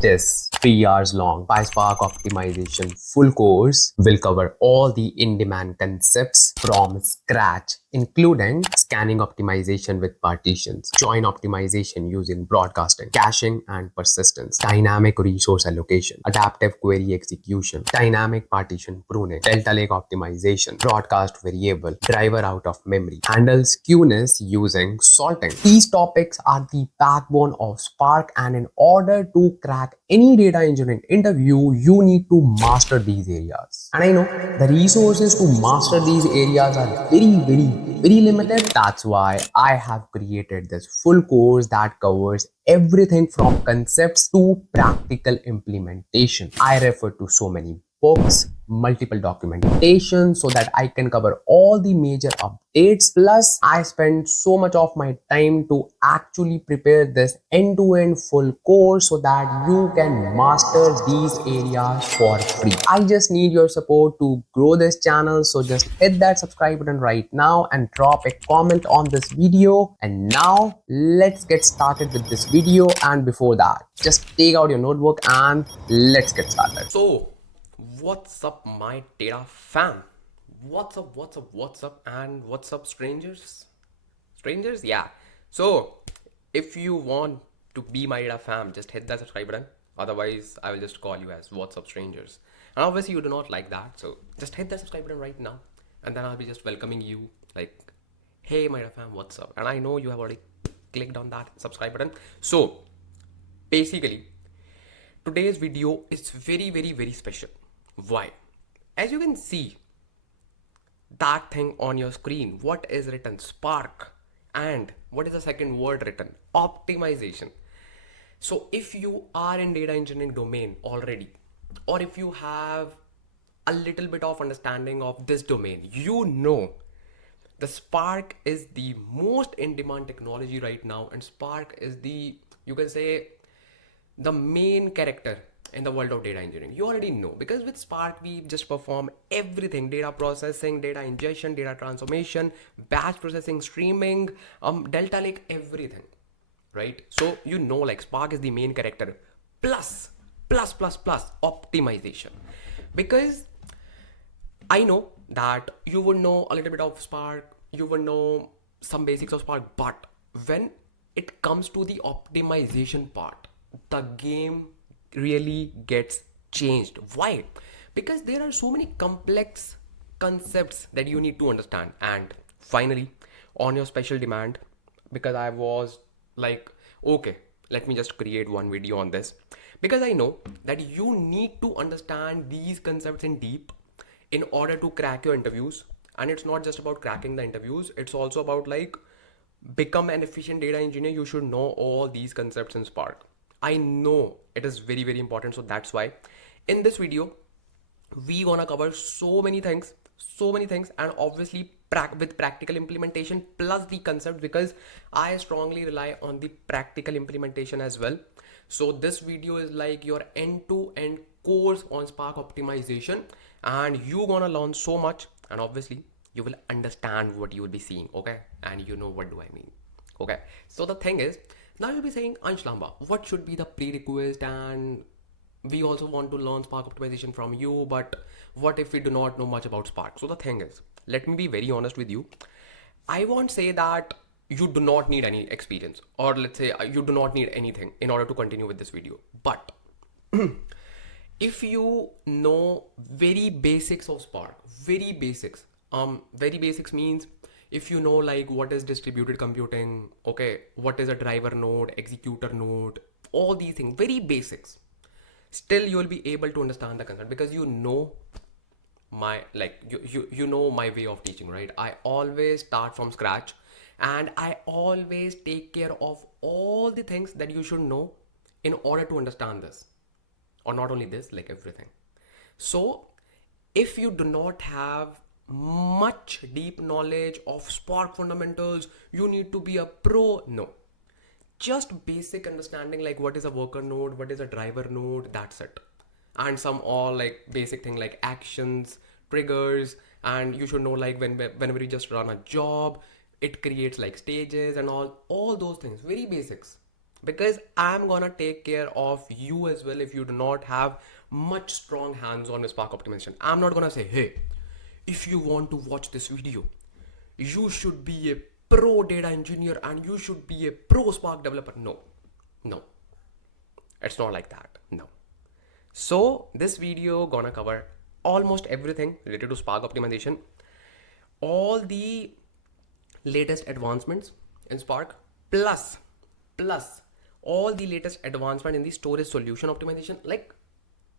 This 3 hours long PySpark optimization full course will cover all the in-demand concepts from scratch, including scanning optimization with partitions, join optimization using broadcasting, caching and persistence, dynamic resource allocation, adaptive query execution, dynamic partition pruning, Delta Lake optimization, broadcast variable, driver out of memory, handle skewness using sorting. These topics are the backbone of Spark, and in order to crack any data engineering interview, you need to master these areas. And I know the resources to master these areas are very limited. That's why I have created this full course that covers everything from concepts to practical implementation. I refer to so many books, multiple documentation so that I can cover all the major updates. Plus, I spend so much of my time to actually prepare this end-to-end full course so that you can master these areas for free. I just need your support to grow this channel, so just hit that subscribe button right now and drop a comment on this video. And now let's get started with this video. And before that, just take out your notebook and let's get started. So, what's up, my data fam? What's up, and what's up, strangers? Strangers, yeah. So, if you want to be my data fam, just hit that subscribe button. Otherwise, I will just call you as what's up, strangers. And obviously, you do not like that, so just hit that subscribe button right now, and then I'll be just welcoming you like, hey, my data fam, what's up? And I know you have already clicked on that subscribe button. So, basically, today's video is very special. Why? As you can see that thing on your screen, what is written? Spark. And what is the second word written? Optimization. So if you are in data engineering domain already, or if you have a little bit of understanding of this domain, you know the Spark is the most in-demand technology right now, and Spark is the, you can say, the main character in the world of data engineering. You already know, because with Spark we just perform everything: data processing, data ingestion, data transformation, batch processing, streaming, Delta Lake, everything, right? So you know, like, Spark is the main character, plus optimization. Because I know that you would know a little bit of Spark, you would know some basics of Spark, but when it comes to the optimization part, the game really gets changed. Why? Because there are so many complex concepts that you need to understand. And finally, on your special demand, because I was like, okay, let me just create one video on this, because I know that you need to understand these concepts in deep in order to crack your interviews. And it's not just about cracking the interviews, it's also about, like, become an efficient data engineer. You should know all these concepts in Spark. I know it is very important, so that's why in this video we gonna cover so many things, and obviously with practical implementation plus the concept, because I strongly rely on the practical implementation as well. So this video is like your end-to-end course on Spark optimization, and you gonna learn so much, and obviously you will understand what you will be seeing, okay? And you know what do I mean, okay? So the thing is, now you'll be saying, Ansh Lamba, what should be the prerequisite? And we also want to learn Spark optimization from you, but what if we do not know much about Spark? So the thing is, let me be very honest with you. I won't say that you do not need any experience, or let's say you do not need anything in order to continue with this video. But if you know very basics of Spark, very basics means, if you know, like, what is distributed computing, okay, what is a driver node, executor node, all these things, very basics, still you will be able to understand the concept, because you know my, like, you know my way of teaching, right? I always start from scratch, and I always take care of all the things that you should know in order to understand this, or not only this, like everything. So if you do not have much deep knowledge of Spark fundamentals, you need to be a pro. No, just basic understanding, like what is a worker node, what is a driver node, that's it. And some all, like, basic thing like actions, triggers, and you should know, like, whenever you just run a job, it creates like stages and all those things, very basics. because I'm gonna take care of you as well if you do not have much strong hands on with Spark optimization. I'm not gonna say, hey, if you want to watch this video, you should be a pro data engineer and you should be a pro Spark developer. No, no, it's not like that. No. So this video gonna cover almost everything related to Spark optimization, all the latest advancements in Spark, plus all the latest advancement in the storage solution optimization. Like,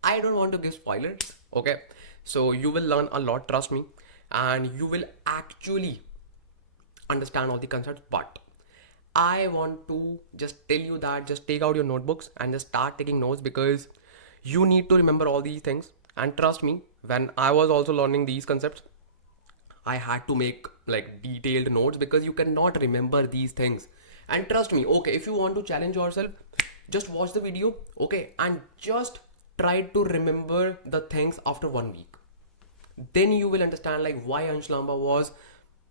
I don't want to give spoilers, okay? So you will learn a lot, trust me, and you will actually understand all the concepts. But I want to just tell you that just take out your notebooks and just start taking notes, because you need to remember all these things. And trust me, when I was also learning these concepts, I had to make like detailed notes, because you cannot remember these things. And trust me, okay, if you want to challenge yourself, just watch the video, okay, and just try to remember the things after 1 week. Then you will understand like why Ansh was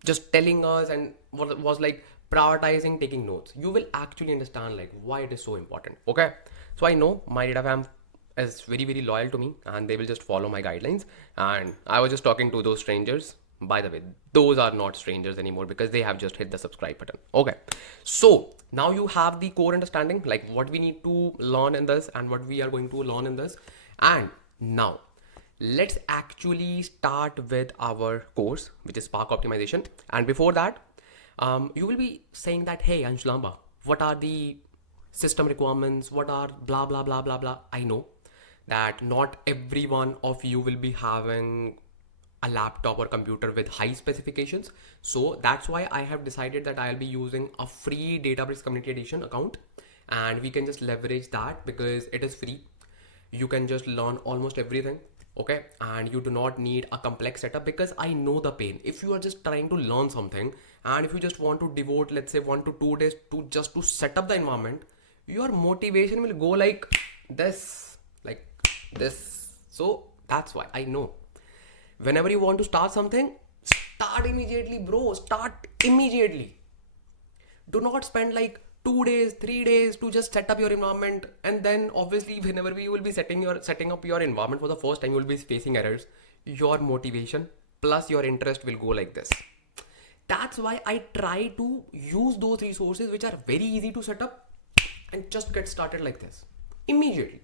just telling us and what was like prioritizing taking notes. You will actually understand like why it is so important. Okay. So I know my data fam is very loyal to me and they will just follow my guidelines. And I was just talking to those strangers. By the way, those are not strangers anymore, because they have just hit the subscribe button. Okay. So now you have the core understanding, like what we need to learn in this and what we are going to learn in this. And now let's actually start with our course, which is Spark optimization. And before that, you will be saying that, hey, Ansh, what are the system requirements? What are blah, blah, blah, blah, blah. I know that not every one of you will be having a laptop or computer with high specifications. So that's why I have decided that I'll be using a free Databricks Community Edition account, and we can just leverage that because it is free. You can just learn almost everything, okay, and you do not need a complex setup, because I know the pain. If you are just trying to learn something and if you just want to devote, let's say, 1 to 2 days to just to set up the environment, your motivation will go like this, like this. So that's why I know, whenever you want to start something, start immediately, bro. Start immediately. Do not spend like 2 days, 3 days to just set up your environment, and then obviously whenever you will be setting up your environment for the first time, you will be facing errors. Your motivation plus your interest will go like this. That's why I try to use those resources which are very easy to set up and just get started like this immediately.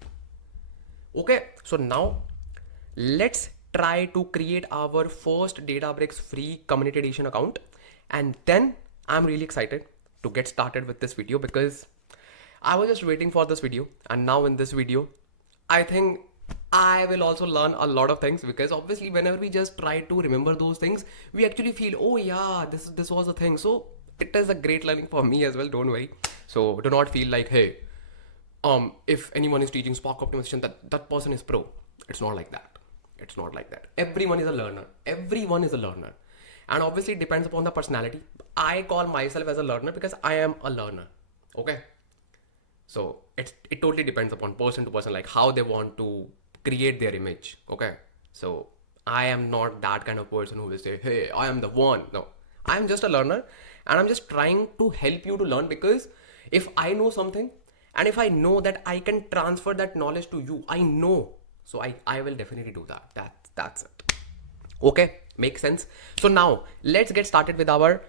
Okay, so now let's try to create our first Databricks free community edition account, and then I'm really excited to get started with this video, because I was just waiting for this video, and now in this video I think I will also learn a lot of things, because obviously whenever we just try to remember those things, we actually feel, oh yeah, this was a thing. So it is a great learning for me as well, don't worry. So do not feel like, hey, if anyone is teaching Spark optimization, that person is pro. It's not like that. It's not like that. Everyone is a learner. Everyone is a learner. And obviously it depends upon the personality. I call myself as a learner because I am a learner. Okay. So it totally depends upon person to person, like how they want to create their image. Okay. So I am not that kind of person who will say, hey, I am the one. No, I'm just a learner, and I'm just trying to help you to learn, because if I know something and if I know that I can transfer that knowledge to you, I know. So I will definitely do that. That's it. Okay, makes sense. So now let's get started with our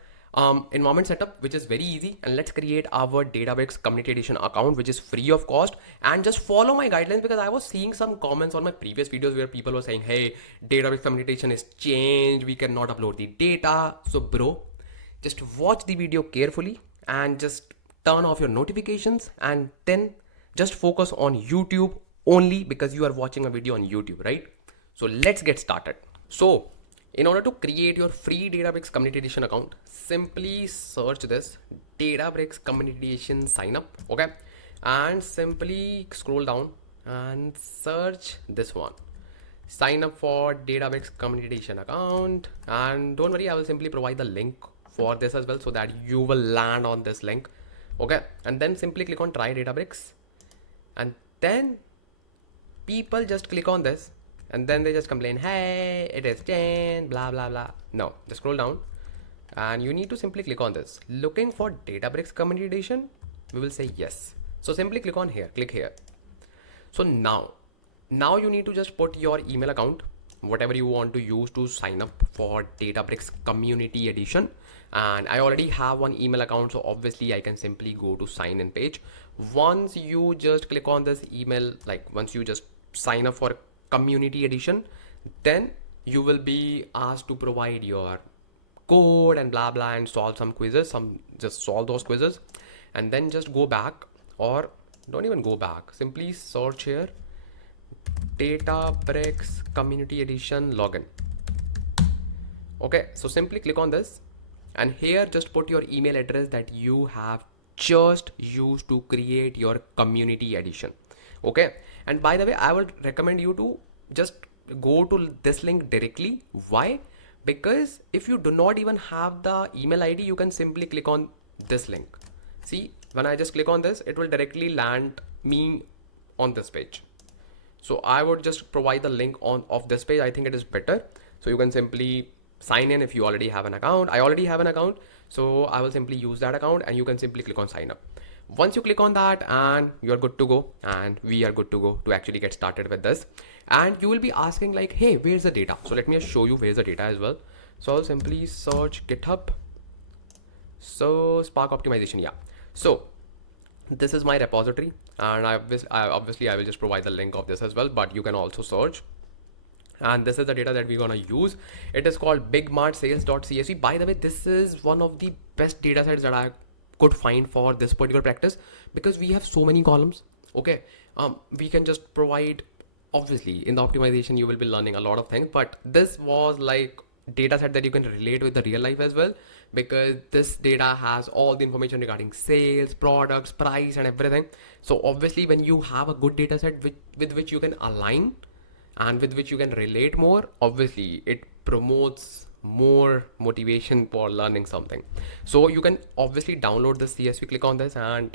environment setup, which is very easy, and let's create our Databricks Community Edition account, which is free of cost, and just follow my guidelines, because I was seeing some comments on my previous videos where people were saying, hey, Databricks Community Edition is changed, we cannot upload the data. So bro, just watch the video carefully and just turn off your notifications, and then just focus on YouTube only, because you are watching a video on YouTube, right? So let's get started. So in order to create your free Databricks Community Edition account, simply search this Databricks Community Edition sign up, okay? And simply scroll down and search this one. Sign up for Databricks Community Edition account. And don't worry, I will simply provide the link for this as well, so that you will land on this link, okay? And then simply click on try Databricks, and then people just click on this, and then they just complain, hey, it is changed, blah blah blah. No, just scroll down, and you need to simply click on this, looking for Databricks Community Edition. We will say yes. So simply click on here, click here. So now you need to just put your email account, whatever you want to use to sign up for Databricks Community Edition. And I already have one email account, so obviously I can simply go to sign in page. Once you just click on this email, like once you just sign up for Community Edition, then you will be asked to provide your code and blah blah and solve some quizzes, just solve those quizzes, and then just go back, or don't even go back, simply search here Databricks Community Edition login. Okay, so simply click on this, and here just put your email address that you have just used to create your community edition. Okay, and by the way, I would recommend you to just go to this link directly. Why? Because if you do not even have the email ID, you can simply click on this link. See, when I just click on this, it will directly land me on this page. So I would just provide the link on of this page. I think it is better. So you can simply sign in if you already have an account. I already have an account, so I will simply use that account, and you can simply click on sign up. Once you click on that, and you're good to go, and we are good to go to actually get started with this. And you will be asking like, hey, where's the data? So let me just show you where's the data as well. So I'll simply search GitHub. So Spark optimization, yeah. So this is my repository, and obviously I will just provide the link of this as well, but you can also search. And this is the data that we're gonna use. It is called bigmartsales.csv. By the way, this is one of the best data sets that I could find for this particular practice, because we have so many columns. Okay, we can just provide, obviously in the optimization you will be learning a lot of things, but this was like data set that you can relate with the real life as well, because this data has all the information regarding sales, products, price, and everything. So obviously when you have a good data set with which you can align and with which you can relate more, obviously it promotes more motivation for learning something. So you can obviously download this CSV. Click on this and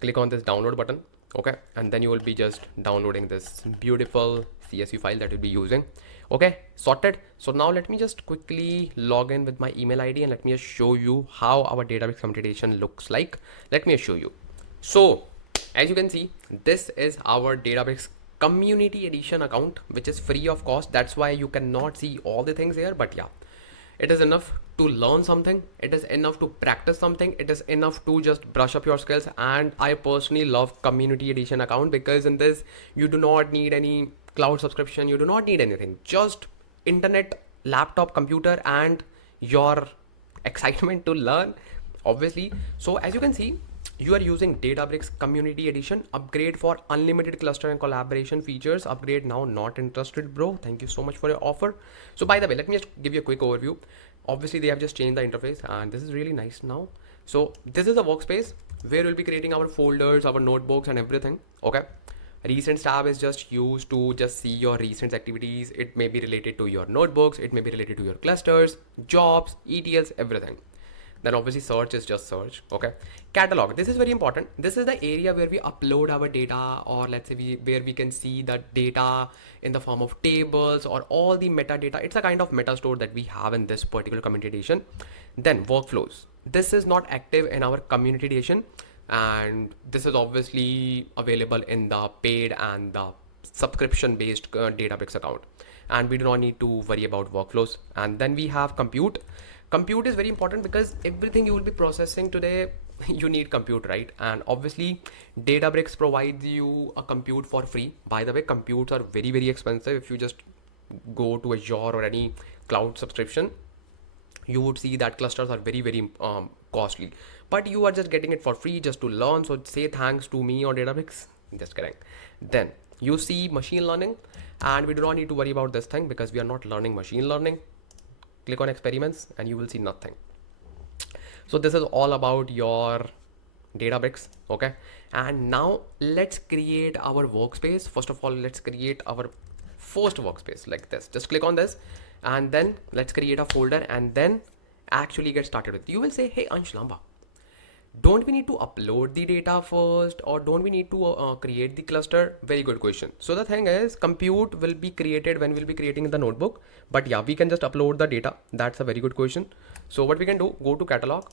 click on this download button. Okay, and then you will be just downloading this beautiful CSV file that you'll be using. Okay, sorted. So now let me just quickly log in with my email ID, and let me just show you how our Databricks computation looks like. Let me just show you. So as you can see, this is our Databricks Community Edition account, which is free of cost. That's why you cannot see all the things here, but yeah, it is enough to learn something. It is enough to practice something. It is enough to just brush up your skills. And I personally love Community Edition account, because in this you do not need any cloud subscription, you do not need anything, just internet, laptop, computer, and your excitement to learn, obviously. So as you can see, you are using Databricks Community Edition. Upgrade for unlimited cluster and collaboration features. Upgrade now. Not interested, bro. Thank you so much for your offer. So by the way, let me just give you a quick overview. Obviously they have just changed the interface, and this is really nice now. So this is a workspace where we'll be creating our folders, our notebooks, and everything. Okay, recent tab is just used to just see your recent activities. It may be related to your notebooks, it may be related to your clusters, jobs, ETLs, everything. Then obviously search is just search. Okay, catalog, this is very important. This is the area where we upload our data, or let's say where we can see the data in the form of tables or all the metadata. It's a kind of meta store that we have in this particular community edition. Then workflows, this is not active in our community edition, and this is obviously available in the paid and the subscription based Databricks account, and we do not need to worry about workflows. And then we have compute. Compute is very important, because everything you will be processing today you need compute, right? And obviously Databricks provides you a compute for free. By the way, computes are very expensive. If you just go to Azure or any cloud subscription, you would see that clusters are very costly, but you are just getting it for free just to learn. So say thanks to me or Databricks. Just kidding. Then you see machine learning, and we do not need to worry about this thing because we are not learning machine learning. Click on experiments and you will see nothing. So this is all about your Databricks. Okay, and now let's create our workspace. First of all, let's create our first workspace like this. Just click on this, and then let's create a folder, and then actually get started with. You will say, hey Ansh Lamba, don't we need to upload the data first, or don't we need to create the cluster? Very good question. So the thing is, compute will be created when we'll be creating the notebook, but yeah, we can just upload the data. That's a very good question. So what we can do, go to catalog,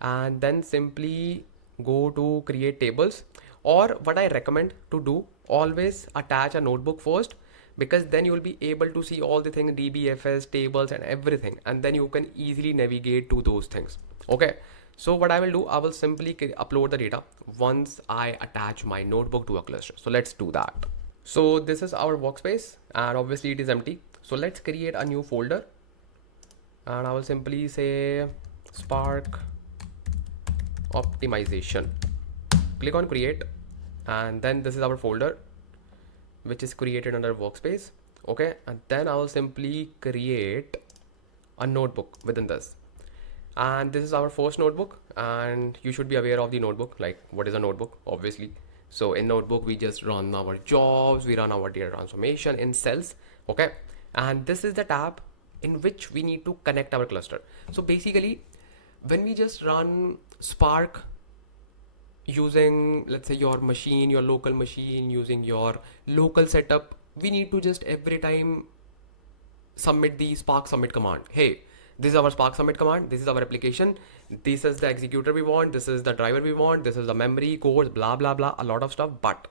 and then simply go to create tables, or what I recommend to do, always attach a notebook first, because then you will be able to see all the things, dbfs, tables and everything, and then you can easily navigate to those things. Okay, so what I will do, I will simply upload the data once I attach my notebook to a cluster. So let's do that. So this is our workspace and obviously it is empty. So let's create a new folder, and I will simply say Spark optimization. Click on create, and then this is our folder which is created under workspace. Okay, and then I will simply create a notebook within this, and this is our first notebook, and you should be aware of the notebook, like what is a notebook obviously. So in notebook we just run our jobs, we run our data transformation in cells. Okay, and this is the tab in which we need to connect our cluster. So basically when we just run Spark using, let's say, your machine, your local machine, using your local setup, we need to just every time submit the Spark submit command. Hey, this is our Spark submit command, this is our application, this is the executor we want, this is the driver we want, this is the memory, codes, blah blah blah, a lot of stuff. But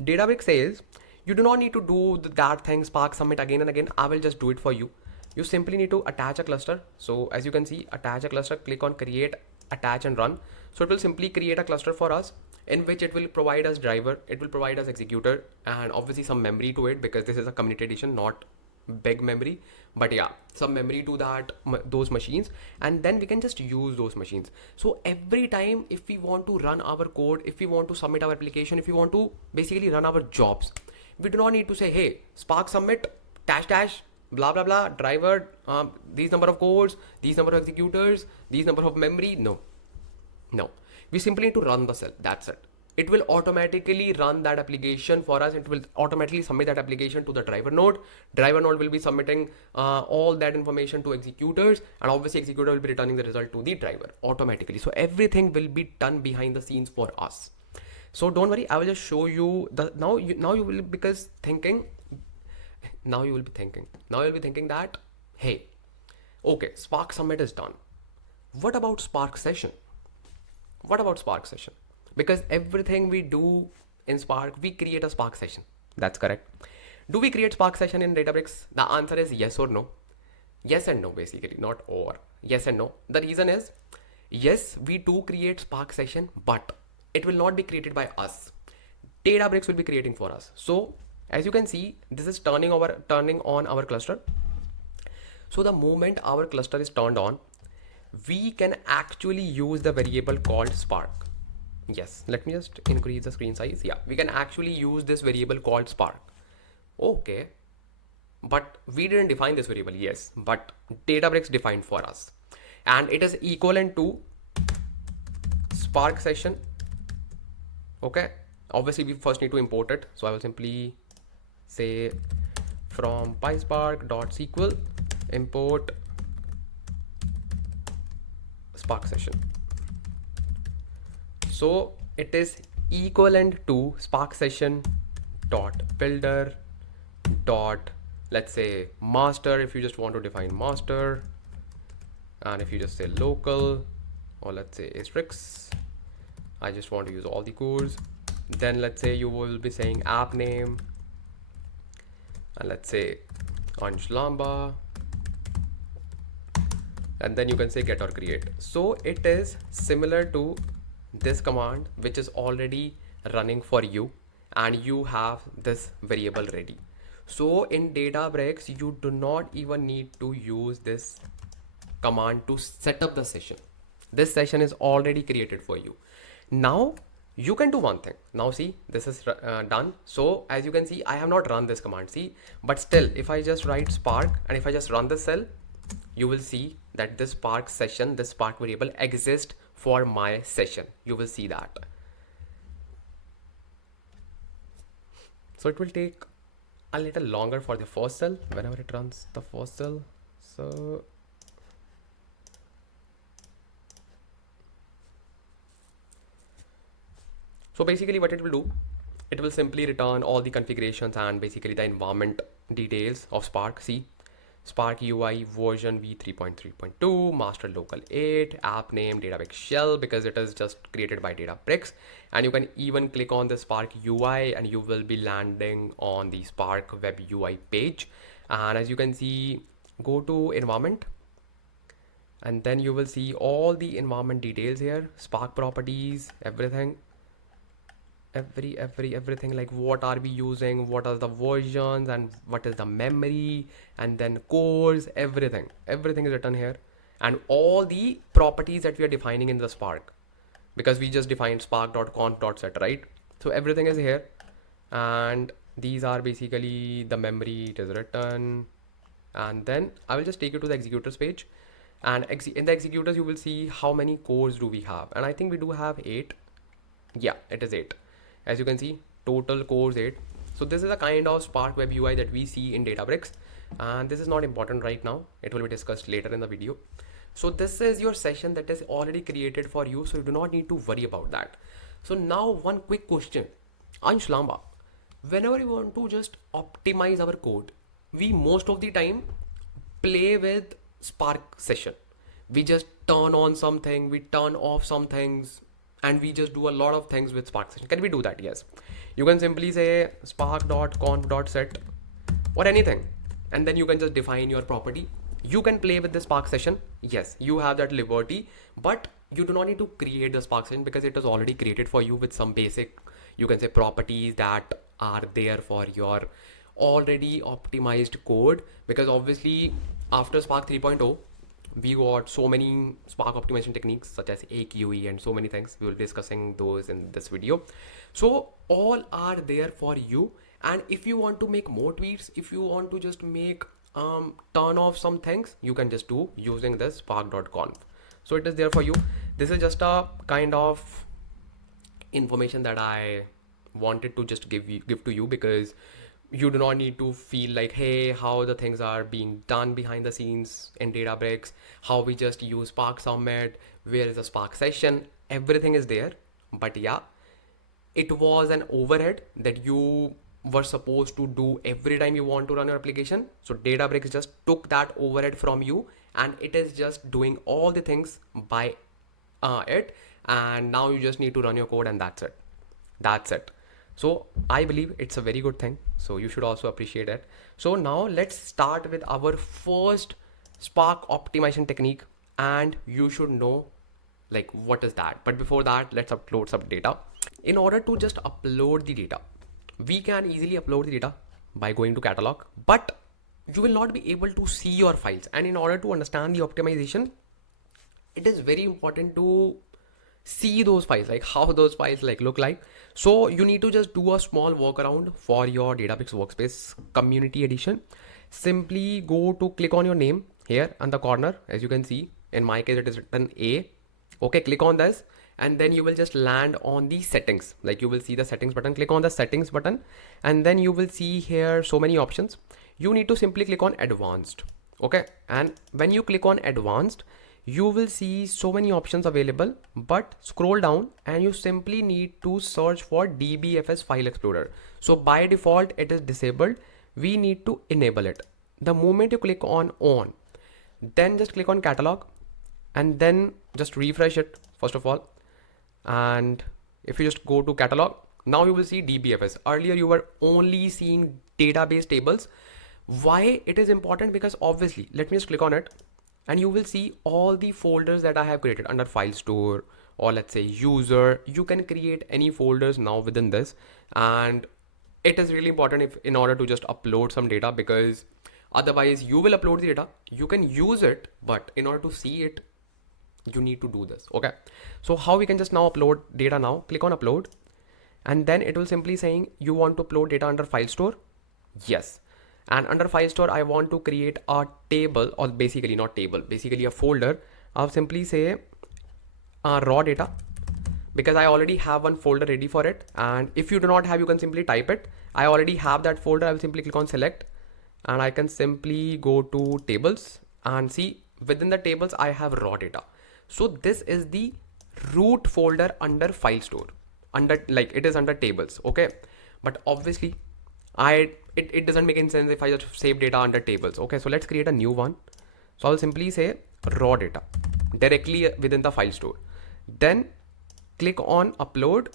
Databricks says you do not need to do that thing Spark submit again and again. I will just do it for you. You simply need to attach a cluster. So as you can see, attach a cluster, click on create, attach and run. So it will simply create a cluster for us, in which it will provide us driver, it will provide us executor, and obviously some memory to it, because this is a community edition, not big memory, but yeah, some memory to that those machines, and then we can just use those machines. So every time if we want to run our code, if we want to submit our application, if we want to basically run our jobs, we do not need to say, hey, Spark submit dash dash blah blah blah driver, these number of codes, these number of executors, these number of memory. No, we simply need to run the cell, that's it. It will automatically run that application for us. It will automatically submit that application to the driver node. Driver node will be submitting all that information to executors, and obviously executor will be returning the result to the driver automatically. So everything will be done behind the scenes for us. So don't worry, I will just show you the now you will, because thinking now you will be thinking that, hey, okay, Spark submit is done, what about Spark session? Because everything we do in Spark, we create a Spark session. That's correct. Do we create Spark session in Databricks? The answer is yes or no. Yes and no, basically, not or. Yes and no. The reason is, yes, we do create Spark session, but it will not be created by us. Databricks will be creating for us. So as you can see, this is turning on our cluster. So the moment our cluster is turned on, we can actually use the variable called Spark. Yes, let me just increase the screen size. Yeah, we can actually use this variable called Spark. Okay, but we didn't define this variable. Yes, but Databricks defined for us, and it is equivalent to Spark session. Okay, obviously we first need to import it. So I will simply say from PySpark.sql import Spark session. So it is equivalent to Spark session dot builder dot, let's say, master, if you just want to define master, and if you just say local, or let's say asterisk, I just want to use all the cores. Then let's say you will be saying app name, and let's say Ansh Lamba, and then you can say get or create. So it is similar to this command, which is already running for you, and you have this variable ready. So in Databricks, you do not even need to use this command to set up the session. This session is already created for you. Now you can do one thing. Now see, this is done. So as you can see, I have not run this command, see, but still if I just write Spark and if I just run this cell, you will see that this Spark session, this Spark variable exists for my session. You will see that. So it will take a little longer for the first cell whenever it runs the first cell. So basically what it will do, it will simply return all the configurations and basically the environment details of Spark. See, Spark UI version v3.3.2, master local 8, app name Databricks shell because it is just created by Databricks. And you can even click on the Spark UI and you will be landing on the Spark web UI page. And as you can see, go to environment and then you will see all the environment details here, Spark properties, everything. Everything, like what are we using, what are the versions, and what is the memory, and then cores, everything is written here, and all the properties that we are defining in the Spark, because we just defined spark.conf.set, right? So everything is here, and these are basically the memory, it is written. And then I will just take you to the executors page, and in the executors you will see how many cores do we have, and I think we do have 8. Yeah, it is 8. As you can see, total cores 8. So this is a kind of Spark web UI that we see in Databricks, and this is not important right now, it will be discussed later in the video. So this is your session that is already created for you, so you do not need to worry about that. So now one quick question, Ansh Lamba, whenever you want to just optimize our code, we most of the time play with Spark session. We just turn on something, we turn off some things, and we just do a lot of things with Spark session. Can we do that? Yes. You can simply say spark.conf.set or anything, and then you can just define your property. You can play with the Spark session. Yes, you have that liberty, but you do not need to create the Spark session because it is already created for you with some basic, you can say, properties that are there for your already optimized code. Because obviously after Spark 3.0, we got so many Spark optimization techniques such as AQE and so many things. We will be discussing those in this video. So all are there for you. And if you want to make more tweaks, if you want to just make turn off some things, you can just do using this spark.conf. So it is there for you. This is just a kind of information that I wanted to just give to you, because you do not need to feel like, hey, how the things are being done behind the scenes in Databricks, how we just use Spark Summit, where is the Spark session, everything is there. But yeah, it was an overhead that you were supposed to do every time you want to run your application. So Databricks just took that overhead from you, and it is just doing all the things by it, and now you just need to run your code, and that's it. So I believe it's a very good thing, so you should also appreciate it. So now let's start with our first Spark optimization technique, and you should know like what is that. But before that, let's upload some data. In order to just upload the data, we can easily upload the data by going to catalog, but you will not be able to see your files. And in order to understand the optimization, it is very important to see those files, like how those files like look like. So you need to just do a small workaround for your Databricks workspace community edition. Simply go to click on your name here on the corner. As you can see, in my case it is written A. Okay, click on this, and then you will just land on the settings. Like you will see the settings button, click on the settings button, and then you will see here so many options. You need to simply click on advanced. Okay, and when you click on advanced, you will see so many options available, but scroll down and you simply need to search for DBFS file explorer. So by default it is disabled. We need to enable it. The moment you click on then just click on catalog, and then just refresh it first of all. And if you just go to catalog, now you will see DBFS. Earlier you were only seeing database tables. Why it is important? Because obviously, let me just click on it, and you will see all the folders that I have created under file store, or let's say user. You can create any folders now within this, and it is really important if in order to just upload some data, because otherwise you will upload the data, you can use it, but in order to see it, you need to do this. Okay, so how we can just now upload data? Now click on upload, and then it will simply saying you want to upload data under file store. Yes. And under file store, I want to create a table, or basically not table, basically a folder. I'll simply say raw data, because I already have one folder ready for it. And if you do not have, you can simply type it. I already have that folder. I will simply click on select, and I can simply go to tables and see within the tables I have raw data. So this is the root folder under file store, under like it is under tables. Okay, but obviously it doesn't make any sense if I just save data under tables. Okay, so let's create a new one. So I'll simply say raw data directly within the file store. Then click on upload,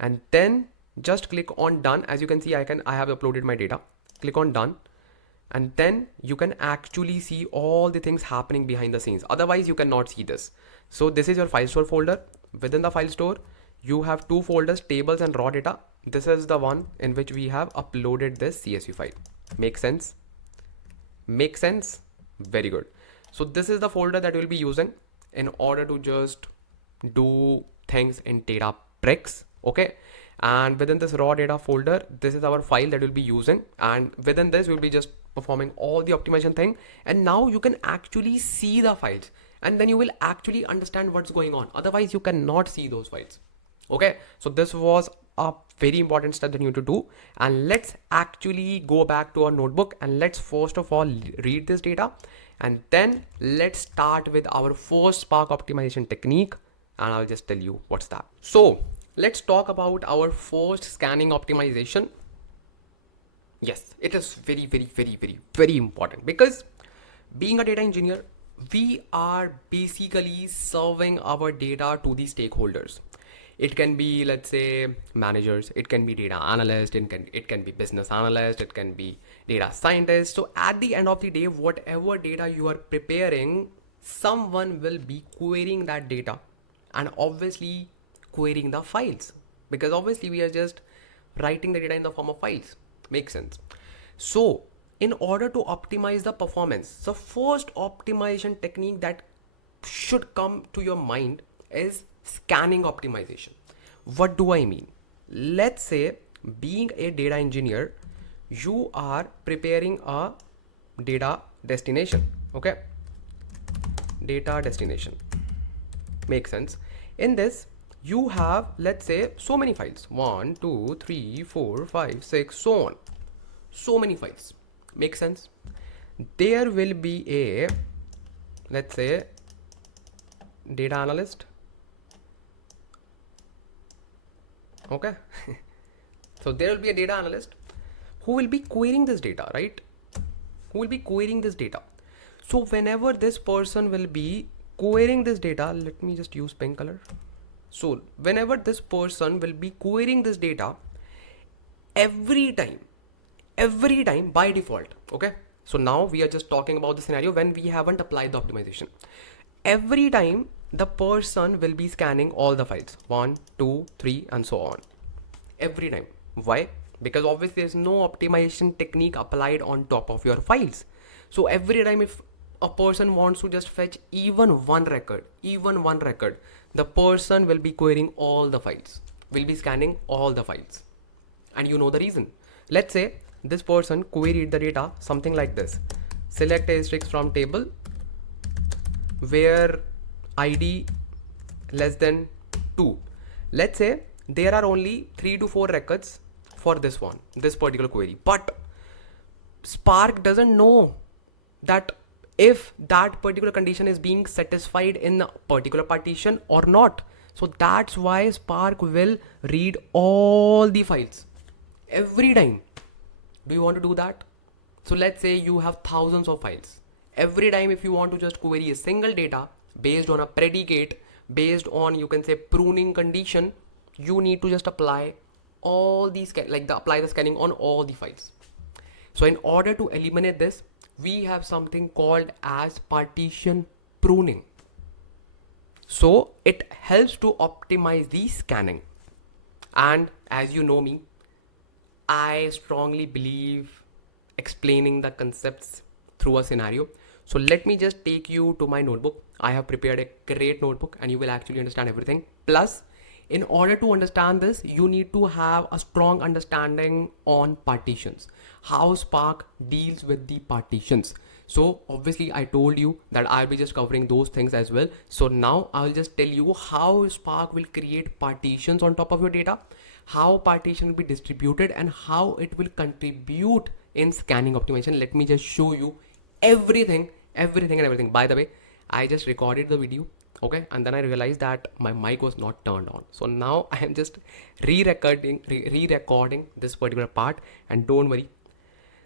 and then just click on done. As you can see, I have uploaded my data. Click on done, and then you can actually see all the things happening behind the scenes. Otherwise you cannot see this. So this is your file store folder. Within the file store you have two folders, tables and raw data. This is the one in which we have uploaded this CSV file. Make sense? Make sense? Very good. So this is the folder that we'll be using in order to just do things in Databricks. Okay, and within this raw data folder, this is our file that we'll be using, and within this we'll be just performing all the optimization thing. And now you can actually see the files, and then you will actually understand what's going on. Otherwise you cannot see those files. Okay, so this was a very important step that you need to do. And let's actually go back to our notebook, and let's first of all read this data, and then let's start with our first Spark optimization technique, and I'll just tell you what's that. So let's talk about our first scanning optimization. Yes, it is very, very, very, very, very important, because being a data engineer, we are basically serving our data to the stakeholders. It can be, let's say, managers, it can be data analyst, it can be business analyst, it can be data scientist. So at the end of the day, whatever data you are preparing, someone will be querying that data, and obviously querying the files, because obviously we are just writing the data in the form of files. Makes sense? So in order to optimize the performance, the first optimization technique that should come to your mind is scanning optimization. What do I mean? Let's say, being a data engineer, you are preparing a data destination. Okay, data destination. Makes sense? In this you have, let's say, so many files, 1 2 3 4 5 6, so on, so many files. Make sense? There will be a, let's say, data analyst. Okay. So there will be a data analyst who will be querying this data, right? Who will be querying this data. So whenever this person will be querying this data, let me just use pink color. So whenever this person will be querying this data, every time by default, okay, so now we are just talking about the scenario when we haven't applied the optimization. Every time the person will be scanning all the files, 1 2 3 and so on, every time. Why? Because obviously there's no optimization technique applied on top of your files. So every time if a person wants to just fetch even one record, the person will be querying all the files, will be scanning all the files. And you know the reason. Let's say this person queried the data something like this: select asterisk from table where id less than 2. Let's say there are only 3 to 4 records for this particular query, but Spark doesn't know that if that particular condition is being satisfied in a particular partition or not. So that's why Spark will read all the files every time. Do you want to do that? So let's say you have thousands of files. Every time if you want to just query a single data based on a predicate, based on, you can say, pruning condition, you need to just apply all these, apply the scanning on all the files. So in order to eliminate this, we have something called as partition pruning. So it helps to optimize the scanning. And as you know me, I strongly believe explaining the concepts through a scenario. So let me just take you to my notebook. I have prepared a great notebook and you will actually understand everything. Plus, in order to understand this, you need to have a strong understanding on partitions, how Spark deals with the partitions. So obviously I told you that I'll be just covering those things as well. So now I'll just tell you how Spark will create partitions on top of your data, how partition will be distributed, and how it will contribute in scanning optimization. Let me just show you everything. By the way, I just recorded the video Okay, and then I realized that my mic was not turned on. So now I am just re-recording this particular part, and don't worry,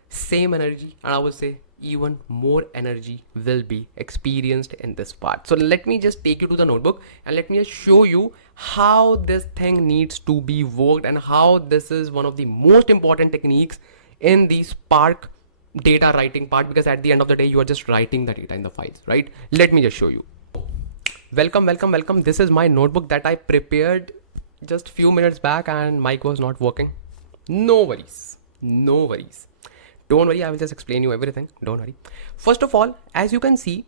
same energy, and I would say even more energy will be experienced in this part. So let me just take you to the notebook and let me just show you how this thing needs to be worked and how this is one of the most important techniques in the Spark data writing part, because at the end of the day you are just writing the data in the files, right? Let me just show you. Welcome. This is my notebook that I prepared just few minutes back, and mic was not working. No worries. Don't worry, I will just explain you everything. Don't worry. First of all, as you can see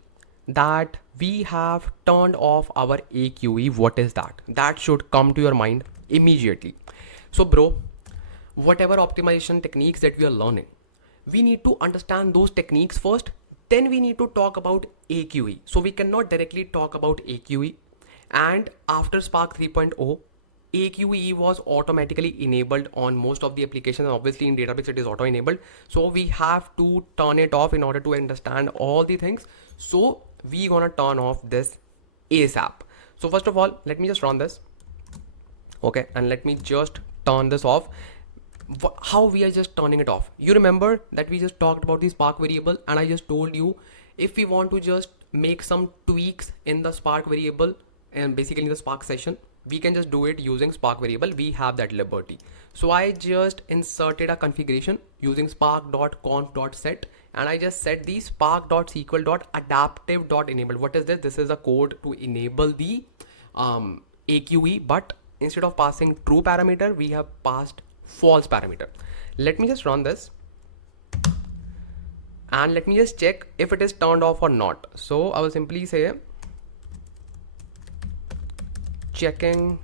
that we have turned off our AQE. What is that? That should come to your mind immediately. So bro, whatever optimization techniques that we are learning, we need to understand those techniques first, then we need to talk about AQE. So we cannot directly talk about AQE. And after Spark 3.0, AQE was automatically enabled on most of the applications, and obviously in Databricks it is auto enabled, so we have to turn it off in order to understand all the things. So we gonna turn off this ASAP. So first of all, let me just run this. Okay, and let me just turn this off. How we are just turning it off? You remember that we just talked about the Spark variable, and I just told you if we want to just make some tweaks in the Spark variable and basically in the Spark session, we can just do it using Spark variable. We have that liberty. So I just inserted a configuration using spark.conf.set, and I just set the spark.sql.adaptive.enable. What is this? This is a code to enable the AQE, but instead of passing true parameter, we have passed false parameter. Let me just run this and let me just check if it is turned off or not. So I will simply say checking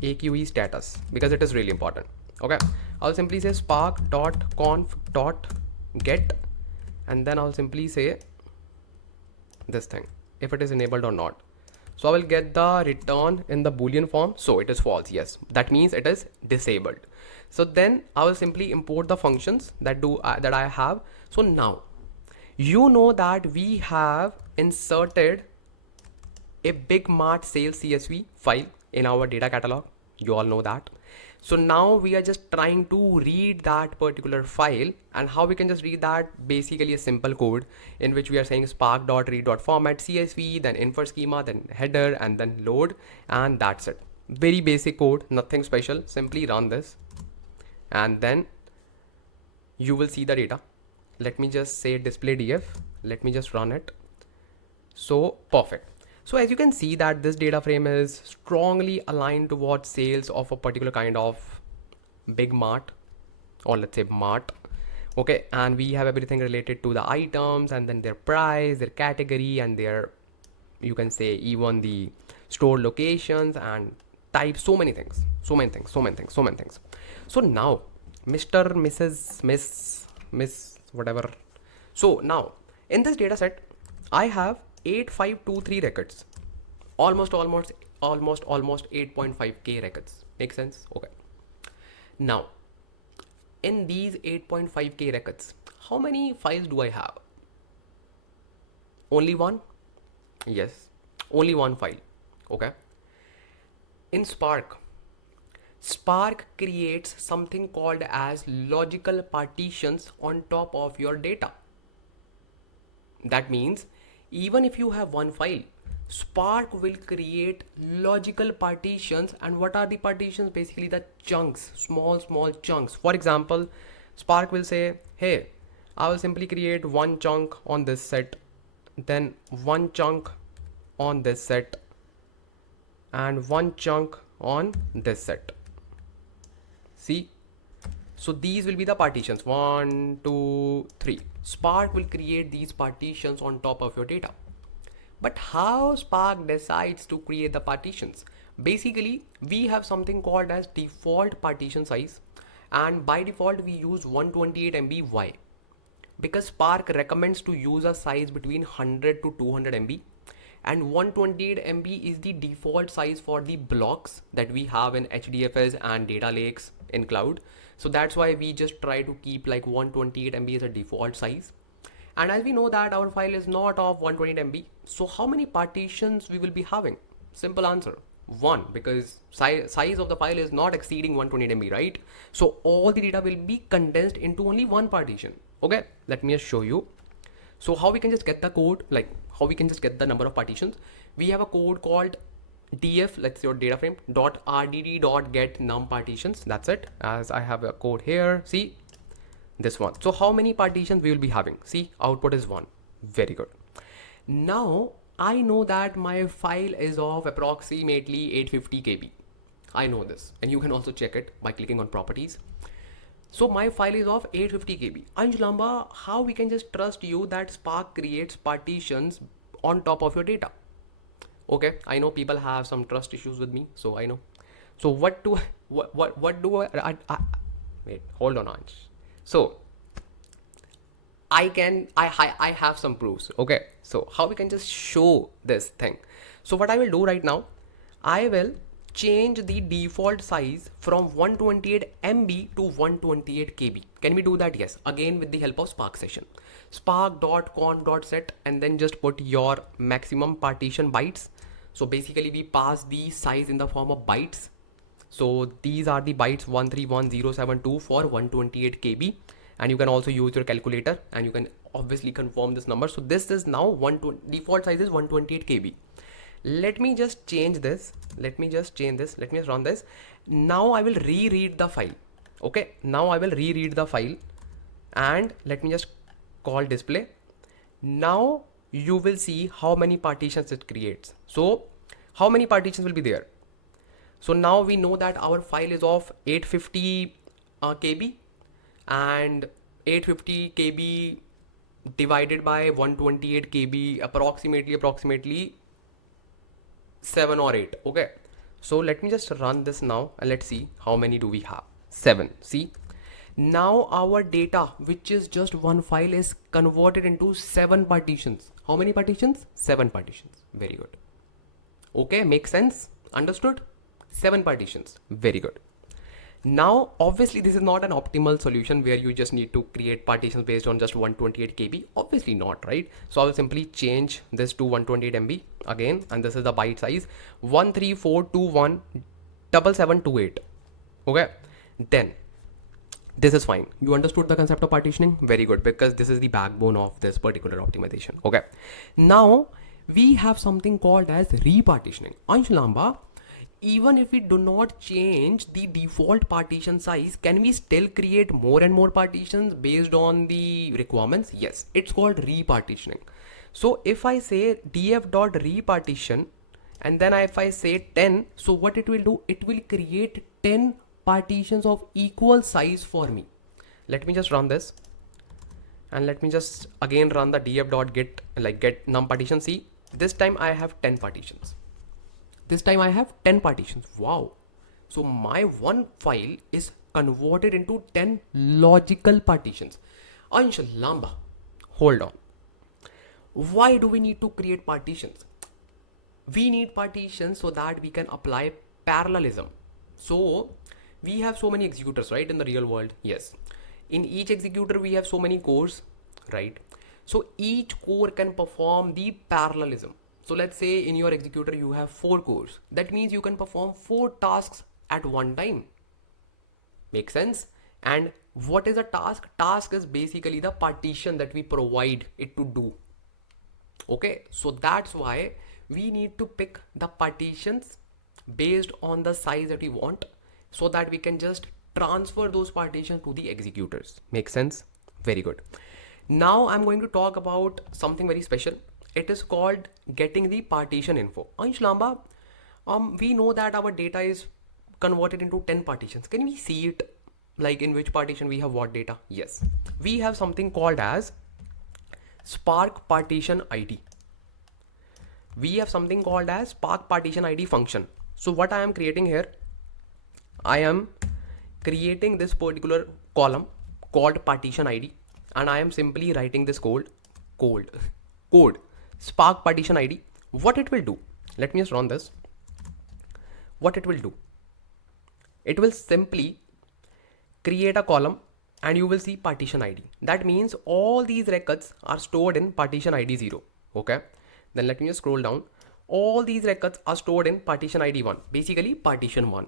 AQE status, because it is really important. Okay, I'll simply say spark.conf.get, and then I'll simply say this thing, if it is enabled or not. So I will get the return in the boolean form. So it is false. Yes, that means it is disabled. So then I will simply import the functions that I have. So now you know that we have inserted a big mart sales CSV file in our data catalog. You all know that. So now we are just trying to read that particular file, and how we can just read that? Basically a simple code in which we are saying spark.read.format CSV, then infer schema, then header, and then load, and that's it. Very basic code, nothing special. Simply run this and then you will see the data. Let me just say display df. Let me just run it. So perfect. So as you can see that this data frame is strongly aligned towards sales of a particular kind of big mart, or let's say mart. Okay, and we have everything related to the items, and then their price, their category, and their, you can say, even the store locations and type. So many things. So now Mr. Mrs. Miss whatever. So now in this data set I have 8523 records, almost 8.5k records. Make sense? Okay, now in these 8.5k records, how many files do I have? Only one? Yes, only one file. Okay, in Spark creates something called as logical partitions on top of your data. That means even if you have one file, Spark will create logical partitions. And what are the partitions? Basically the chunks, small chunks. For example, Spark will say, hey, I will simply create one chunk on this set, then one chunk on this set, and one chunk on this set. See, so these will be the partitions, 1, 2, 3. Spark will create these partitions on top of your data. But how Spark decides to create the partitions? Basically, we have something called as default partition size, and by default we use 128 MB. Why? Because Spark recommends to use a size between 100 to 200 MB, and 128 MB is the default size for the blocks that we have in HDFS and data lakes in cloud. So that's why we just try to keep like 128 MB as a default size. And as we know that our file is not of 128 MB, so how many partitions we will be having? Simple answer, one, because size of the file is not exceeding 128 MB, right? So all the data will be condensed into only one partition. Okay, let me just show you. So how we can just get the code, like how we can just get the number of partitions. We have a code called df, let's say your data frame dot rdd dot get num partitions. That's it. As I have a code here, see this one. So how many partitions we will be having? See, output is one. Very good. Now I know that my file is of approximately 850 KB. I know this, and you can also check it by clicking on properties. So my file is of 850 KB. Ansh Lamba, how we can just trust you that Spark creates partitions on top of your data? Okay, I know people have some trust issues with me, so I know. So what do what do I wait, hold on, Ansh. So I have some proofs. Okay, so how we can just show this thing? So what I will do right now, I will change the default size from 128 MB to 128 KB. Can we do that? Yes, again with the help of Spark session. Spark.conf.set, and then just put your maximum partition bytes. So basically we pass the size in the form of bytes. So these are the bytes 131072 for 128 KB, and you can also use your calculator and you can obviously confirm this number. So this is now default size is 128 KB. Let me just change this. Let me just run this. Now I will reread the file. Okay, now I will reread the file, and let me just call display. Now you will see how many partitions it creates. So how many partitions will be there? So now we know that our file is of 850 KB, and 850 KB divided by 128 KB, approximately 7 or 8. Okay, so let me just run this now and let's see how many do we have. 7. See, now our data, which is just one file, is converted into 7 partitions. How many partitions? 7 partitions. Very good. Okay, makes sense? Understood? 7 partitions. Very good. Now obviously this is not an optimal solution where you just need to create partitions based on just 128 KB. Obviously not, right? So I will simply change this to 128 MB again, and this is the byte size 134217728. Okay, then this is fine. You understood the concept of partitioning? Very good, because this is the backbone of this particular optimization. Okay, now we have something called as repartitioning. Ansh Lamba, even if we do not change the default partition size, can we still create more and more partitions based on the requirements? Yes, it's called repartitioning. So if I say df.repartition, and then if I say 10, so what it will do, it will create 10 partitions of equal size for me. Let me just run this, and let me just again run the df.get, like get num partition. See, this time I have 10 partitions. This time I have 10 partitions. Wow. So my one file is converted into 10 logical partitions. Ansh Lamba, hold on. Why do we need to create partitions? We need partitions so that we can apply parallelism. So we have so many executors, right, in the real world. Yes. In each executor we have so many cores, right? So each core can perform the parallelism. So let's say in your executor you have 4 cores. That means you can perform 4 tasks at one time. Make sense? And what is a task? Task is basically the partition that we provide it to do. Okay, so that's why we need to pick the partitions based on the size that we want, so that we can just transfer those partitions to the executors. Make sense? Very good. Now I'm going to talk about something very special. It is called getting the partition info. Ansh Lamba, we know that our data is converted into 10 partitions. Can we see it, like in which partition we have what data? Yes, we have something called as Spark partition ID. We have something called as Spark partition ID function. So what I am creating here, I am creating this particular column called partition ID, and I am simply writing this code Spark partition ID. What it will do, let me just run this. What it will do, it will simply create a column and you will see partition ID. That means all these records are stored in partition ID 0. Okay. Then let me just scroll down. All these records are stored in partition ID 1, basically partition 1.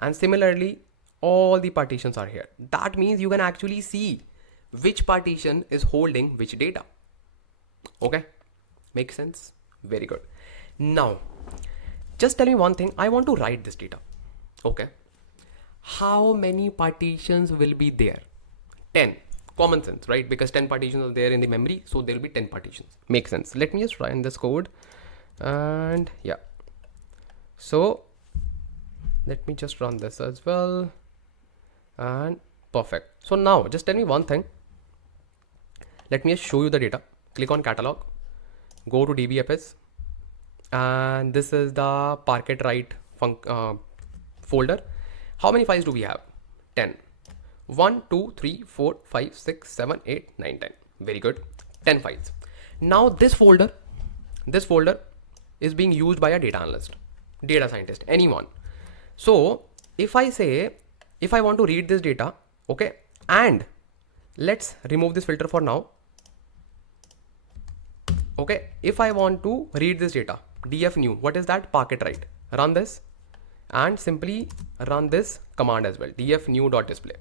And similarly, all the partitions are here. That means you can actually see which partition is holding which data. Okay. Makes sense? Very good. Now, just tell me one thing. I want to write this data. Okay. How many partitions will be there? 10. Common sense, right? Because 10 partitions are there in the memory, so there will be 10 partitions. Makes sense. Let me just run this code. And yeah. So let me just run this as well. And perfect. So now just tell me one thing. Let me just show you the data. Click on catalog. Go to dbfs. And this is the Parquet write folder. How many files do we have? 10. 1, 2, 3, 4, 5, 6, 7, 8, 9, 10. Very good. 10 files. Now this folder is being used by a data analyst, data scientist, anyone. So if I want to read this data, okay, and let's remove this filter for now. Okay, if I want to read this data, df new, what is that? Parquet write. Run this and simply run this command as well, df new.display.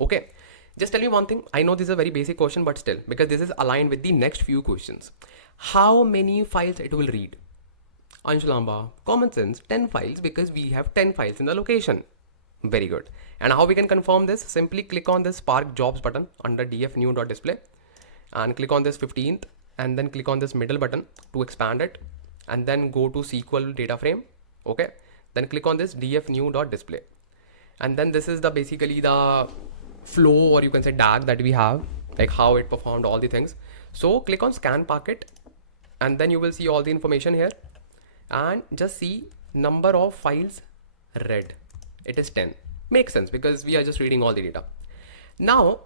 Okay, just tell me one thing. I know this is a very basic question, but still, because this is aligned with the next few questions. How many files it will read? Ansh Lamba, common sense, 10 files, because we have 10 files in the location. Very good. And how we can confirm this? Simply click on this Spark jobs button under df new.display and click on this 15th and then click on this middle button to expand it and then go to SQL data frame. Okay. Then click on this df new.display. And then this is the basically the flow, or you can say DAG, that we have, like how it performed all the things. So click on scan Parquet and then you will see all the information here and just see number of files read. It is 10. Makes sense because we are just reading all the data. Now,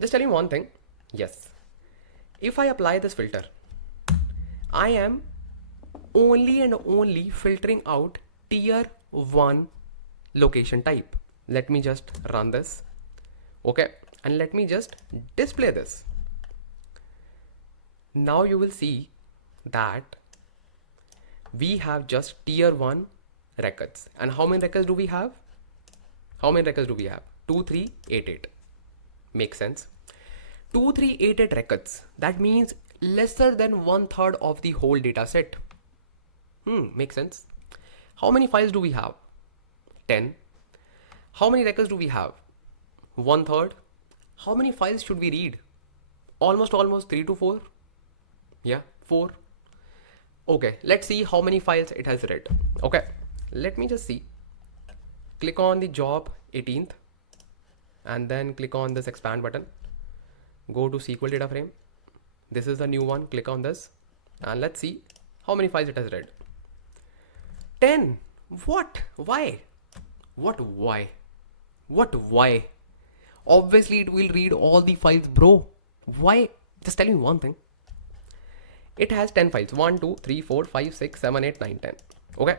just tell me one thing. Yes. If I apply this filter, I am only and only filtering out tier 1 location type. Let me just run this. Okay. And let me just display this. Now you will see that we have just tier 1 records. And how many records do we have? 2388. Makes sense. 2388 records. That means lesser than 1/3 of the whole data set. Makes sense. How many files do we have? 10. How many records do we have? 1/3. How many files should we read? Almost 3 to 4. Yeah, 4. Okay, let's see how many files it has read. Okay, let me just see. Click on the job 18th and then click on this expand button. Go to SQL data frame. This is the new one. Click on this and let's see how many files it has read. 10. What? Why? What? Why? What? Why? Obviously it will read all the files, bro. Why? Just tell me one thing. It has 10 files. 1, 2, 3, 4, 5, 6, 7, 8, 9, 10. Okay.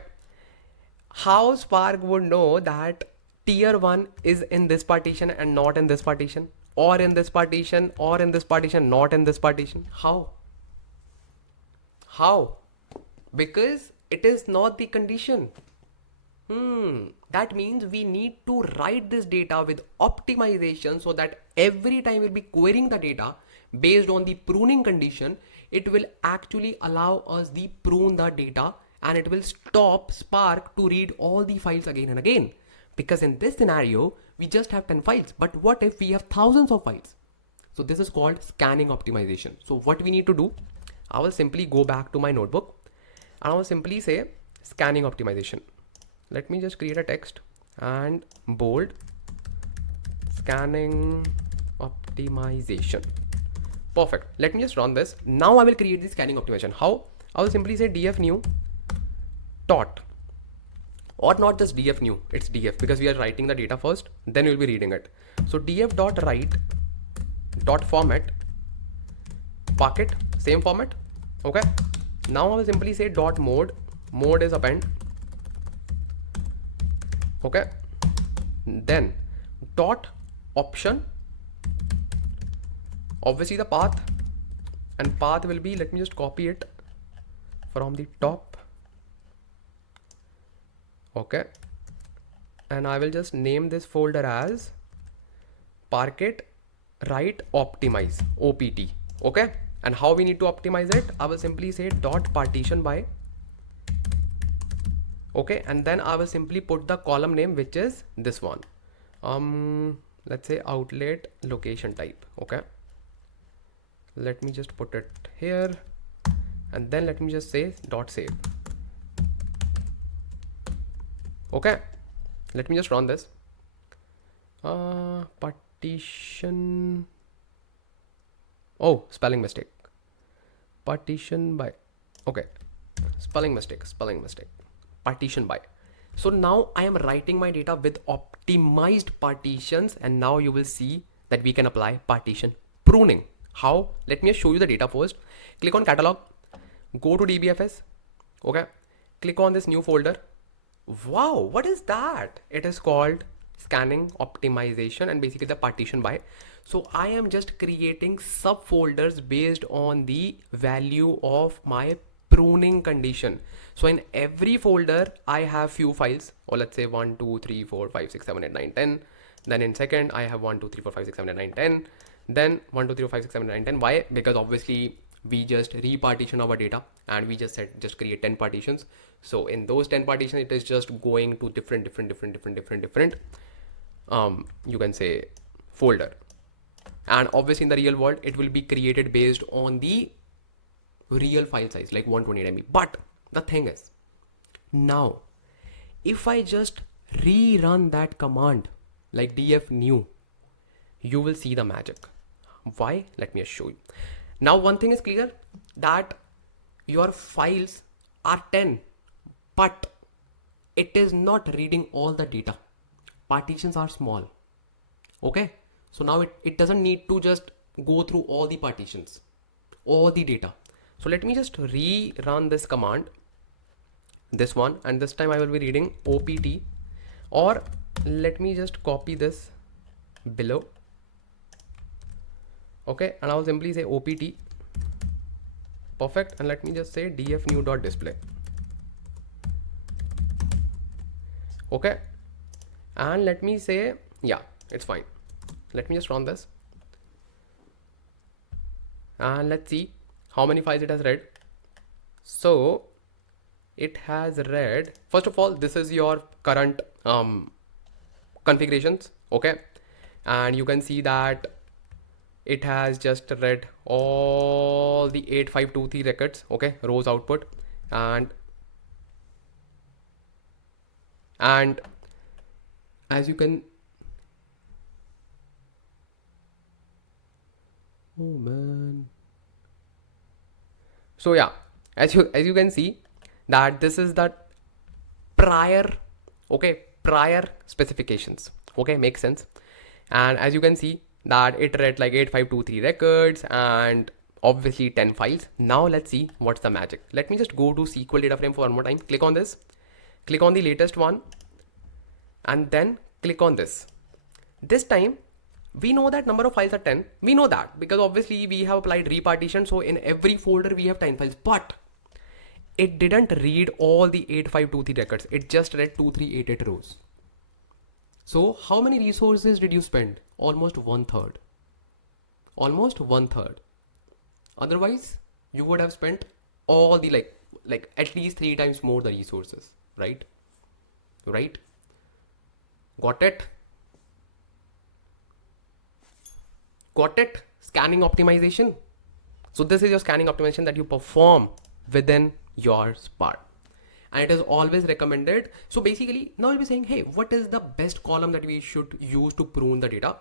How Spark would know that tier 1 is in this partition and not in this partition, or in this partition, or in this partition, not in this partition? How? How? Because it is not the condition. That means we need to write this data with optimization so that every time we'll be querying the data based on the pruning condition, it will actually allow us to prune the data and it will stop Spark to read all the files again and again. Because in this scenario, we just have 10 files. But what if we have thousands of files? So this is called scanning optimization. So what we need to do, I will simply go back to my notebook and I will simply say scanning optimization. Let me just create a text and bold scanning optimization. Perfect. Let me just run this. Now I will create the scanning optimization. How? I will simply say df new dot, or not just df new, it's df because we are writing the data first, then we'll be reading it. So df dot write dot format Parquet, same format. Okay. Now I will simply say dot mode. Mode is append. Okay. Then dot option obviously the path, and path will be, let me just copy it from the top. Okay, and I will just name this folder as Parquet write optimize opt. Okay, and how we need to optimize it, I will simply say dot partition by. Okay, and then I will simply put the column name, which is this one. Let's say outlet location type. Okay, let me just put it here, and then let me just say dot save. Okay, let me just run this. Partition. Oh, spelling mistake. Partition by. Okay, spelling mistake. Partition by. So now I am writing my data with optimized partitions, and now you will see that we can apply partition pruning. How? Let me show you the data first. Click on catalog, go to DBFS. Okay, click on this new folder. Wow, what is that? It is called scanning optimization, and basically the partition by. So I am just creating subfolders based on the value of my pruning condition. So in every folder I have few files, or let's say 1 2 3 4 5 6 7 8 9 10. Then in second I have 1 2 3 4 5 6 7 8 9 10. Then 1 2 3 4 5 6 7 8 9 10. Why? Because obviously we just repartition our data, and we just said just create 10 partitions. So in those 10 partitions, it is just going to different you can say folder. And obviously in the real world it will be created based on the real file size, like 128 MB. But the thing is, now if I just rerun that command like df new, you will see the magic. Why? Let me show you. Now one thing is clear, that your files are 10, but it is not reading all the data. Partitions are small. Okay, so now it doesn't need to just go through all the partitions, all the data. So let me just rerun this command, this one, and this time I will be reading opt, or let me just copy this below. Okay, and I'll simply say opt. Perfect, and let me just say df new dot display. Okay, and let me say, yeah, it's fine. Let me just run this, and let's see how many files it has read. So it has read, first of all, this is your current configurations. Okay, and you can see that it has just read all the 8523 records. Okay, rows output, and as you can, oh man, so yeah, as you can see that this is the prior, okay, prior specifications. Okay, makes sense. And as you can see that it read like 8523 records and obviously 10 files. Now let's see what's the magic. Let me just go to SQL data frame for one more time. Click on this, click on the latest one, and then click on this. This time we know that number of files are 10. We know that because obviously we have applied repartition. So in every folder we have 10 files, but it didn't read all the 8523 records. It just read 2388 rows. So how many resources did you spend? Almost 1/3. Almost 1/3. Otherwise you would have spent all the like at least 3 times more the resources, right? Right? Got it? Got it? Scanning optimization. So this is your scanning optimization that you perform within your Spark, and it is always recommended. So basically now you'll be saying, hey, what is the best column that we should use to prune the data?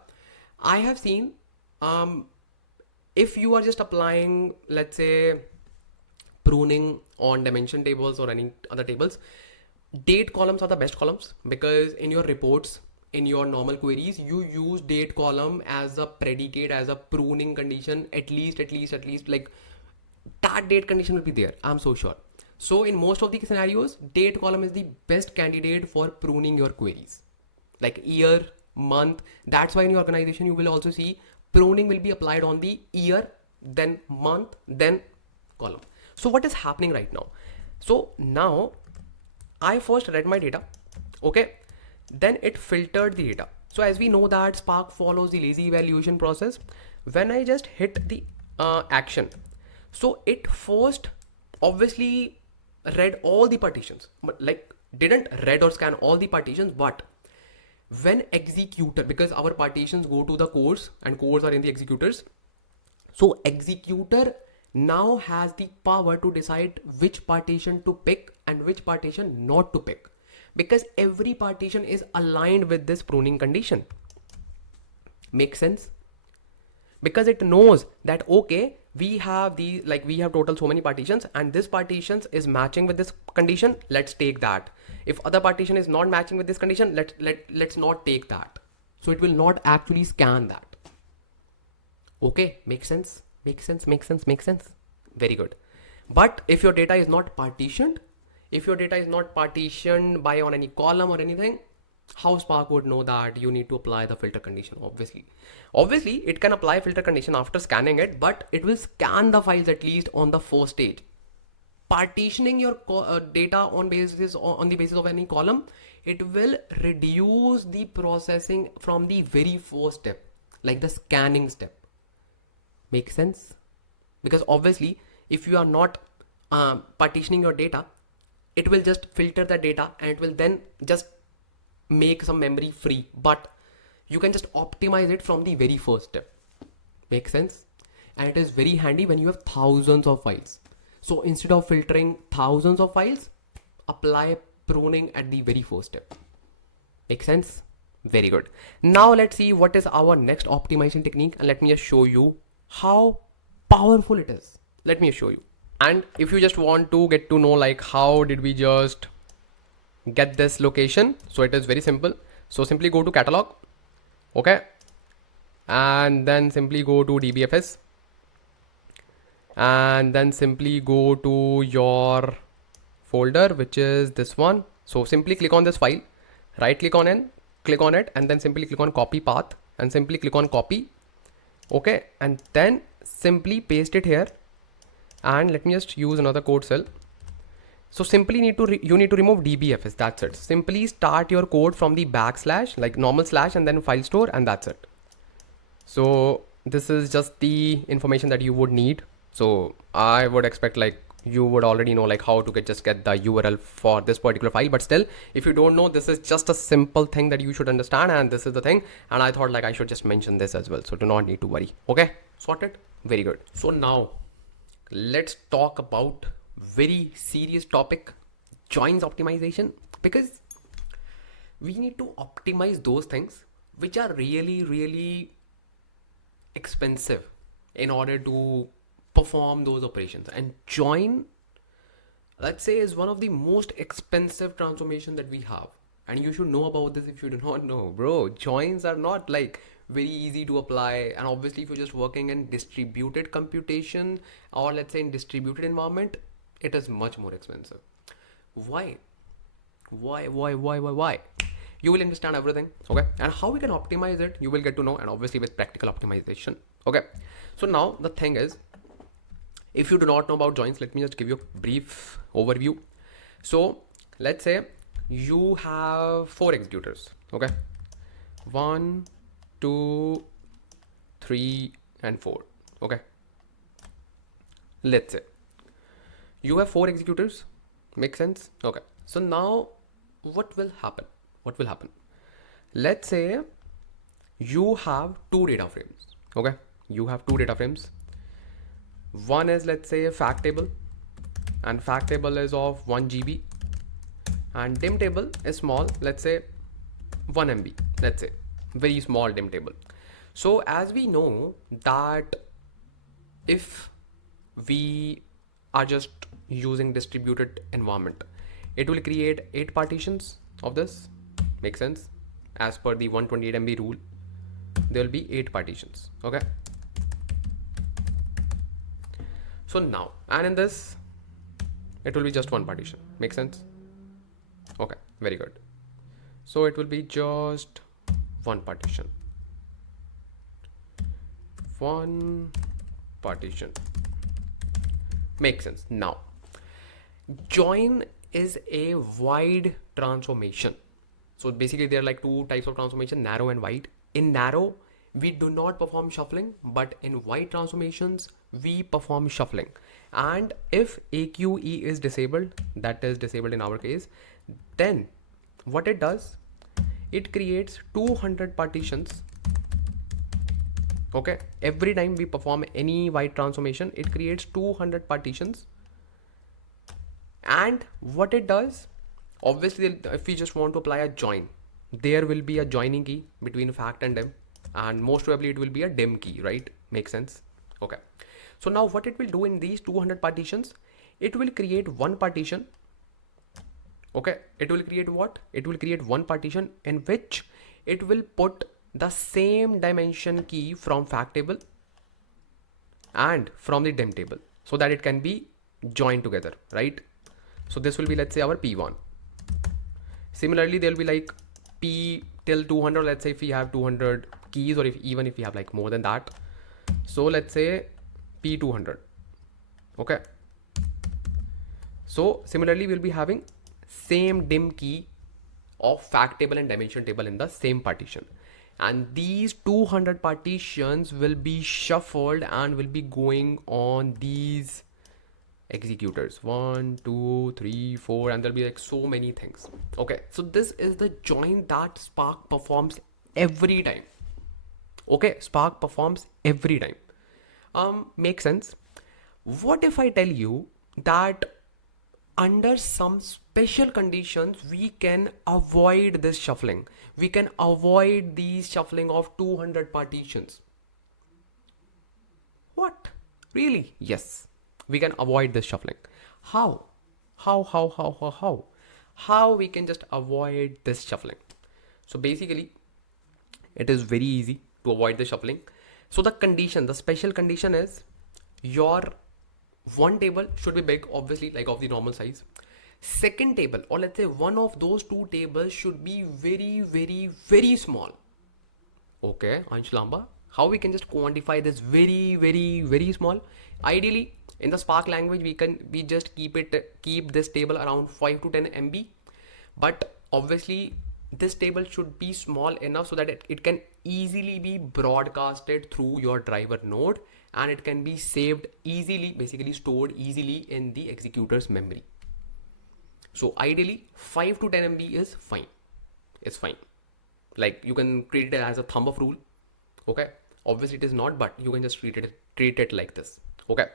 I have seen, if you are just applying, let's say, pruning on dimension tables or any other tables, date columns are the best columns, because in your reports, in your normal queries, you use date column as a predicate, as a pruning condition. At least like that date condition will be there, I'm so sure. So in most of the scenarios, date column is the best candidate for pruning your queries, like year, month. That's why in your organization you will also see pruning will be applied on the year, then month, then column. So what is happening right now? So now I first read my data, okay, then it filtered the data. So as we know that Spark follows the lazy evaluation process, when I just hit the action, so it first obviously read all the partitions, but like didn't read or scan all the partitions, but when executor, because our partitions go to the cores and cores are in the executors, so executor now has the power to decide which partition to pick and which partition not to pick, because every partition is aligned with this pruning condition. Make sense? Because it knows that okay, we have the, like we have total so many partitions and this partitions is matching with this condition, let's take that. If other partition is not matching with this condition, let's not take that. So it will not actually scan that. Okay, makes sense, makes sense, makes sense, makes sense. Very good. But if your data is not partitioned, if your data is not partitioned by on any column or anything, how Spark would know that you need to apply the filter condition? Obviously it can apply filter condition after scanning it, but it will scan the files at least on the first stage. Partitioning your data on the basis of any column, it will reduce the processing from the very first step, like the scanning step. Make sense? Because obviously if you are not partitioning your data, it will just filter the data and it will then just make some memory free, but you can just optimize it from the very first step. Make sense? And it is very handy when you have thousands of files. So instead of filtering thousands of files, apply pruning at the very first step. Make sense? Very good. Now let's see what is our next optimization technique, and let me just show you how powerful it is. Let me show you. And if you just want to get to know like how did we just get this location, so it is very simple. So simply go to catalog, okay, and then simply go to dbfs, and then simply go to your folder, which is this one. So simply click on this file, right click on it, and then simply click on copy path and simply click on copy, okay, and then simply paste it here. And let me just use another code cell. So simply you need to remove dbfs, that's it. Simply start your code from the backslash, like normal slash, and then file store, and that's it. So this is just the information that you would need. So I would expect like you would already know like how to get the URL for this particular file, but still if you don't know, this is just a simple thing that you should understand, and this is the thing, and I thought like I should just mention this as well, so do not need to worry. Okay, sorted. Very good. So now let's talk about very serious topic, joins optimization, because we need to optimize those things which are really expensive in order to perform those operations. And join, let's say, is one of the most expensive transformation that we have, and you should know about this. If you do not know, bro, joins are not like very easy to apply. And obviously if you're just working in distributed computation, or let's say in distributed environment, it is much more expensive. Why? You will understand everything, okay, and how we can optimize it you will get to know, and obviously with practical optimization. Okay, so now the thing is, if you do not know about joins, let me just give you a brief overview. So let's say you have 4 executors, okay, 1, 2, 3 and 4. Okay, let's say you have 4 executors. Make sense? Okay, so now what will happen? Let's say you have 2 data frames. Okay, you have 2 data frames. One is, let's say, a fact table, and fact table is of 1 GB, and dim table is small, let's say 1 MB, let's say very small dim table. So as we know that if we are just using distributed environment, it will create 8 partitions of this. Make sense? As per the 128 MB rule, there will be 8 partitions. Okay, so now, and in this it will be just 1 partition. Make sense? Okay, very good. So it will be just 1 partition. one partition. Makes sense. Now, join is a wide transformation. So basically there are like two types of transformation, narrow and wide. In narrow, we do not perform shuffling, but in wide transformations, we perform shuffling. And if AQE is disabled, that is disabled in our case, then what it does, it creates 200 partitions. Okay, every time we perform any wide transformation, it creates 200 partitions. And what it does, obviously if we just want to apply a join, there will be a joining key between fact and dim, and most probably it will be a dim key, right? Makes sense. Okay, so now what it will do in these 200 partitions, it will create one partition. Okay, it will create what? It will create one partition in which it will put the same dimension key from fact table and from the dim table so that it can be joined together, right? So this will be, let's say, our P1. Similarly, there will be like P till 200. Let's say if we have 200 keys, or even if we have like more than that. So let's say P200. Okay. So similarly, we'll be having same dim key of fact table and dimension table in the same partition. And these 200 partitions will be shuffled and will be going on these executors, 1, 2, 3, 4, and there'll be like so many things. Okay, so this is the join that Spark performs every time. Okay, Spark performs every time. Makes sense. What if I tell you that under some special conditions we can avoid this shuffling? We can avoid the shuffling of 200 partitions. What? Really? Yes, we can avoid this shuffling. How? How we can just avoid this shuffling? So basically, it is very easy to avoid the shuffling. So the condition, the special condition is your one table should be big, obviously, like of the normal size. Second table, or let's say one of those two tables, should be very, very, very small. Okay, Ansh Lamba, how we can just quantify this very, very, very small? Ideally, in the Spark language, we just keep this table around 5 to 10 MB. But obviously, this table should be small enough so that it can easily be broadcasted through your driver node, and it can be saved easily, basically stored easily in the executor's memory. So ideally 5 to 10 MB is fine. It's fine. Like you can treat it as a thumb of rule. Okay. Obviously it is not, but you can just treat it like this. Okay.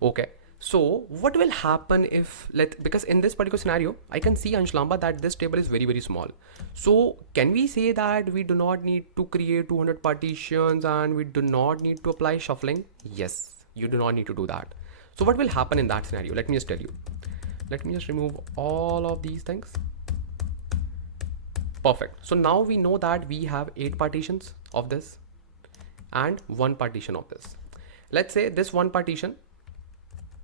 Okay. So what will happen if because in this particular scenario, I can see, Ansh Lamba, that this table is very, very small. So can we say that we do not need to create 200 partitions and we do not need to apply shuffling? Yes, you do not need to do that. So what will happen in that scenario? Let me just tell you. Let me just remove all of these things. Perfect. So now we know that we have 8 partitions of this and 1 partition of this. Let's say this 1 partition.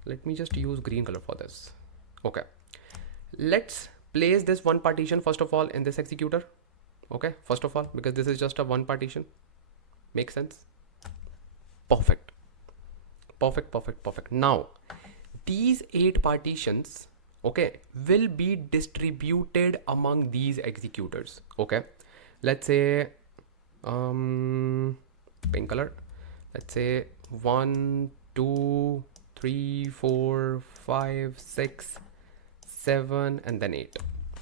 Let me just use green color for this. Okay. Let's place this 1 partition first of all in this executor. Okay. First of all, because this is just a 1 partition. Makes sense? Perfect. Perfect, perfect, perfect. Now, these 8 partitions, okay, will be distributed among these executors. Okay. Let's say, pink color. Let's say 1, 2, 3, 4, 5, 6, 7, and then 8.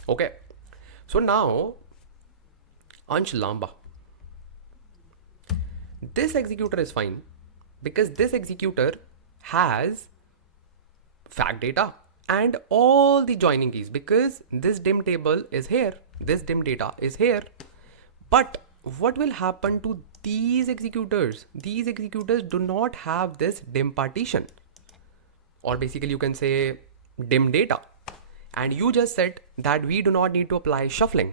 Okay. So now, Ansh Lamba, this executor is fine because this executor has fact data and all the joining keys, because this dim table is here, this dim data is here. But what will happen to these executors? These executors do not have this dim partition, or basically you can say dim data. And you just said that we do not need to apply shuffling.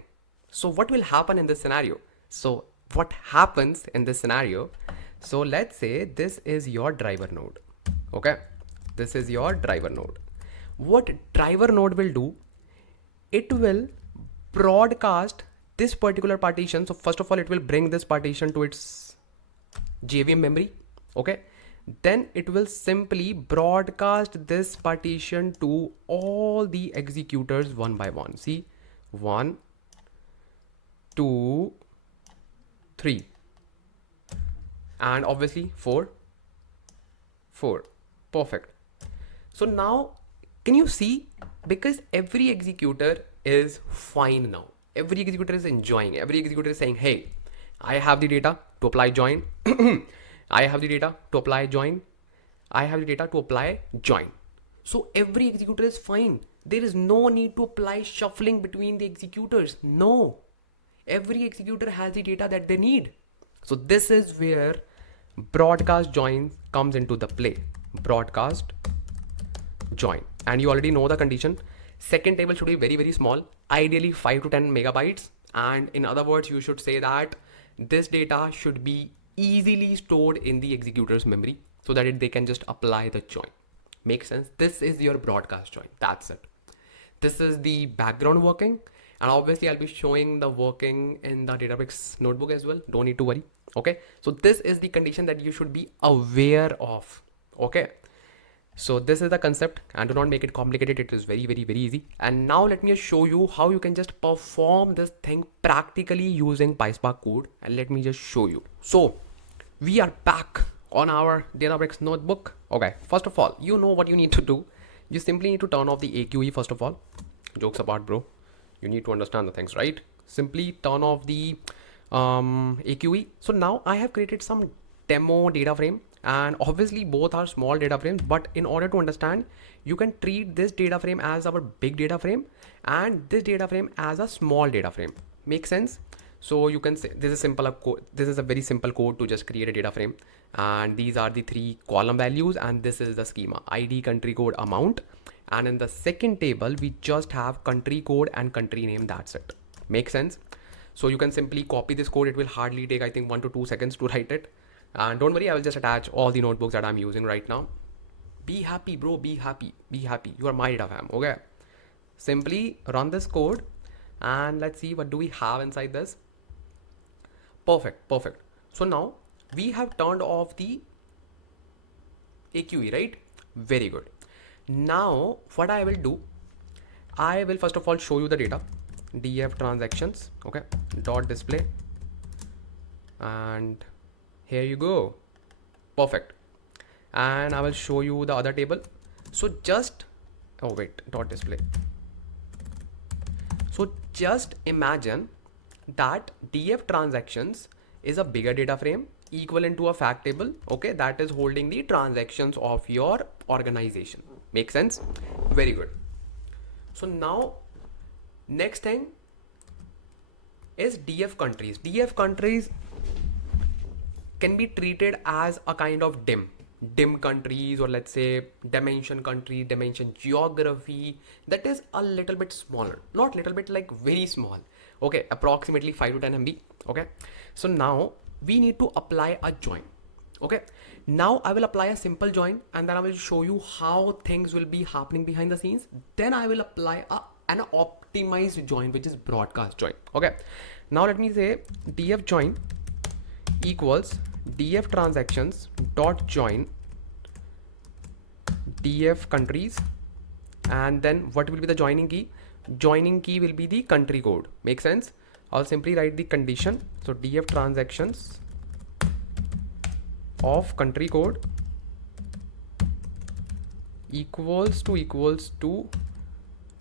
So what will happen in this scenario? So what happens in this scenario? So let's say this is your driver node. Okay. This is your driver node. What driver node will do? It will broadcast this particular partition. So first of all, it will bring this partition to its JVM memory. Okay, then it will simply broadcast this partition to all the executors one by one. See, 1, 2, 3, and obviously 4, 4. Perfect. So now, can you see? Because every executor is fine now. Every executor is enjoying. Every executor is saying, hey, I have the data to apply join. I have the data to apply join. I have the data to apply join. So every executor is fine. There is no need to apply shuffling between the executors. No. Every executor has the data that they need. So this is where broadcast join comes into the play. Broadcast join, and you already know the condition. Second table should be very small, ideally 5 to 10 megabytes, and in other words you should say that this data should be easily stored in the executor's memory so that they can just apply the join. Make sense? This is your broadcast join. That's it. This is the background working, and obviously I'll be showing the working in the Databricks notebook as well. Don't need to worry. Okay, so this is the condition that you should be aware of. Okay, so this is the concept, and do not make it complicated. It is very easy. And now let me just show you how you can just perform this thing practically using PySpark code, and let me just show you. So we are back on our Databricks notebook. Okay, first of all, you know what you need to do. You simply need to turn off the AQE first of all. Jokes apart, bro. You need to understand the things, right? Simply turn off the AQE. So now I have created some demo data frame, and obviously both are small data frames, but in order to understand, you can treat this data frame as our big data frame and this data frame as a small data frame. Make sense? So you can say this is simple code. This is a very simple code to just create a data frame, and these are the 3 column values, and this is the schema: ID, country code, amount. And in the second table we just have country code and country name. That's it. Make sense? So you can simply copy this code. It will hardly take, I think, 1 to 2 seconds to write it. And don't worry, I will just attach all the notebooks that I'm using right now. Be happy, bro. Be happy. Be happy. You are my data fam. Okay. Simply run this code, and let's see what do we have inside this. Perfect. So now we have turned off the AQE, right? Very good. Now what I will do, I will first of all show you the data. df transactions, okay, dot display, and here you go. Perfect. And I will show you the other table. So just, oh wait, dot display. So just imagine that df transactions is a bigger data frame equivalent to a fact table, okay, that is holding the transactions of your organization. Make sense? Very good. So now next thing is df countries. Df countries can be treated as a kind of dim countries, or let's say dimension country, dimension geography, that is a little bit smaller, not little bit, like very small. Okay, approximately 5 to 10 MB. Okay, so now we need to apply a join. Okay, now I will apply a simple join, and then I will show you how things will be happening behind the scenes. Then I will apply an optimized join, which is broadcast join. Okay, now let me say df join equals df transactions dot join df countries, and then what will be the joining key? Joining key will be the country code. Make sense? I'll simply write the condition. So df transactions of country code equals to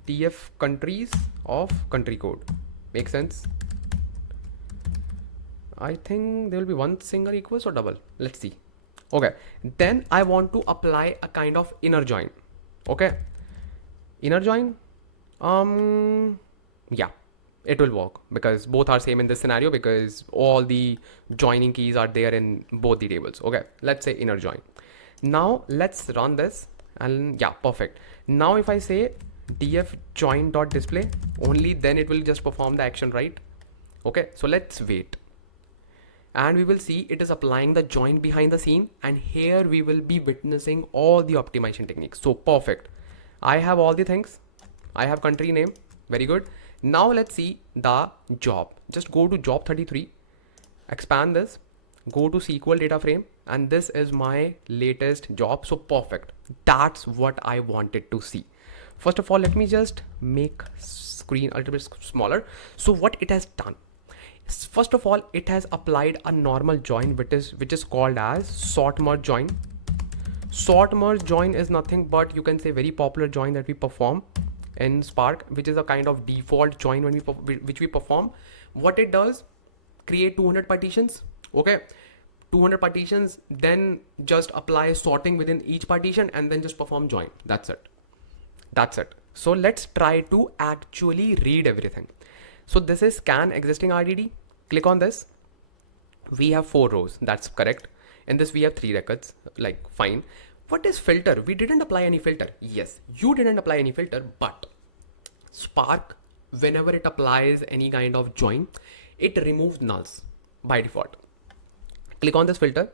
df countries of country code. Make sense? I think there will be one single equals or double. Let's see. Okay, then I want to apply a kind of inner join. Okay, inner join, yeah, it will work because both are same in this scenario, because all the joining keys are there in both the tables. Okay, let's say inner join. Now let's run this, and yeah, perfect. Now if I say df join dot display, only then it will just perform the action, right? Okay, so let's wait, and we will see it is applying the join behind the scene, and here we will be witnessing all the optimization techniques. So perfect, I have all the things. I have country name. Very good. Now let's see the job. Just go to job 33, expand this, go to SQL data frame, and this is my latest job. So perfect. That's what I wanted to see. First of all, let me just make screen a little bit smaller. So what it has done, first of all, it has applied a normal join, which is called as sort merge join. Sort merge join is nothing but, you can say, very popular join that we perform in Spark, which is a kind of default join which we perform. What it does, create 200 partitions. Okay, 200 partitions, then just apply sorting within each partition and then just perform join. That's it. So let's try to actually read everything. So this is scan existing RDD. Click on this. We have 4 rows. That's correct. In this we have 3 records. Like, fine. What is filter? We didn't apply any filter. Yes, you didn't apply any filter, but Spark, whenever it applies any kind of join, it removes nulls by default. Click on this filter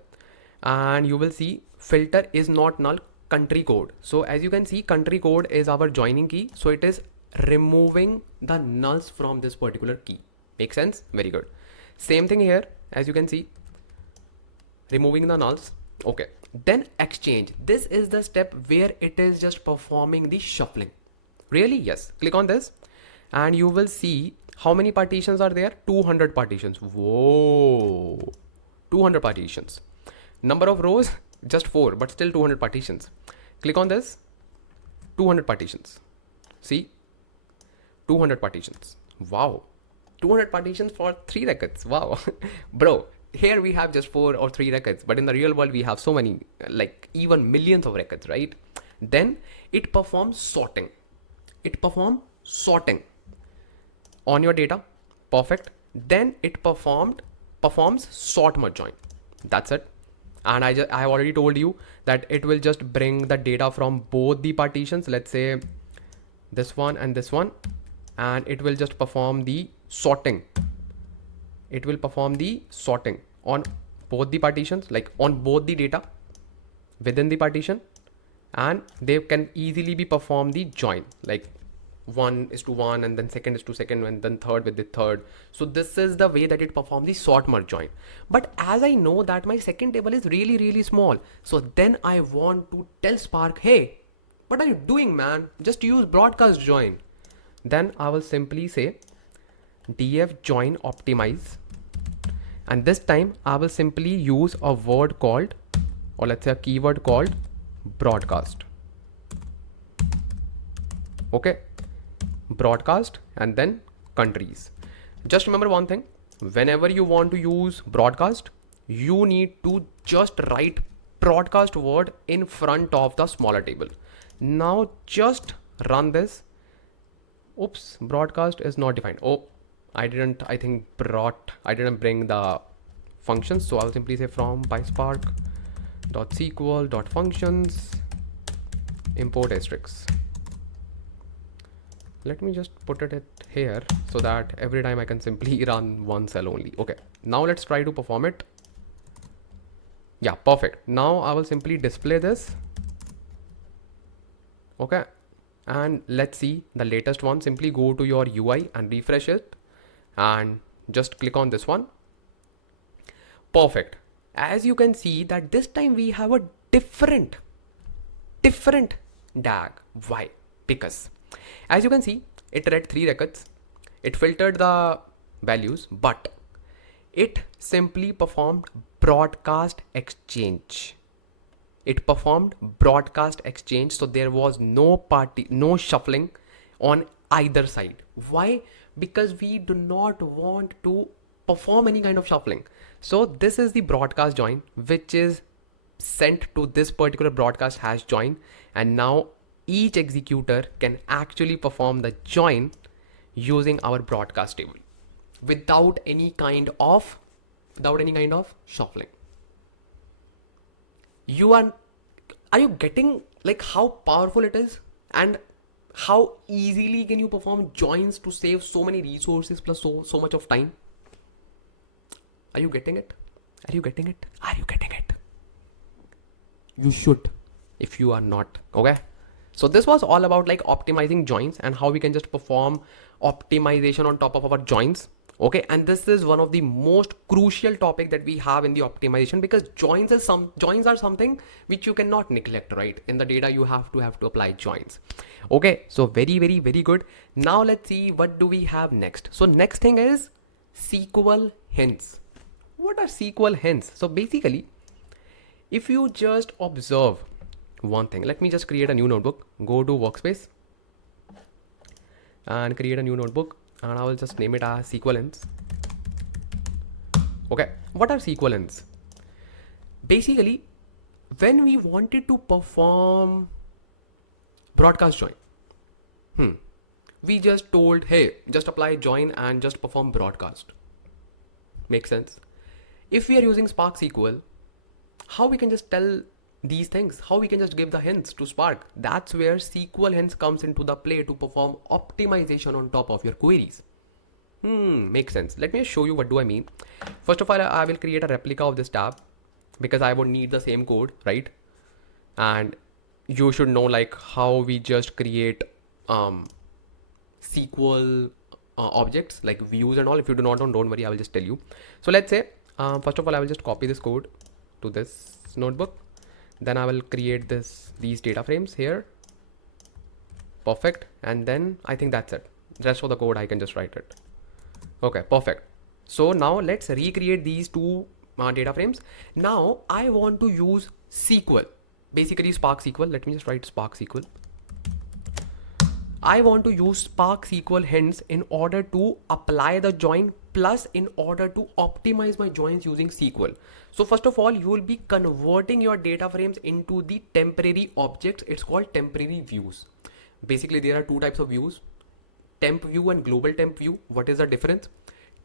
and you will see filter is not null, country code. So as you can see, country code is our joining key. So it is removing the nulls from this particular key. Make sense? Very good. Same thing here, as you can see, removing the nulls. Okay, then exchange. This is the step where it is just performing the shuffling. Really? Yes. Click on this and you will see how many partitions are there. 200 partitions. Whoa, 200 partitions. Number of rows, just 4, but still 200 partitions. Click on this. 200 partitions. See, 200 partitions. Wow, 200 partitions for 3 records. Wow. Bro, here we have just 4 or 3 records, but in the real world we have so many, like even millions of records, right? Then it performs sorting. It performs sorting on your data. Perfect. Then it performs sort merge join. That's it. And I have already told you that it will just bring the data from both the partitions, let's say this one and this one, and it will just perform the sorting. It will perform the sorting on both the partitions, like on both the data within the partition, and they can easily be performed the join, like 1:1 and then second is to second and then third with the third. So this is the way that it performs the sort merge join. But as I know that my second table is really small, so then I want to tell Spark, hey, what are you doing, man? Just use broadcast join. Then I will simply say df join optimize, and this time I will simply use a word called, or let's say a keyword called broadcast. Okay, broadcast and then countries. Just remember one thing, whenever you want to use broadcast, you need to just write broadcast word in front of the smaller table. Now just run this. Oops, broadcast is not defined. Oh, I didn't bring the functions, so I'll simply say from PySpark.sql.functions import asterisks. Let me just put it here so that every time I can simply run one cell only. Okay, now let's try to perform it. Yeah, perfect. Now I will simply display this. Okay, and let's see the latest one. Simply go to your UI and refresh it and just click on this one. Perfect. As you can see that this time we have a different DAG. Why? Because as you can see, it read 3 records, it filtered the values, but it simply performed broadcast exchange. It performed broadcast exchange, so there was no shuffling on either side. Why? Because we do not want to perform any kind of shuffling. So this is the broadcast join, which is sent to this particular broadcast hash join, and now each executor can actually perform the join using our broadcast table without any kind of shuffling. Are you getting like how powerful it is and how easily can you perform joins to save so many resources plus so much of time? Are you getting it? Are you getting it? Are you getting it? You should, if you are not. Okay, so this was all about like optimizing joins and how we can just perform optimization on top of our joins. Okay, and this is one of the most crucial topic that we have in the optimization, because joins are something which you cannot neglect, right? In the data you have to apply joins. Okay, so very good. Now let's see what do we have next. So next thing is SQL hints. What are SQL hints? So basically, if you just observe one thing, let me just create a new notebook, go to workspace and create a new notebook, and I will just name it as SQL hints. Okay, what are SQL hints? Basically, when we wanted to perform broadcast join, we just told, hey, just apply join and just perform broadcast. Makes sense. If we are using Spark SQL, how we can just tell these things, how we can just give the hints to Spark? That's where SQL hints comes into the play to perform optimization on top of your queries. Makes sense. Let me show you what do I mean. First of all, I will create a replica of this tab because I would need the same code, right? And you should know like how we just create SQL objects like views and all. If you do not know, don't worry, I will just tell you. So let's say, first of all, I will just copy this code to this notebook. Then I will create these data frames here. Perfect. And then I think that's it. The rest of the code I can just write it. Okay, perfect. So now let's recreate these two data frames. Now I want to use SQL, basically Spark SQL. Let me just write Spark SQL. I want to use Spark SQL hints in order to apply the join, plus in order to optimize my joins using SQL. So first of all, you will be converting your data frames into the temporary objects. It's called temporary views. Basically, there are two types of views, temp view and global temp view. What is the difference?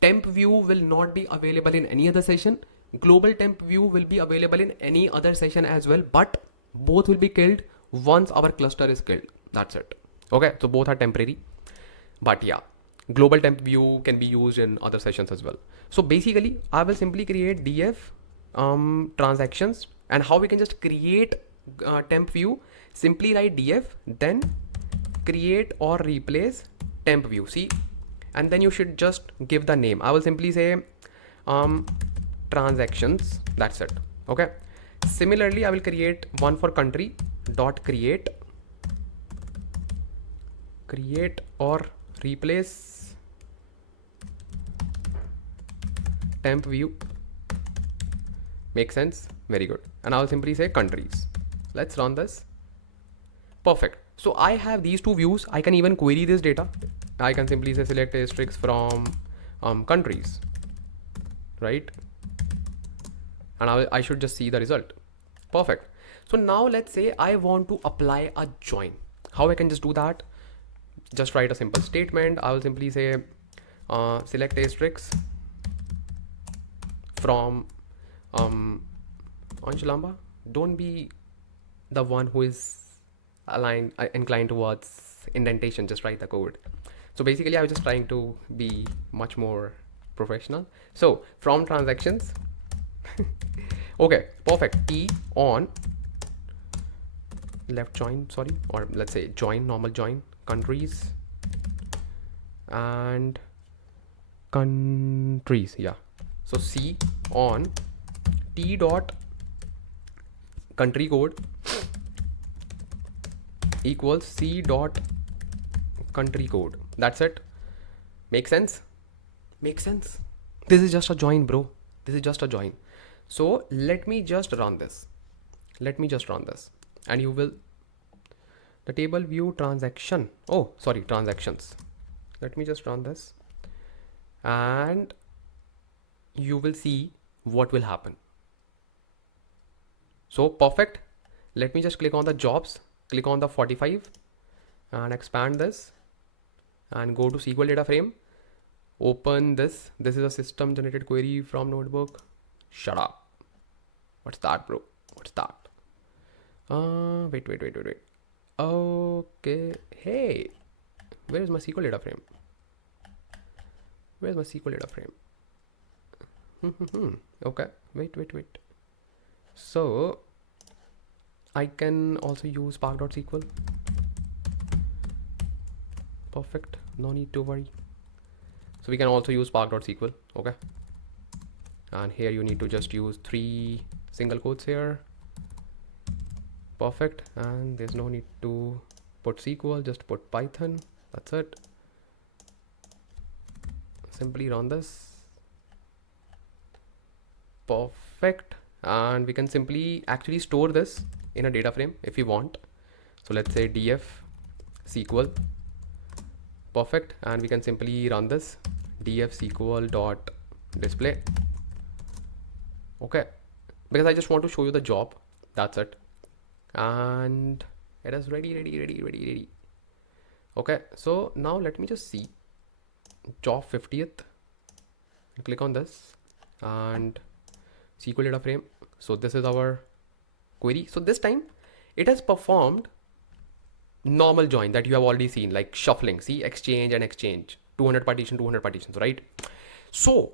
Temp view will not be available in any other session. Global temp view will be available in any other session as well, but both will be killed once our cluster is killed. That's it. Okay, so both are temporary, but yeah, global temp view can be used in other sessions as well. So basically, I will simply create df transactions, and how we can just create temp view, simply write df, then create or replace temp view. See, and then you should just give the name. I will simply say transactions. That's it. Okay. Similarly, I will create one for country dot create or replace temp view. Makes sense. Very good. And I'll simply say countries. Let's run this. Perfect. So I have these two views. I can even query this data. I can simply say select asterisks from countries, right? And I should just see the result. Perfect. So now let's say I want to apply a join. How I can just do that? Just write a simple statement. I will simply say select asterisks from Ansh Lamba. Don't be the one who is inclined towards indentation. Just write the code. So basically, I was just trying to be much more professional. So from transactions. Okay, perfect. T on left join, sorry, or let's say join, normal join, countries and countries. Yeah. So C on T dot country code equals C dot country code. That's it. Make sense? Make sense? This is just a join, bro. This is just a join. So let me just run this. And you will, the table view transaction. Oh, sorry, transactions. Let me just run this and you will see what will happen. So perfect. Let me just click on the jobs, click on the 45 and expand this and go to SQL data frame. Open this. This is a system generated query from notebook. Shut up. What's that, bro? What's that? Wait. Okay. Hey, where is my SQL data frame? Okay. Wait. So I can also use spark.sql. Perfect. No need to worry. So we can also use spark.sql. Okay. And here you need to just use 3 single quotes here. Perfect. And there's no need to put SQL, just put Python. That's it. Simply run this. Perfect. And we can simply actually store this in a data frame if you want. So let's say df SQL. Perfect. And we can simply run this df SQL dot display. Okay, because I just want to show you the job. That's it. And it is ready. Okay, so now let me just see job 50th. Click on this and SQL data frame. So this is our query. So this time it has performed normal join that you have already seen, like shuffling. See, exchange and exchange, 200 partitions, right? So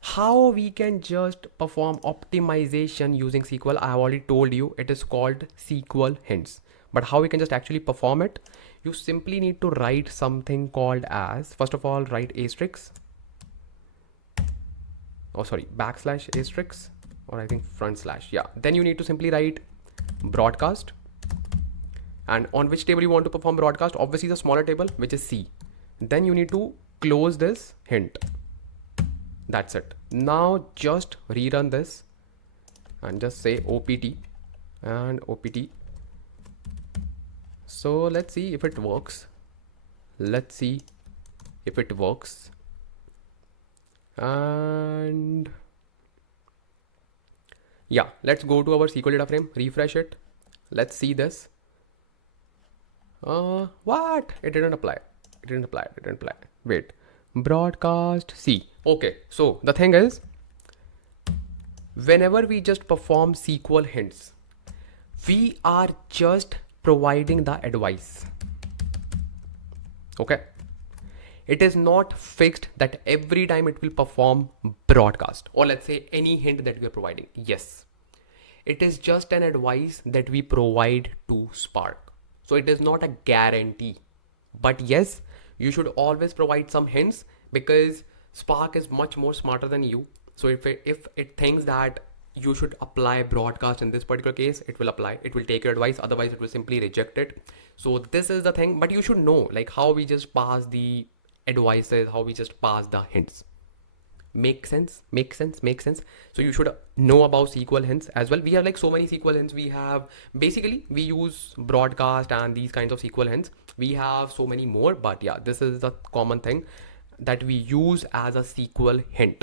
how we can just perform optimization using SQL, I have already told you, it is called SQL Hints. But how we can just actually perform it, you simply need to write something called as, first of all, write asterisk, backslash asterisk, or I think front slash, yeah. Then you need to simply write broadcast, and on which table you want to perform broadcast, obviously the smaller table, which is C. Then you need to close this hint. That's it. Now just rerun this and just say OPT and OPT. So let's see if it works. And yeah, let's go to our SQL data frame, refresh it. Let's see this. What? It didn't apply. Wait, broadcast C. Okay, so the thing is, whenever we just perform SQL hints, we are just providing the advice. Okay, it is not fixed that every time it will perform broadcast, or let's say any hint that we are providing. Yes, it is just an advice that we provide to Spark. So it is not a guarantee, but yes, you should always provide some hints, because Spark is much more smarter than you. So if it thinks that you should apply broadcast in this particular case, it will apply, it will take your advice, otherwise it will simply reject it. So this is the thing, but you should know like how we just pass the advices, how we just pass the hints. Make sense. So you should know about SQL hints as well. We have like so many SQL hints. We have, basically we use broadcast and these kinds of SQL hints. We have so many more, but yeah, this is the common thing that we use as a SQL hint.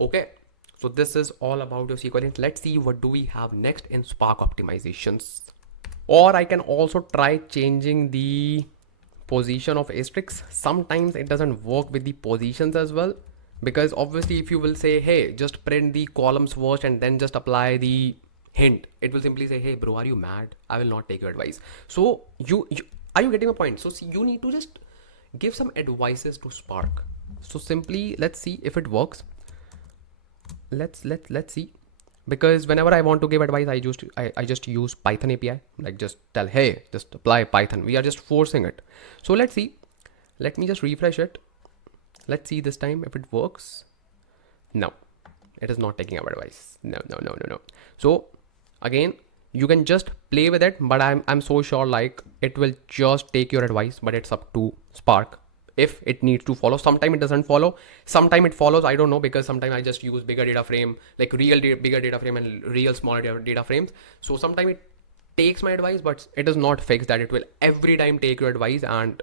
Okay, so this is all about your SQL hint. Let's see what do we have next in Spark optimizations. Or I can also try changing the position of asterisks. Sometimes it doesn't work with the positions as well, because obviously if you will say, hey, just print the columns first and then just apply the hint, it will simply say, hey bro, are you mad? I will not take your advice. So you are you getting a point? So see, you need to just give some advices to Spark. So simply let's see if it works. Let's see, because whenever I want to give advice, I just use Python API, like just tell, hey, just apply Python. We are just forcing it. So let's see, let me just refresh it. Let's see this time if it works. No, it is not taking our advice. No. So again, you can just play with it, but I'm so sure like it will just take your advice, but it's up to Spark if it needs to follow. Sometime it doesn't follow, sometime it follows, I don't know, because sometimes I just use bigger data frame, like bigger data frame and real smaller data frames. So sometimes it takes my advice, but it is not fixed that it will every time take your advice, and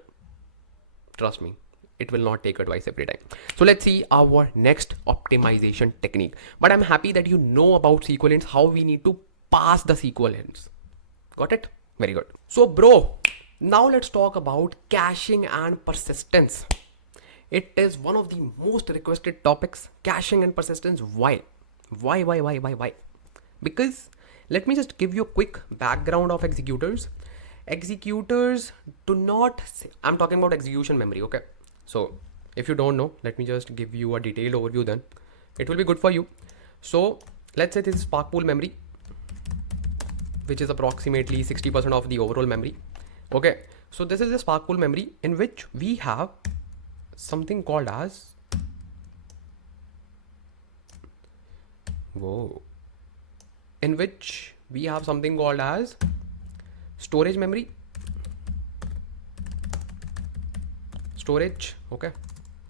trust me, it will not take advice every time. So let's see our next optimization technique. But I'm happy that you know about SQL hints, how we need to pass the SQL hints. Got it? Very good. So bro, now let's talk about caching and persistence. It is one of the most requested topics, caching and persistence. Why? Because let me just give you a quick background of executors. Executors do not, I'm talking about execution memory, okay? So if you don't know, let me just give you a detailed overview, then it will be good for you. So let's say this is Spark pool memory, which is approximately 60% of the overall memory. Okay, so this is the Spark pool memory in which we have something called as, whoa, in which we have something called as storage memory, storage, okay,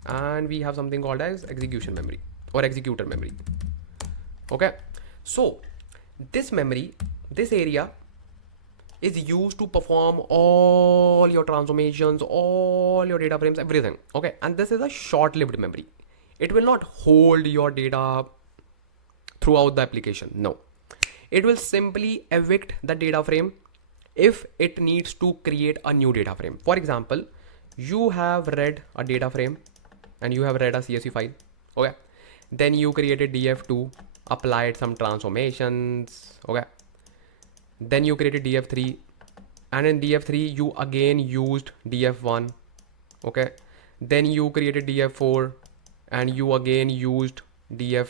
and we have something called as execution memory or executor memory. Okay, so this memory, this area is used to perform all your transformations, all your data frames, everything. Okay, and this is a short-lived memory. It will not hold your data throughout the application. No, it will simply evict the data frame if it needs to create a new data frame. For example, you have read a data frame and you have read a CSV file. Okay, then you created df2, applied some transformations. Okay, then you created df3, and in df3 you again used df1. Okay, then you created df4 and you again used df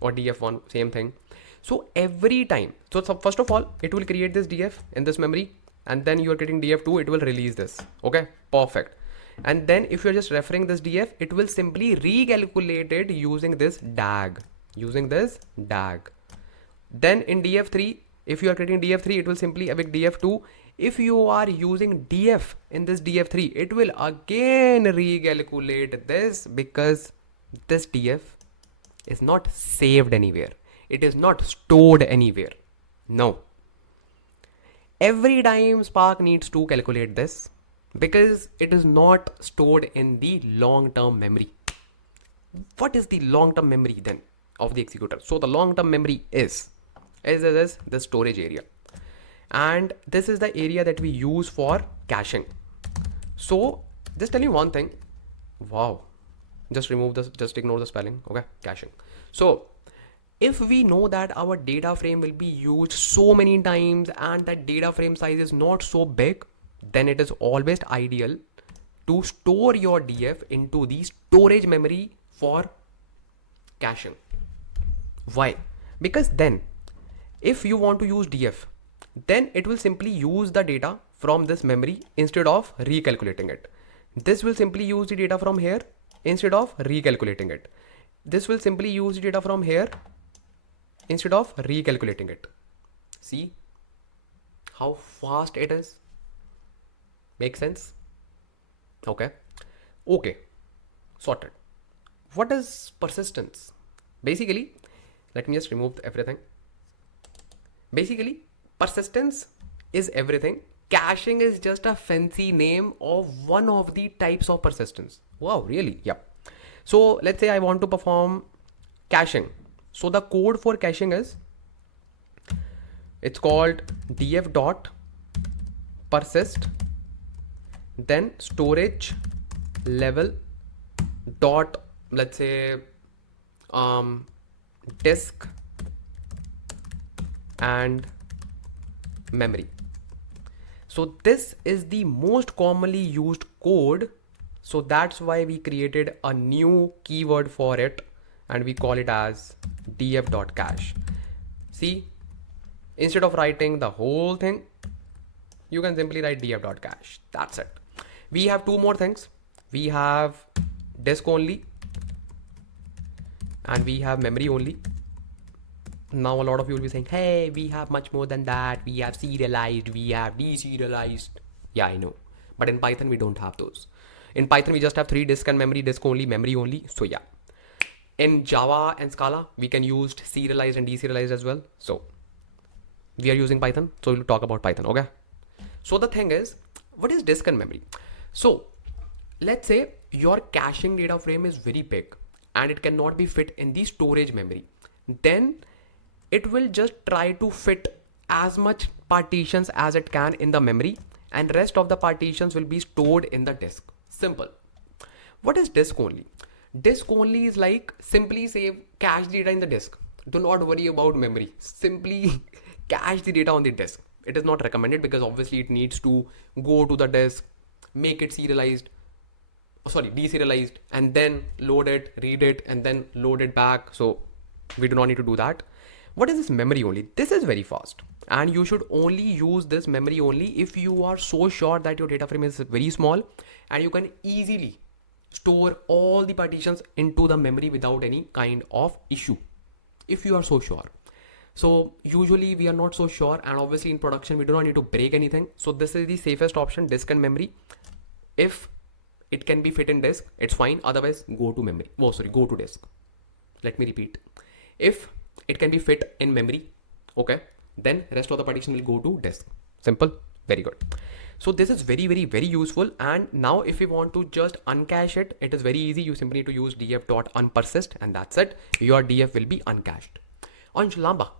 or df1, same thing. So every time, so first of all, it will create this df in this memory, and then you are getting df2, it will release this. Okay, perfect. And then if you're just referring this df, it will simply recalculate it using this dag, then in df3, if you are creating df3, it will simply evict df2. If you are using df in this df3, it will again recalculate this, because this df is not saved anywhere. It is not stored anywhere. No. Every time Spark needs to calculate this, because it is not stored in the long-term memory. What is the long-term memory then of the executor? So the long-term memory is the storage area, and this is the area that we use for caching. So just tell me one thing. Wow, just remove this, just ignore the spelling. Okay, caching. So if we know that our data frame will be used so many times and that data frame size is not so big, then it is always ideal to store your df into the storage memory for caching. Why? Because then if you want to use df, then it will simply use the data from this memory instead of recalculating it. This will simply use the data from here instead of recalculating it. This will simply use the data from here instead of recalculating it. See how fast it is? Makes sense? Okay. Okay. Sorted. What is persistence? Basically, let me just remove everything. Basically, persistence is everything. Caching is just a fancy name of one of the types of persistence. Wow, really? Yeah. So let's say I want to perform caching. So the code for caching is, it's called df dot persist, then storage level dot, let's say disk and memory. So this is the most commonly used code. So that's why we created a new keyword for it and we call it as df.cache. See, instead of writing the whole thing, you can simply write df.cache. That's it. We have two more things. We have disk only and we have memory only. Now a lot of you will be saying, hey, we have much more than that. We have serialized, we have deserialized. Yeah, I know. But in Python, we don't have those. In Python, we just have 3 disk and memory, disk only, memory only. So yeah. In Java and Scala, we can use serialized and deserialized as well. So we are using Python. So we'll talk about Python. Okay. So the thing is, what is disk and memory? So let's say your caching data frame is very big and it cannot be fit in the storage memory. Then it will just try to fit as much partitions as it can in the memory, and rest of the partitions will be stored in the disk. Simple. What is disk only? Disk only is like simply save cache data in the disk. Do not worry about memory. Simply cache the data on the disk. It is not recommended because obviously it needs to go to the disk, make it deserialized, and then load it, read it, and then load it back. So we do not need to do that. what is this memory only? This is very fast, and you should only use this memory only if you are so sure that your data frame is very small and you can easily store all the partitions into the memory without any kind of issue, if you are so sure. So usually we are not so sure, and obviously in production we do not need to break anything. So this is the safest option, disk and memory. If it can be fit in disk, it's fine. Otherwise, go to memory. Oh, sorry, go to disk. Let me repeat. If it can be fit in memory, okay, then rest of the partition will go to disk. Simple, very good. So this is very, very, very useful. And now if you want to just uncache it, it is very easy. You simply need to use df.unpersist, and that's it. Your df will be uncached. Ansh Lamba,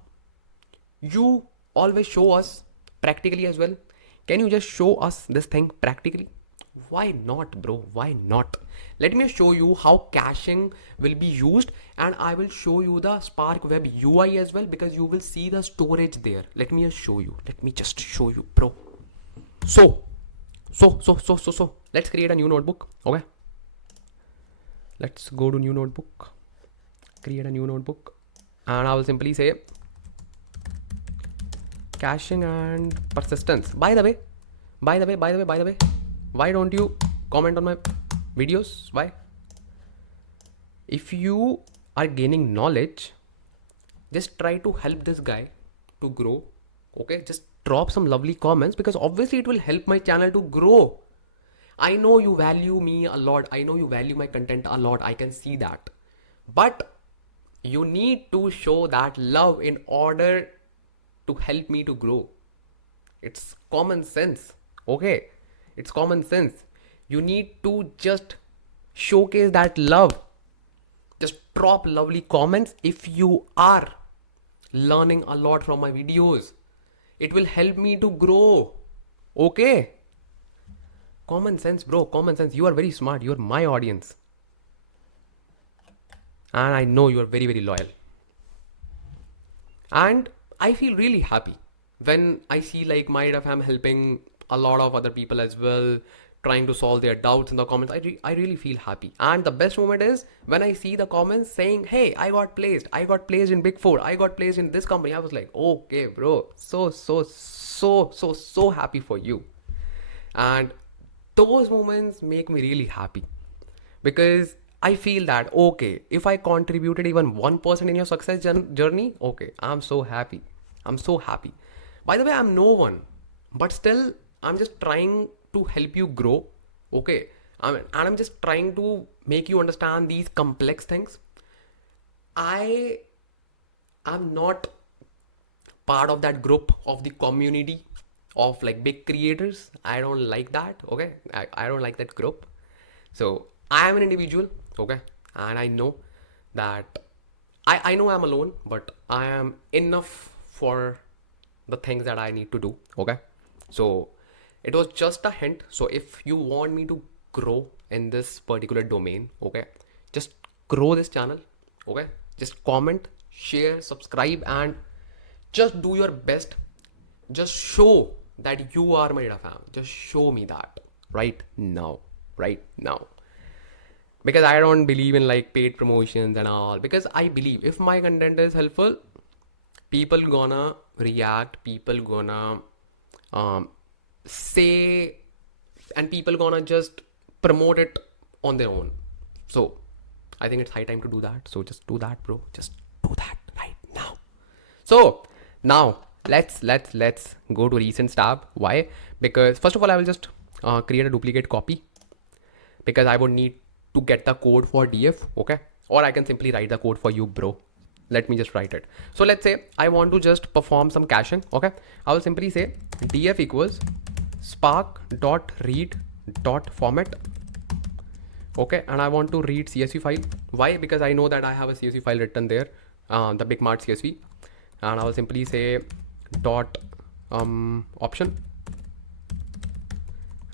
you always show us practically as well. Can you just show us this thing practically? Why not, bro? Why not? Let me show you how caching will be used, and I will show you the Spark Web UI as well, because you will see the storage there. Let me just show you. Let me just show you, bro. So, let's create a new notebook. Okay. Let's go to new notebook. Create a new notebook, and I will simply say caching and persistence. By the way, why don't you comment on my videos? Why? If you are gaining knowledge, just try to help this guy to grow. Okay, just drop some lovely comments, because obviously it will help my channel to grow. I know you value me a lot. I know you value my content a lot. I can see that. But you need to show that love in order to help me to grow. It's common sense. Okay, it's common sense. You need to just showcase that love. Just drop lovely comments if you are learning a lot from my videos. It will help me to grow. Okay, common sense, bro. Common sense. You are very smart. You are my audience, and I know you are very, very loyal. And I feel really happy when I see like my data fam helping a lot of other people as well, trying to solve their doubts in the comments. I really feel happy. And the best moment is when I see the comments saying, hey, I got placed in Big Four, I got placed in this company. I was like, okay, bro, so happy for you. And those moments make me really happy, because I feel that, okay, if I contributed even 1% in your success journey, okay, I'm so happy. I'm so happy. By the way, I'm no one, but still, I'm just trying to help you grow. Okay. And I'm just trying to make you understand these complex things. I am not part of that group of the community of like big creators. I don't like that. Okay. I don't like that group. So I am an individual. Okay. And I know that I know I'm alone, but I am enough for the things that I need to do. Okay. So it was just a hint. So if you want me to grow in this particular domain, okay, just grow this channel. Okay. Just comment, share, subscribe, and just do your best. Just show that you are my data fam. Just show me that right now. Right now. Because I don't believe in like paid promotions and all. Because I believe if my content is helpful, people gonna react, people gonna say, and people gonna just promote it on their own. So I think it's high time to do that. So just do that, bro. Just do that right now. So now let's go to recent tab. Why? Because first of all, I will just create a duplicate copy, because I would need to get the code for df. Okay, or I can simply write the code for you, bro. Let me just write it. So let's say I want to just perform some caching. Okay, I will simply say df equals spark.read.format. Okay, and I want to read CSV file. Why? Because I know that I have a CSV file written there, the big mart CSV, and I will simply say dot option,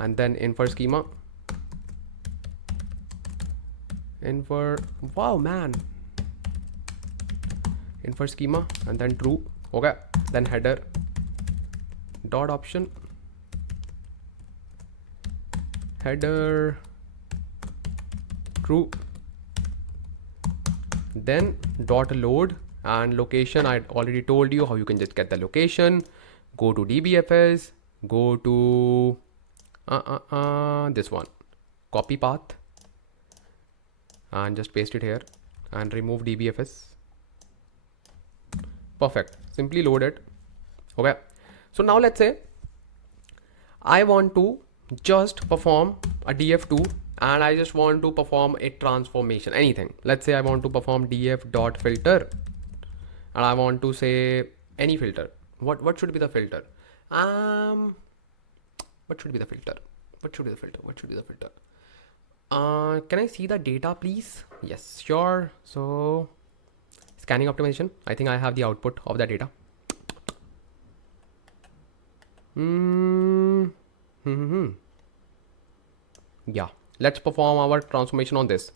and then infer schema, infer schema, and then true. Okay, then header dot option, header true, then dot load, And location, I already told you how you can just get the location. Go to dbfs, go to this one, copy path, and just paste it here and remove dbfs. Perfect. Simply load it. Okay, so now let's say I want to just perform a df2 and I just want to perform a transformation, anything. Let's say I want to perform df dot filter and I want to say any filter. What should be the filter? What should be the filter? What should be the filter? What should be the filter? Can I see the data, please? Yes, sure. So scanning optimization. I think I have the output of the data. Yeah, let's perform our transformation on this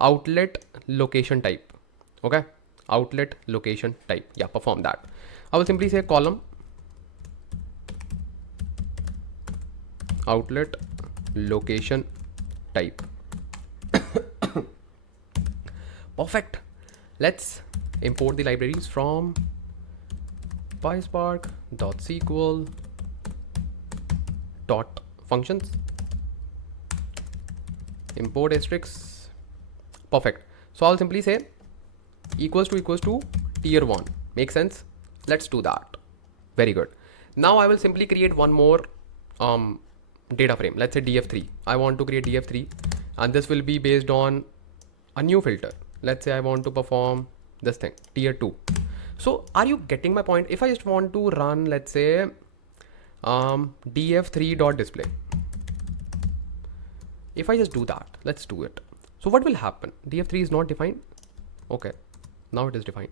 outlet location type. Okay, outlet location type. Yeah, perform that. I will simply say column outlet location type. Perfect. Let's import the libraries from PySpark.sql dot functions. Import asterisk. Perfect. So I'll simply say equals to tier 1. Make sense? Let's do that. Very good. Now I will simply create one more data frame. Let's say df3. I want to create df3 and this will be based on a new filter. Let's say I want to perform this thing, tier 2. So are you getting my point? If I just want to run, let's say df3.display. If I just do that, let's do it. So what will happen? df3 is not defined. Okay, now it is defined.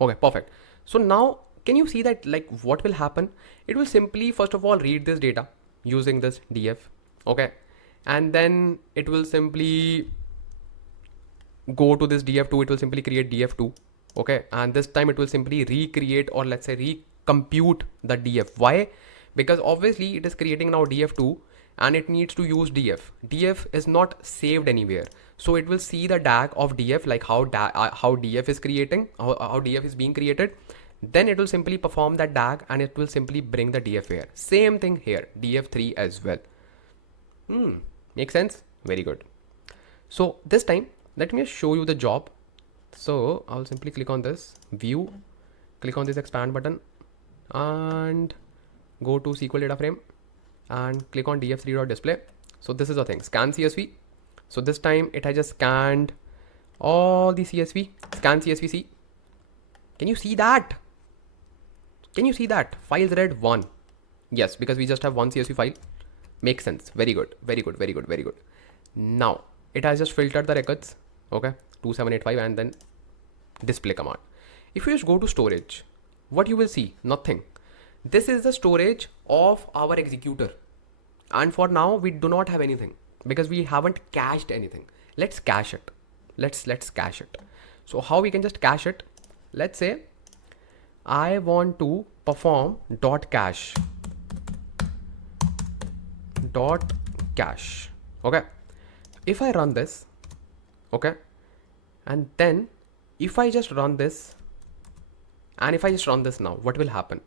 Okay, perfect. So now can you see that, like, what will happen? It will simply first of all read this data using this df. Okay, and then it will simply go to this df2. It will simply create df2. Okay, and this time it will simply recreate, or let's say recompute the df. Why? Because obviously it is creating now df2 and it needs to use df. Df is not saved anywhere, so it will see the DAG of df, like how df is creating, how df is being created. Then it will simply perform that DAG and it will simply bring the df here. Same thing here, df3 as well. Makes sense? Very good. So this time let me show you the job. So I'll simply click on this view, click on this expand button and go to SQL data frame and click on df3.display. So this is the thing, scan CSV. So this time it has just scanned all the CSV, scan CSV. See, can you see that? Can you see that? Files read 1. Yes, because we just have one CSV file. Makes sense. Very good, very good, very good, very good. Now it has just filtered the records. Okay, 2785 and then display command. If you just go to storage, what you will see? Nothing. This is the storage of our executor, and for now we do not have anything because we haven't cached anything. Let's cache it. Let's cache it. So how we can just cache it? Let's say I want to perform dot cache. Okay, if I run this, okay, and then if I just run this, and if I just run this now, what will happen?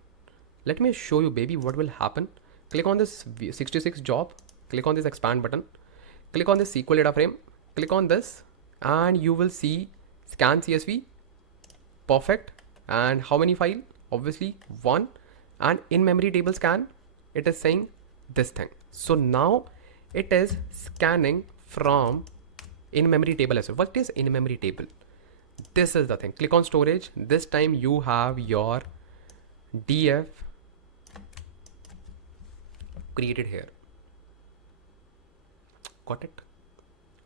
Let me show you, baby, what will happen. Click on this 66 job, click on this expand button, click on this SQL data frame, click on this, and you will see scan CSV. Perfect. And how many file? Obviously 1. And in memory table scan, it is saying this thing. So now it is scanning from in memory table as well. What is in memory table? This is the thing. Click on storage. This time you have your df created here. Got it?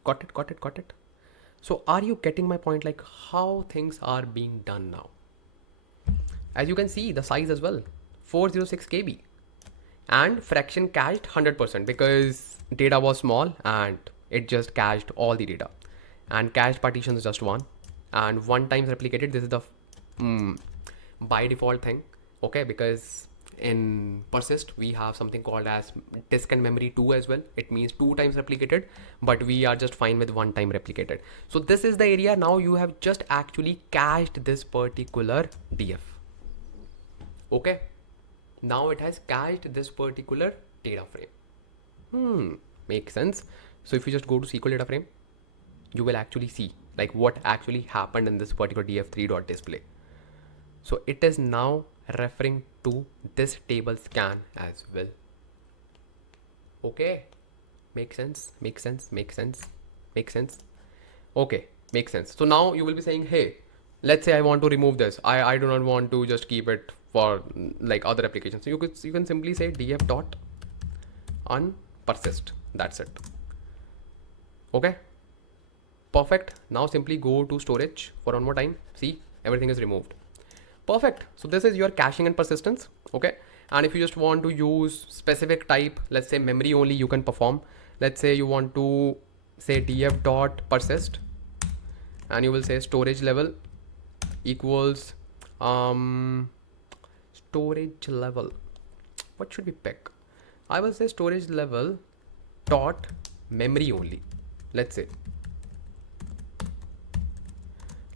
Got it, got it, got it. So are you getting my point, like how things are being done now? As you can see, the size as well, 406 KB, and fraction cached 100% because data was small and it just cached all the data, and cached partition is just 1 and 1 times replicated. This is the by default thing. Okay, because in persist, we have something called as disk and memory 2 as well. It means 2 times replicated, but we are just fine with 1 time replicated. So this is the area. Now you have just actually cached this particular df. Okay, now it has cached this particular data frame. Makes sense. So if you just go to SQL data frame, you will actually see like what actually happened in this particular df3.display. So it is now referring to this table scan as well. Okay, makes sense, makes sense, makes sense, makes sense. Okay, makes sense. So now you will be saying, hey, let's say I want to remove this. I do not want to just keep it for like other applications. So you can simply say df dot unpersist. That's it. Okay, perfect. Now simply go to storage for one more time. See, everything is removed. Perfect. So this is your caching and persistence. Okay, and if you just want to use specific type, let's say memory only, you can perform. Let's say you want to say df dot persist, and you will say storage level equals storage level. What should we pick? I will say storage level dot memory only. Let's say,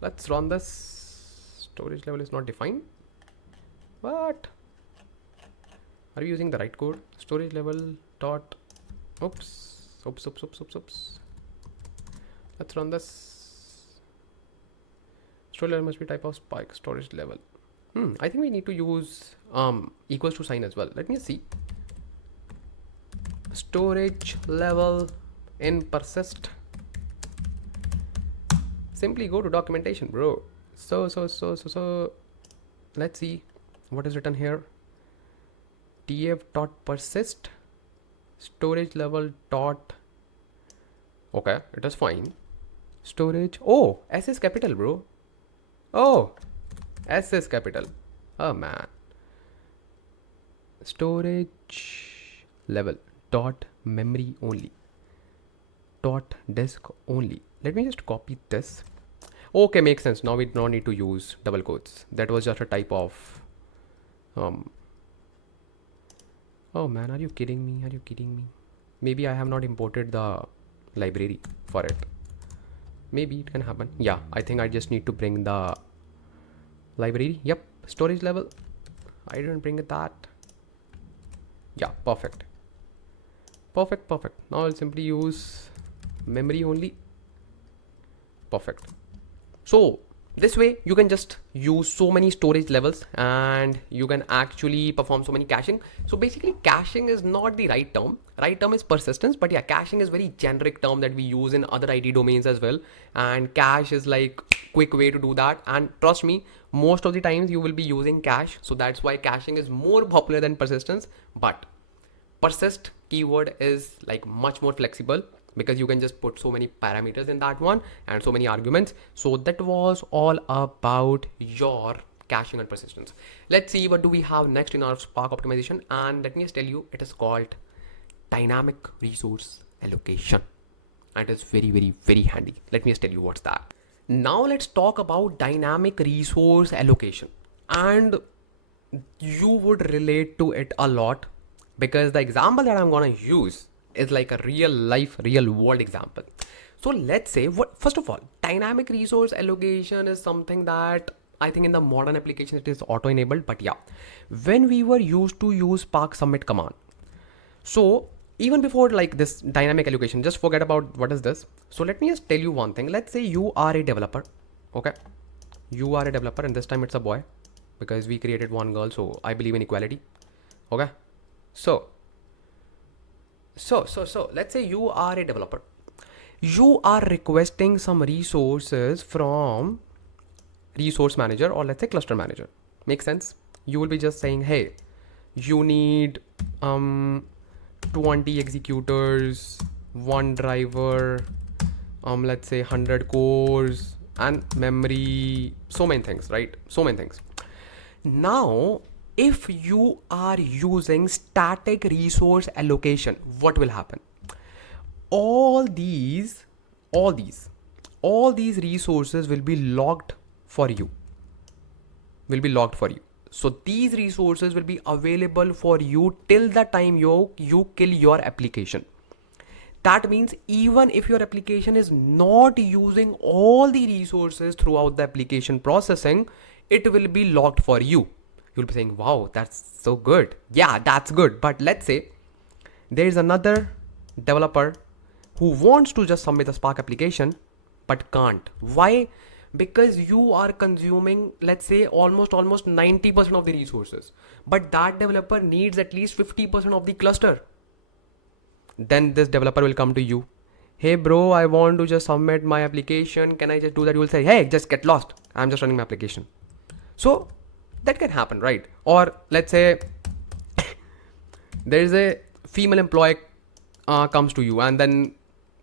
let's run this. Storage level is not defined. What? Are you using the right code? Storage level dot, oops. Let's run this. Storage level must be type of spike storage level. I think we need to use equals to sign as well. Let me see. Storage level in persist. Simply go to documentation, bro. So let's see what is written here. df dot persist storage level dot. Okay, it is fine. Storage. Oh, S is capital, bro. Oh, S is capital. Oh man. Storage level dot memory only dot disk only. Let me just copy this. Okay, makes sense. Now we don't need to use double quotes. That was just a type of oh man, are you kidding me? Are you kidding me? Maybe I have not imported the library for it. Maybe it can happen. Yeah, I think I just need to bring the library. Yep, storage level. I didn't bring it that. Yeah, perfect. Perfect. Now I'll simply use memory only. Perfect. So this way you can just use so many storage levels and you can actually perform so many caching. So basically caching is not the right term. Right term is persistence, but yeah, caching is very generic term that we use in other IT domains as well. And cache is like quick way to do that. And trust me, most of the times you will be using cache. So that's why caching is more popular than persistence. But persist keyword is like much more flexible, because you can just put so many parameters in that one and so many arguments. So that was all about your caching and persistence. Let's see what do we have next in our Spark optimization, and let me just tell you, it is called dynamic resource allocation, and it's very handy. Let me just tell you what's that. Now let's talk about dynamic resource allocation, and you would relate to it a lot because the example that I'm gonna use is like a real world example. So let's say, first of all, dynamic resource allocation is something that I think in the modern application it is auto enabled, but yeah, when we were used to use Spark submit command, so even before like this dynamic allocation, just forget about what is this. So let me just tell you one thing. Let's say you are a developer. Okay, you are a developer, and this time it's a boy because we created one girl, so I believe in equality. Okay, so let's say you are a developer. You are requesting some resources from resource manager, or let's say cluster manager. Makes sense? You will be just saying, hey, you need 20 executors, one driver, let's say 100 cores and memory, so many things, right? So many things. Now if you are using static resource allocation, what will happen? All these resources will be logged for you. So these resources will be available for you till the time you kill your application. That means even if your application is not using all the resources throughout the application processing, it will be locked for you. You'll be saying, wow, that's so good. Yeah, that's good. But let's say there is another developer who wants to just submit a Spark application but can't. Why? Because you are consuming, let's say, almost 90% of the resources, but that developer needs at least 50% of the cluster. Then this developer will come to you. Hey bro, I want to just submit my application. Can I just do that? You will say, hey, just get lost. I'm just running my application. So that can happen, right? Or let's say there is a female employee comes to you, and then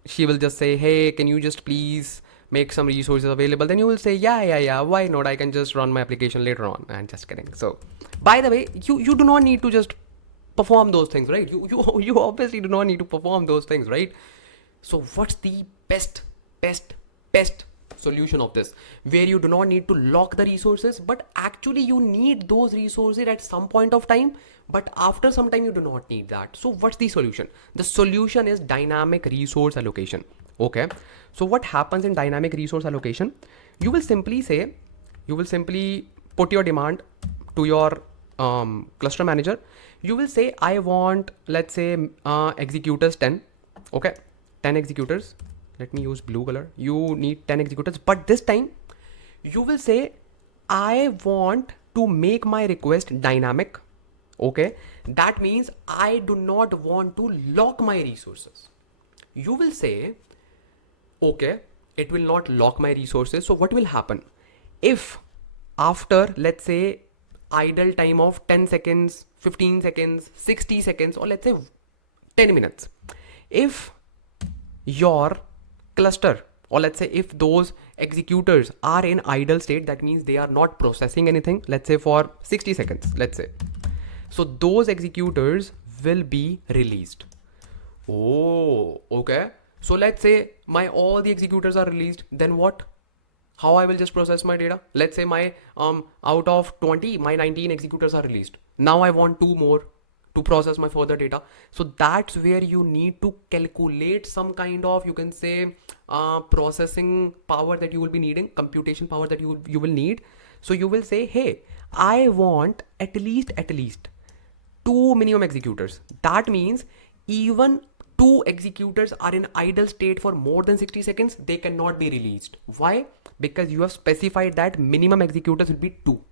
she will just say, hey, can you just please make some resources available? Then you will say, yeah, why not? I can just run my application later on. And just kidding. So by the way, you do not need to just perform those things, right? You obviously do not need to perform those things, right? So what's the best solution of this, where you do not need to lock the resources, but actually you need those resources at some point of time, but after some time you do not need that? So what's the solution? The solution is dynamic resource allocation. Okay, so what happens in dynamic resource allocation? You will simply put your demand to your cluster manager. You will say, I want, let's say, executors 10. Okay, 10 executors. Let me use blue color. You need 10 executors, but this time you will say, I want to make my request dynamic. Okay, that means I do not want to lock my resources. You will say, okay, it will not lock my resources. So what will happen if after, let's say, idle time of 10 seconds, 15 seconds, 60 seconds, or let's say 10 minutes, if your cluster, or let's say if those executors are in idle state, that means they are not processing anything, let's say for 60 seconds, let's say, so those executors will be released. Oh, okay. So let's say my all the executors are released, then what? How I will just process my data? Let's say my out of 20, my 19 executors are released. Now I want 2 more to process my further data. So that's where you need to calculate some kind of, you can say, processing power that you will be needing, computation power that you will need. So you will say, hey, I want at least 2 minimum executors. That means even 2 executors are in idle state for more than 60 seconds, they cannot be released. Why? Because you have specified that minimum executors will be 2.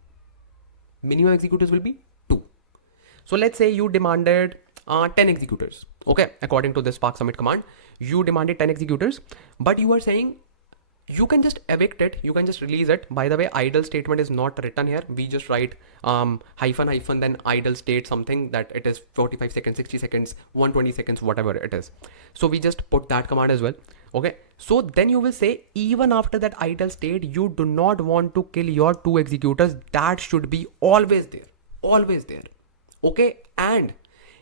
Minimum executors will be 2. So let's say you demanded 10 executors. Okay, according to the Spark Summit command, you demanded 10 executors, but you are saying you can just evict it, you can just release it. By the way, idle statement is not written here. We just write hyphen then idle state something that it is 45 seconds, 60 seconds, 120 seconds, whatever it is. So we just put that command as well. Okay, so then you will say, even after that idle state, you do not want to kill your 2 executors. That should be always there. Okay, and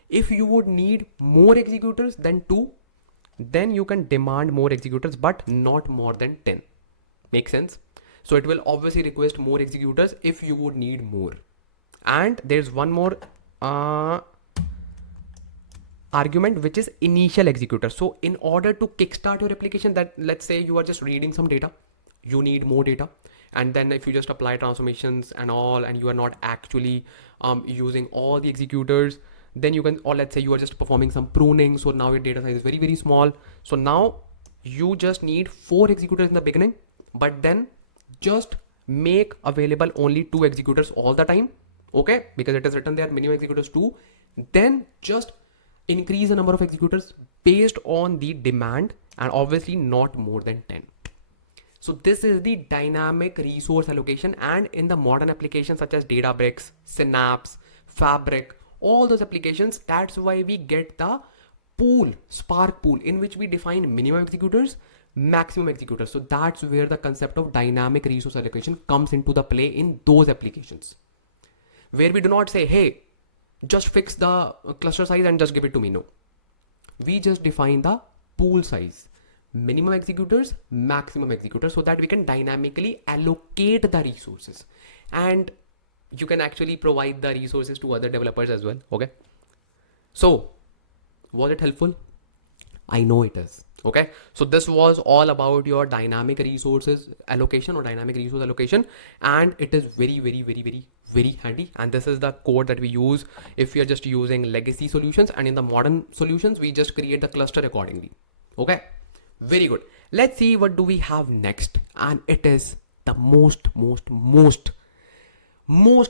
if you would need more executors than 2, then you can demand more executors, but not more than 10. Make sense? So it will obviously request more executors if you would need more. And there's one more argument, which is initial executor. So in order to kickstart your application, that let's say you are just reading some data, you need more data, and then if you just apply transformations and all, and you are not actually using all the executors, then you can, or let's say you are just performing some pruning, so now your data size is very small. So now you just need 4 executors in the beginning, but then just make available only 2 executors all the time. Okay, because it is written there minimum executors 2. Then just increase the number of executors based on the demand, and obviously not more than 10. So this is the dynamic resource allocation. And in the modern applications such as Databricks, Synapse, Fabric, all those applications, that's why we get the pool, Spark pool, in which we define minimum executors, maximum executors. So that's where the concept of dynamic resource allocation comes into the play in those applications, where we do not say, hey, just fix the cluster size and just give it to me. No, we just define the pool size, minimum executors, maximum executors, so that we can dynamically allocate the resources. And you can actually provide the resources to other developers as well. Okay. So was it helpful? I know it is. Okay. So this was all about your dynamic resources allocation or dynamic resource allocation. And it is very, very, very, very, very handy. And this is the code that we use if we are just using legacy solutions, and in the modern solutions, we just create the cluster accordingly. Okay. Very good. Let's see what do we have next. And it is the most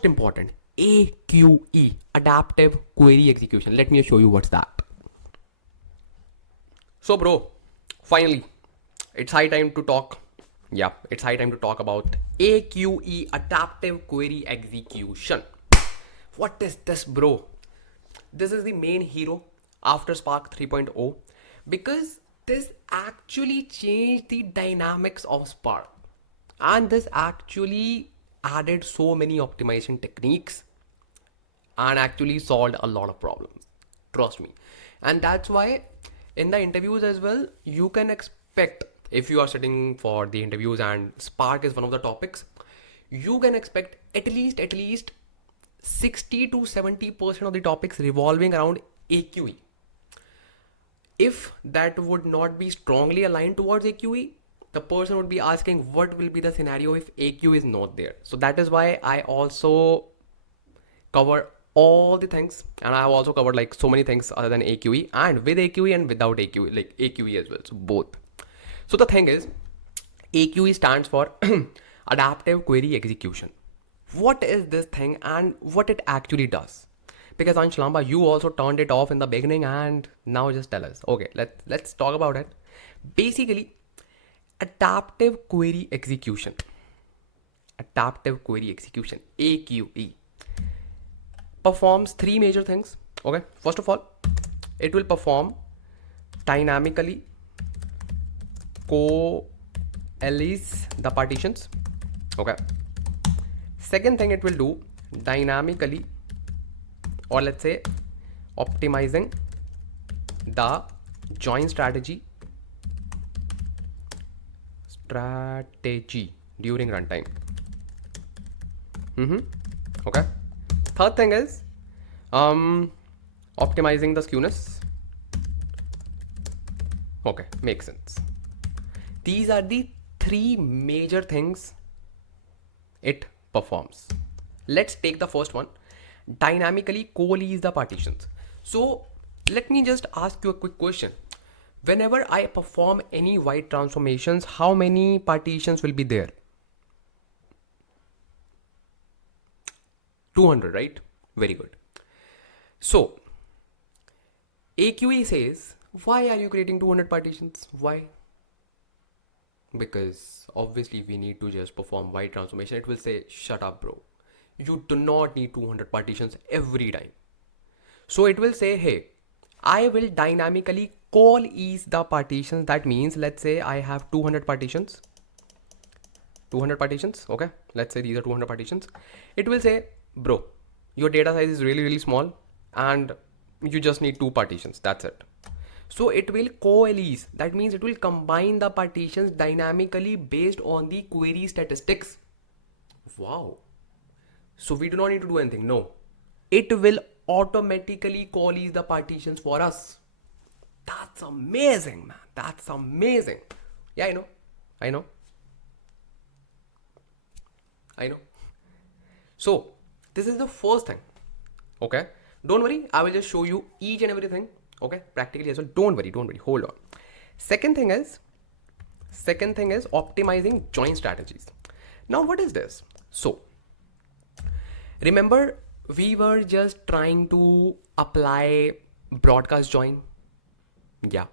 important, AQE, adaptive query execution. Let me show you what's that. So bro, finally, it's high time to talk. Yeah, it's high time to talk about AQE, adaptive query execution. What is this, bro? This is the main hero after Spark 3.0 because this actually changed the dynamics of Spark. And this actually added so many optimization techniques and actually solved a lot of problems. Trust me. And that's why in the interviews as well, you can expect, if you are sitting for the interviews and Spark is one of the topics, you can expect at least 60 to 70% of the topics revolving around AQE. If that would not be strongly aligned towards AQE, the person would be asking what will be the scenario if AQ is not there. So that is why I also cover all the things, and I have also covered like so many things other than AQE, and with AQE and without AQE, like AQE as well, so both. So the thing is, AQE stands for adaptive query execution. What is this thing and what it actually does? Because Ansh Lamba, you also turned it off in the beginning, and now just tell us. Okay, let's talk about it. Basically, adaptive query execution, AQE, performs three major things. Okay, first of all, it will perform dynamically coalesce the partitions. Okay. Second thing it will do, dynamically, or let's say optimizing the join strategy during runtime. Okay. Third thing is optimizing the skewness. Okay, makes sense. These are the three major things it performs. Let's take the first one, dynamically coalesce the partitions. So let me just ask you a quick question. Whenever I perform any white transformations, how many partitions will be there? 200, right? Very good. So AQE says, why are you creating 200 partitions? Why? Because obviously we need to just perform white transformation. It will say, shut up, bro. You do not need 200 partitions every time. So it will say, hey, I will dynamically coalesce the partitions. That means, let's say I have 200 partitions. Okay, let's say these are 200 partitions. It will say, bro, your data size is really small and you just need 2 partitions. That's it. So it will coalesce. That means it will combine the partitions dynamically based on the query statistics. Wow. So we do not need to do anything. No, it will automatically coalesce the partitions for us. That's amazing, man. That's amazing. Yeah, I know. So this is the first thing. Okay, don't worry, I will just show you each and everything. Okay, practically as well. Don't worry, hold on. Second thing is optimizing join strategies. Now what is this? So remember, we were just trying to apply broadcast join. Yeah,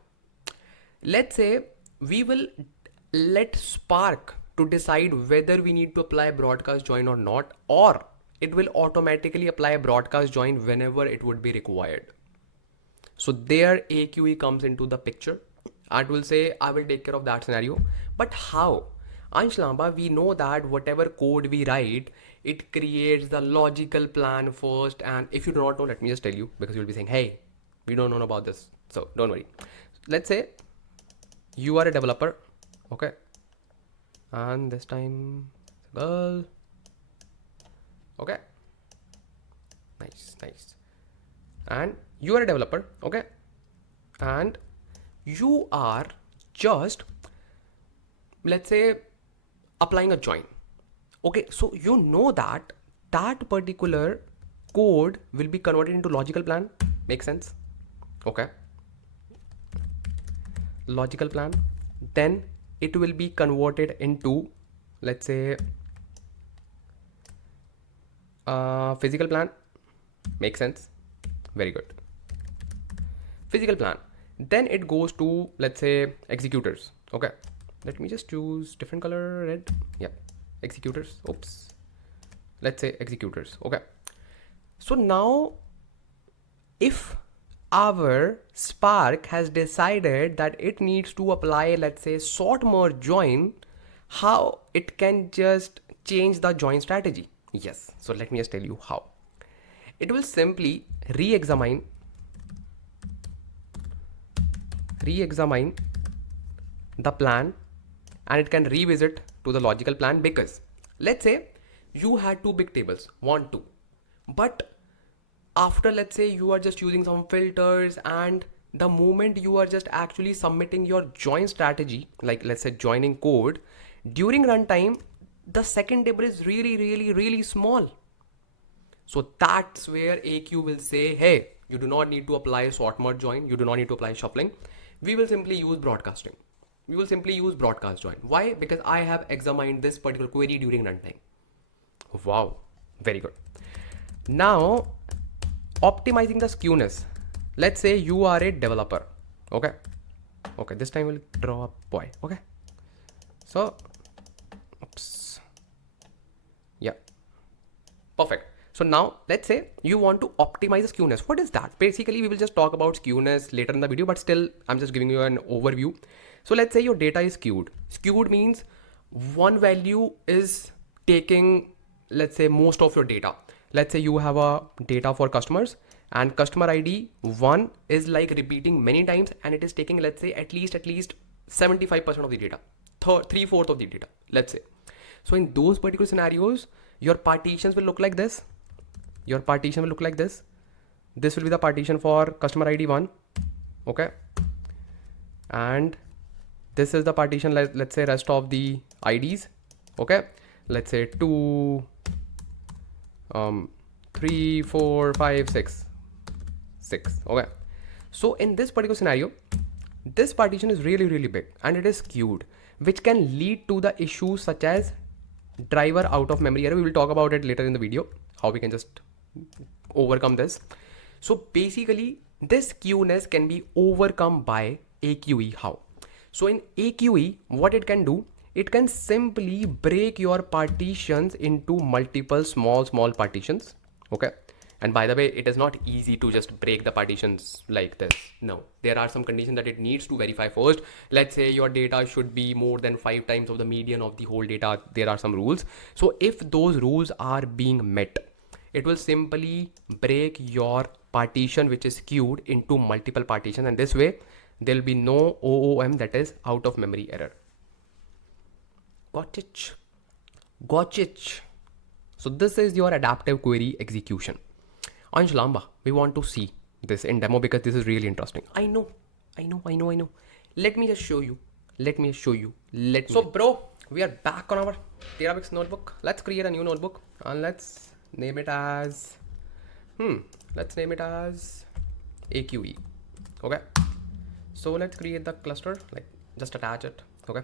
let's say we will let Spark to decide whether we need to apply broadcast join or not, or it will automatically apply broadcast join whenever it would be required. So there AQE comes into the picture and will say, I will take care of that scenario. But how? Ansh Lamba, we know that whatever code we write, it creates the logical plan first. And if you do not know, let me just tell you, because you'll be saying, hey, we don't know about this. So don't worry. Let's say you are a developer. Okay. And this time, girl. Okay. nice. And you are a developer, okay? And you are just, let's say, applying a join. Okay, so you know that that particular code will be converted into logical plan. Makes sense? Okay. Logical plan. Then it will be converted into, let's say, physical plan. Makes sense? Very good. Physical plan. Then it goes to, let's say, executors. Okay. Let me just choose different color, red. Yeah. Executors. Oops. Let's say executors. Okay. So now if our Spark has decided that it needs to apply, let's say, sort merge join, how it can just change the join strategy? Yes. So let me just tell you how. It will simply re-examine the plan, and it can revisit to the logical plan, because let's say you had two big tables, 1, 2, but after, let's say, you are just using some filters, and the moment you are just actually submitting your join strategy, like let's say joining code, during runtime the second table is really small. So that's where AQ will say, hey, you do not need to apply sort merge join, you do not need to apply shuffling. We will simply use broadcasting. We will simply use broadcast join. Why? Because I have examined this particular query during runtime. Wow, very good. Now, optimizing the skewness. Let's say you are a developer. Okay. Okay, this time we'll draw a boy. Okay. So, oops. Yeah. Perfect. So now let's say you want to optimize the skewness. What is that? Basically, we will just talk about skewness later in the video, but still I'm just giving you an overview. So let's say your data is skewed. Skewed means one value is taking, let's say, most of your data. Let's say you have a data for customers, and customer ID 1 is like repeating many times, and it is taking, let's say, at least 75% of the data, 3/4 of the data, let's say. So in those particular scenarios, your partitions will look like this. Your partition will look like this. This will be the partition for customer ID 1. Okay. And this is the partition, let's say, rest of the IDs. Okay. Let's say 2, 3, 4, 5, 6. Okay. So in this particular scenario, this partition is really big and it is skewed, which can lead to the issues such as driver out of memory error. We will talk about it later in the video, how we can just overcome this. So basically this skewness can be overcome by AQE. How? So in AQE, what it can do, it can simply break your partitions into multiple small partitions. Okay. And by the way, it is not easy to just break the partitions like this. No, there are some conditions that it needs to verify first. Let's say your data should be more than 5 times of the median of the whole data. There are some rules. So if those rules are being met, it will simply break your partition, which is skewed, into multiple partitions. And this way, there will be no OOM, that is out of memory error. Got it. So this is your adaptive query execution. Ansh Lamba, we want to see this in demo because this is really interesting. I know. Let me just show you. So bro, we are back on our Databricks notebook. Let's create a new notebook and let's name it as AQE. Okay. So let's create the cluster, like just attach it. Okay.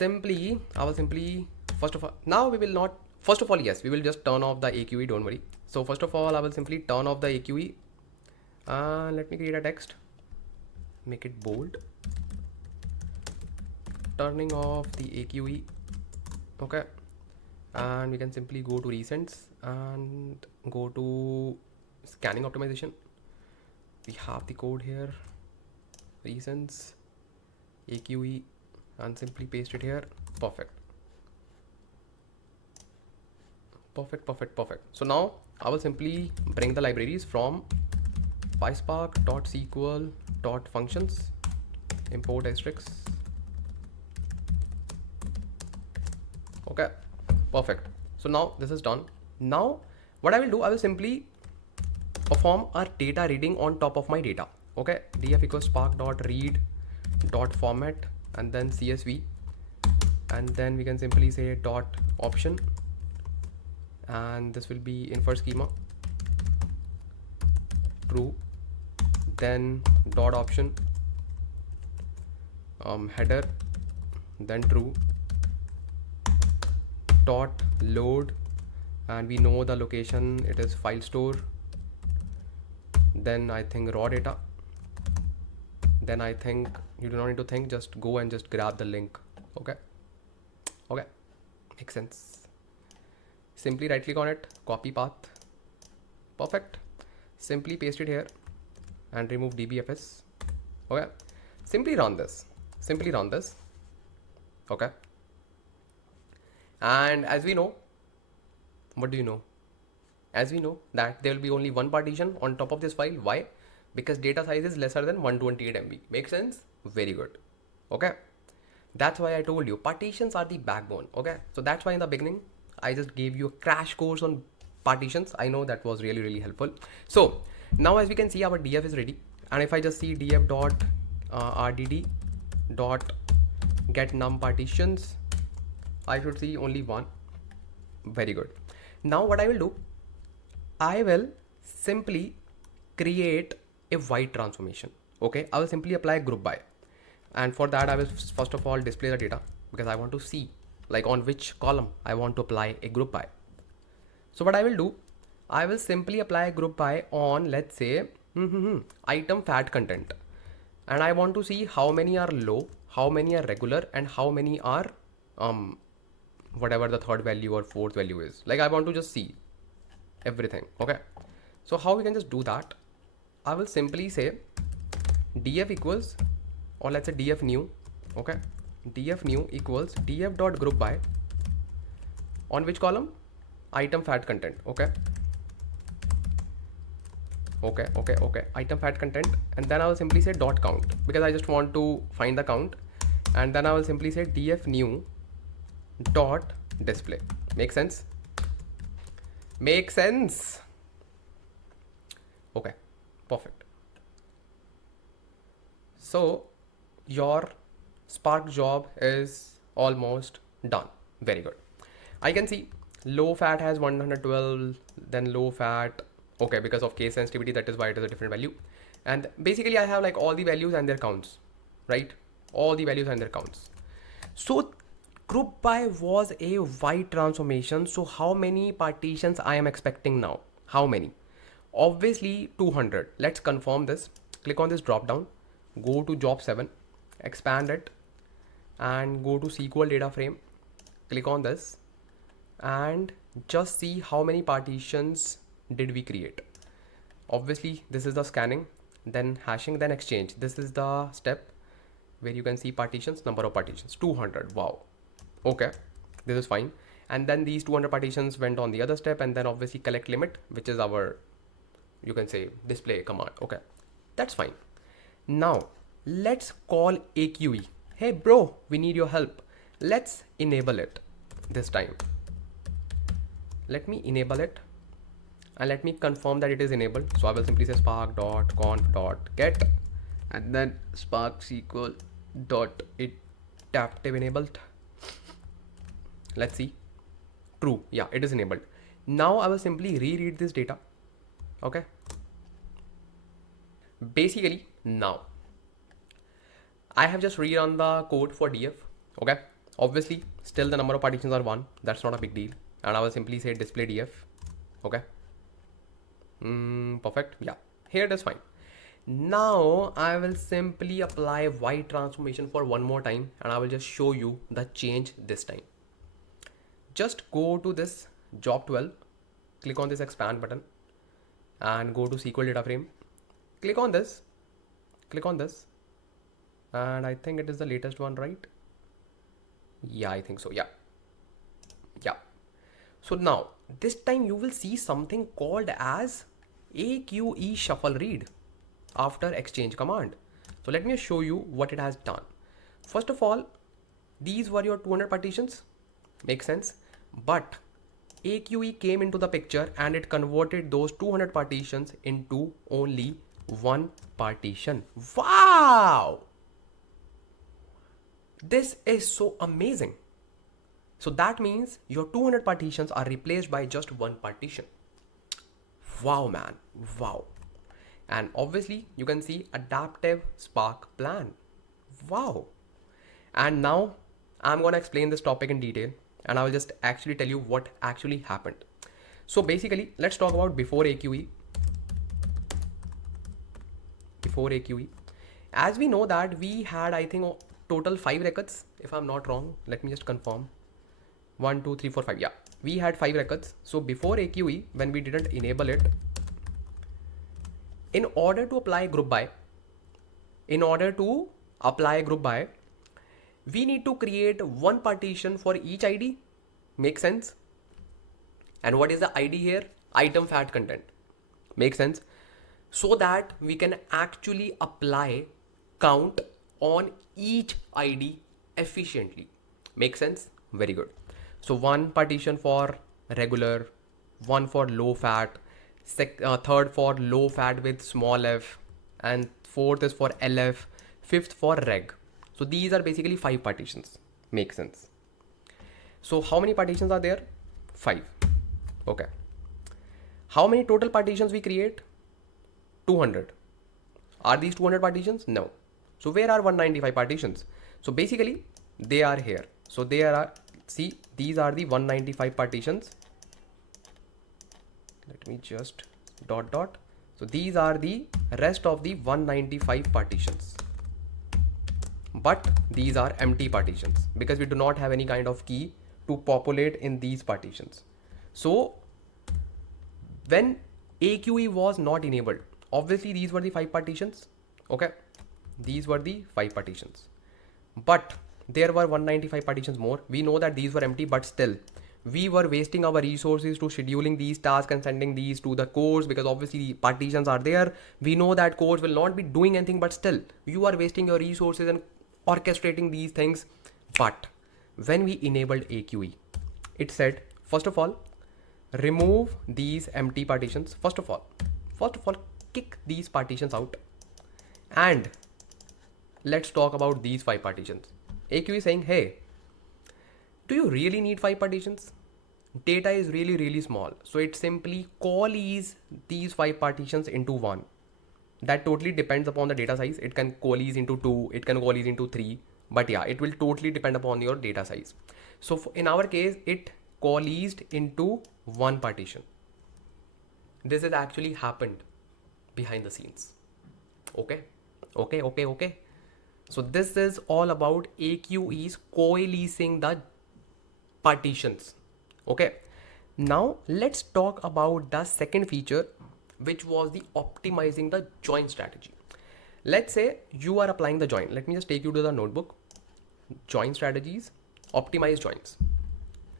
I will simply, first of all, yes, we will just turn off the AQE, don't worry. So first of all, I will simply turn off the AQE. Let me create a text, make it bold, turning off the AQE. Okay. And we can simply go to recents and go to scanning optimization. We have the code here, recents, AQE, and simply paste it here. Perfect. So now I will simply bring the libraries from PySpark.sql.functions, import asterisk. Okay, perfect. So now this is done. Now what I will do, I will simply perform a data reading on top of my data. Okay, df equals spark dot read dot format and then csv, and then we can simply say dot option, and this will be infer schema true, then dot option, header, then true, dot load, and we know the location, it is file store, then I think raw data, then I think you do not need to think, just go and just grab the link. Okay, okay, makes sense. Simply right click on it, copy path, perfect, simply paste it here and remove dbfs. Okay, simply run this, okay, and as we know, what do you know, as we know that there will be only one partition on top of this file. Why? Because data size is lesser than 128 MB. Makes sense? Very good. Okay, that's why I told you partitions are the backbone. Okay, so that's why in the beginning I just gave you a crash course on partitions. I know that was really helpful. So now as we can see, our df is ready, and if I just see df dot rdd dot get num partitions, I should see only one. Very good. Now what I will do, I will simply create a white transformation. Okay, I will simply apply group by, and for that I will first of all display the data, because I want to see like on which column I want to apply a group by. So what I will do, I will simply apply a group by on, let's say, item fat content, and I want to see how many are low, how many are regular, and how many are whatever the third value or fourth value is. Like I want to just see everything. Okay, so how we can just do that, I will simply say df equals, or let's say df new. Okay, df new equals df dot group by on which column, item fat content. Okay, item fat content, and then I will simply say dot count, because I just want to find the count, and then I will simply say df new dot display. Make sense? Make sense? Okay, perfect. So your Spark job is almost done. Very good. I can see low fat has 112, then low fat. Okay, because of case sensitivity, that is why it is a different value. And basically I have like all the values and their counts, right? All the values and their counts. So group by was a white transformation. So how many partitions I am expecting now? How many? Obviously 200. Let's confirm this. Click on this drop down, go to job 7, expand it, and go to SQL data frame. Click on this and just see how many partitions did we create. Obviously this is the scanning, then hashing, then exchange. This is the step where you can see partitions, number of partitions, 200. Wow. Okay, this is fine. And then these 200 partitions went on the other step, and then obviously collect limit, which is our, you can say, display command. Okay, that's fine. Now let's call AQE. Hey bro, we need your help. Let's enable it this time. Let me enable it and let me confirm that it is enabled. So I will simply say spark.conf.get and then spark SQL dot adaptive enabled. Let's see. True. Yeah, it is enabled. Now I will simply reread this data. Okay. Basically, now I have just rerun the code for df. Okay. Obviously, still the number of partitions are 1. That's not a big deal. And I will simply say display df. Okay. Perfect. Yeah. Here it is fine. Now I will simply apply white transformation for one more time, and I will just show you the change this time. Just go to this job 12, click on this expand button and go to SQL data frame. Click on this, and I think it is the latest one, right? Yeah, I think so. Yeah. So now this time you will see something called as AQE shuffle read after exchange command. So let me show you what it has done. First of all, these were your 200 partitions. Makes sense. But AQE came into the picture and it converted those 200 partitions into only one partition. Wow! This is so amazing. So that means your 200 partitions are replaced by just one partition. Wow, man. Wow. And obviously you can see adaptive Spark plan. Wow. And now I'm going to explain this topic in detail and I will just actually tell you what actually happened. So basically, let's talk about before AQE. Before AQE, as we know that we had, I think, total 5 records, if I'm not wrong. Let me just confirm. 1, 2, 3, 4, 5. Yeah, we had 5 records. So before AQE, when we didn't enable it, in order to apply group by, we need to create one partition for each ID. Make sense? And what is the ID here? Item fat content. Make sense? So that we can actually apply count on each ID efficiently. Make sense? Very good. So one partition for regular, one for low fat, third for low fat with small f, and fourth is for LF, fifth for reg. So these are basically 5 partitions. Make sense? So how many partitions are there? 5. Okay. How many total partitions we create? 200. Are these 200 partitions? No. So where are 195 partitions? So basically they are here. So there are, see, these are the 195 partitions. Let me just ... So these are the rest of the 195 partitions. But these are empty partitions because we do not have any kind of key to populate in these partitions. So when AQE was not enabled, obviously these were the 5 partitions. Okay, these were the 5 partitions, but there were 195 partitions more. We know that these were empty, but still we were wasting our resources to scheduling these tasks and sending these to the codes, because obviously the partitions are there. We know that codes will not be doing anything, but still you are wasting your resources and orchestrating these things. But when we enabled AQE, it said, first of all, remove these empty partitions. First of all, kick these partitions out, and let's talk about these 5 partitions. AQE is saying, hey, do you really need 5 partitions? Data is really small, so it simply coalesces these 5 partitions into one. That totally depends upon the data size. It can coalesce into 2, it can coalesce into 3, but yeah, it will totally depend upon your data size. So in our case, it coalesced into one partition. This has actually happened behind the scenes. Okay. So this is all about AQE's coalescing the partitions. Okay. Now let's talk about the second feature, which was the optimizing the join strategy. Let's say you are applying the join. Let me just take you to the notebook. Join strategies, optimize joins.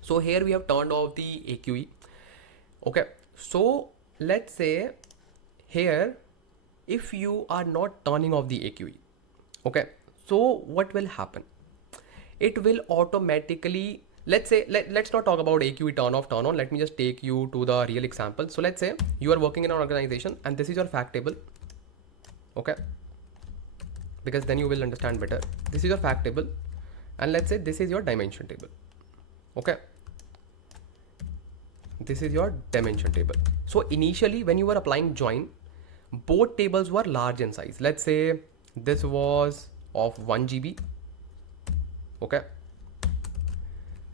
So here we have turned off the AQE. Okay. So let's say here, if you are not turning off the AQE, okay, so what will happen? It will automatically, let's say, let's not talk about AQE turn off, turn on. Let me just take you to the real example. So let's say you are working in an organization and this is your fact table. Okay. Because then you will understand better. This is your fact table. And let's say this is your dimension table. Okay. This is your dimension table. So initially when you were applying join, both tables were large in size. Let's say this was of 1 GB. Okay.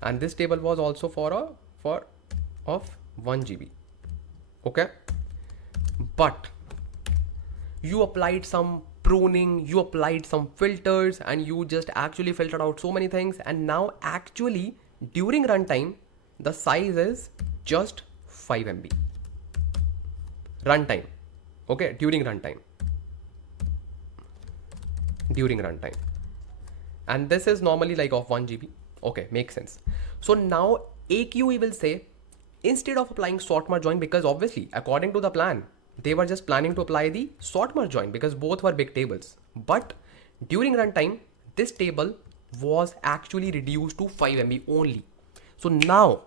And this table was also of 1 GB. Okay. But you applied some pruning, you applied some filters, and you just actually filtered out so many things. And now actually during runtime, the size is just 5 MB. Runtime. Okay. During runtime. And this is normally like of 1 GB. Okay, makes sense. So now AQE will say, instead of applying sort merge join, because obviously according to the plan, they were just planning to apply the sort merge join because both were big tables. But during runtime, this table was actually reduced to 5 MB only. So now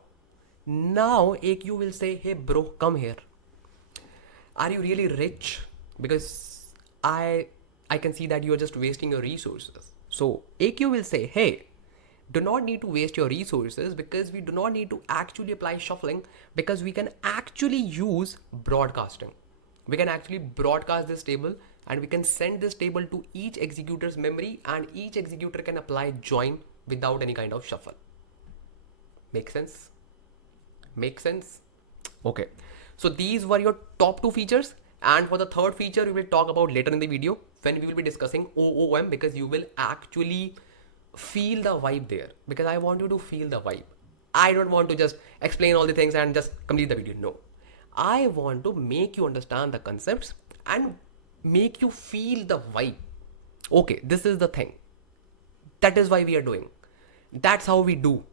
Now AQ will say, hey bro, come here. Are you really rich? Because I can see that you are just wasting your resources. So AQ will say, hey, do not need to waste your resources, because we do not need to actually apply shuffling, because we can actually use broadcasting. We can actually broadcast this table, and we can send this table to each executor's memory, and each executor can apply join without any kind of shuffle. Make sense? Make sense? Okay. So these were your top two features. And for the third feature, we will talk about later in the video when we will be discussing OOM, because you will actually feel the vibe there, because I want you to feel the vibe. I don't want to just explain all the things and just complete the video. No. I want to make you understand the concepts and make you feel the vibe. Okay, this is the thing. That is why we are doing. That's how we do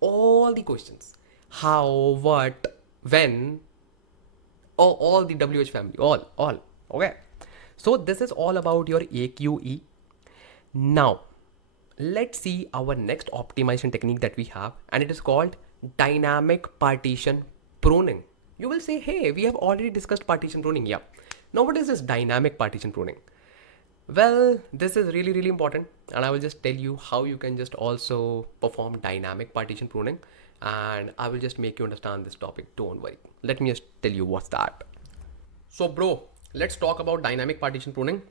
all the questions. How, what, when, all the WH family, all. Okay. So this is all about your AQE. Now, let's see our next optimization technique that we have, and it is called dynamic partition pruning. You will say, hey, we have already discussed partition pruning. Yeah. Now, what is this dynamic partition pruning? Well, this is really, really important, and I will just tell you how you can just also perform dynamic partition pruning, and I will just make you understand this topic. Don't worry. Let me just tell you what's that. So, bro, let's talk about dynamic partition pruning.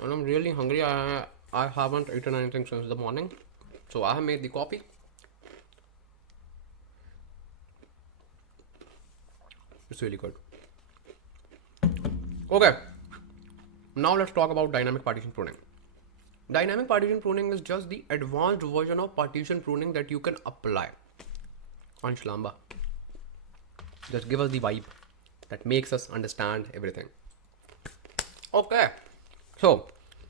And I'm really hungry. I haven't eaten anything since the morning, so I have made the coffee. It's really good. Okay. Now let's talk about dynamic partition pruning. Dynamic partition pruning is just the advanced version of partition pruning that you can apply. Ansh Lamba, just give us the vibe that makes us understand everything. Okay, so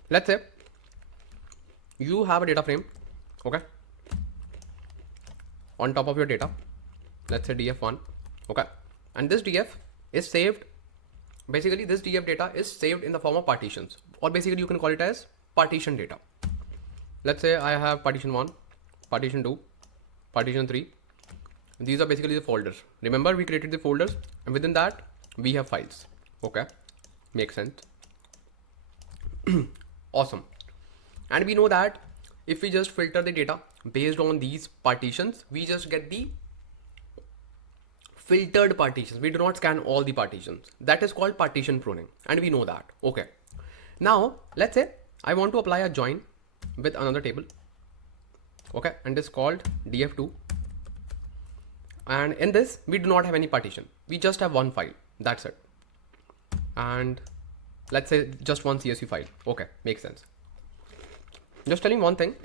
let's say you have a data frame, okay, on top of your data, let's say df1, okay, and this df is saved. Basically, this df data is saved in the form of partitions, or basically you can call it as partition data. Let's say I have partition 1, partition 2, partition 3. These are basically the folders. Remember, we created the folders, and within that we have files. Okay, makes sense. Awesome. And we know that if we just filter the data based on these partitions, we just get the filtered partitions. We do not scan all the partitions. That is called partition pruning, and we know that. Okay. Now, let's say I want to apply a join with another table. Okay, and this is called df2. And in this, we do not have any partition. We just have one file. That's it. And let's say just one CSV file. Okay, makes sense. Just telling one thing.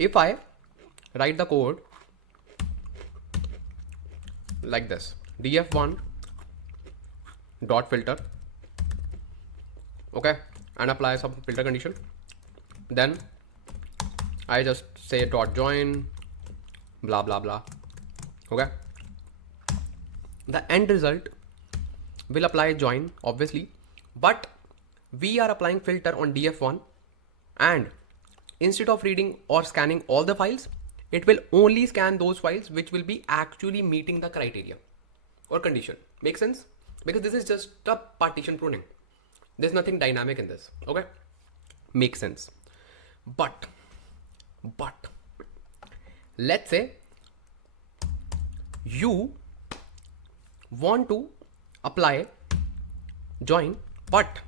If I write the code like this, df1 dot filter, okay, and apply some filter condition, then I just say dot join, blah blah blah. Okay, the end result will apply join, obviously, but we are applying filter on df1, and instead of reading or scanning all the files, it will only scan those files which will be actually meeting the criteria or condition. Make sense? Because this is just a partition pruning. There's nothing dynamic in this. Okay, makes sense. But let's say you want to apply join, but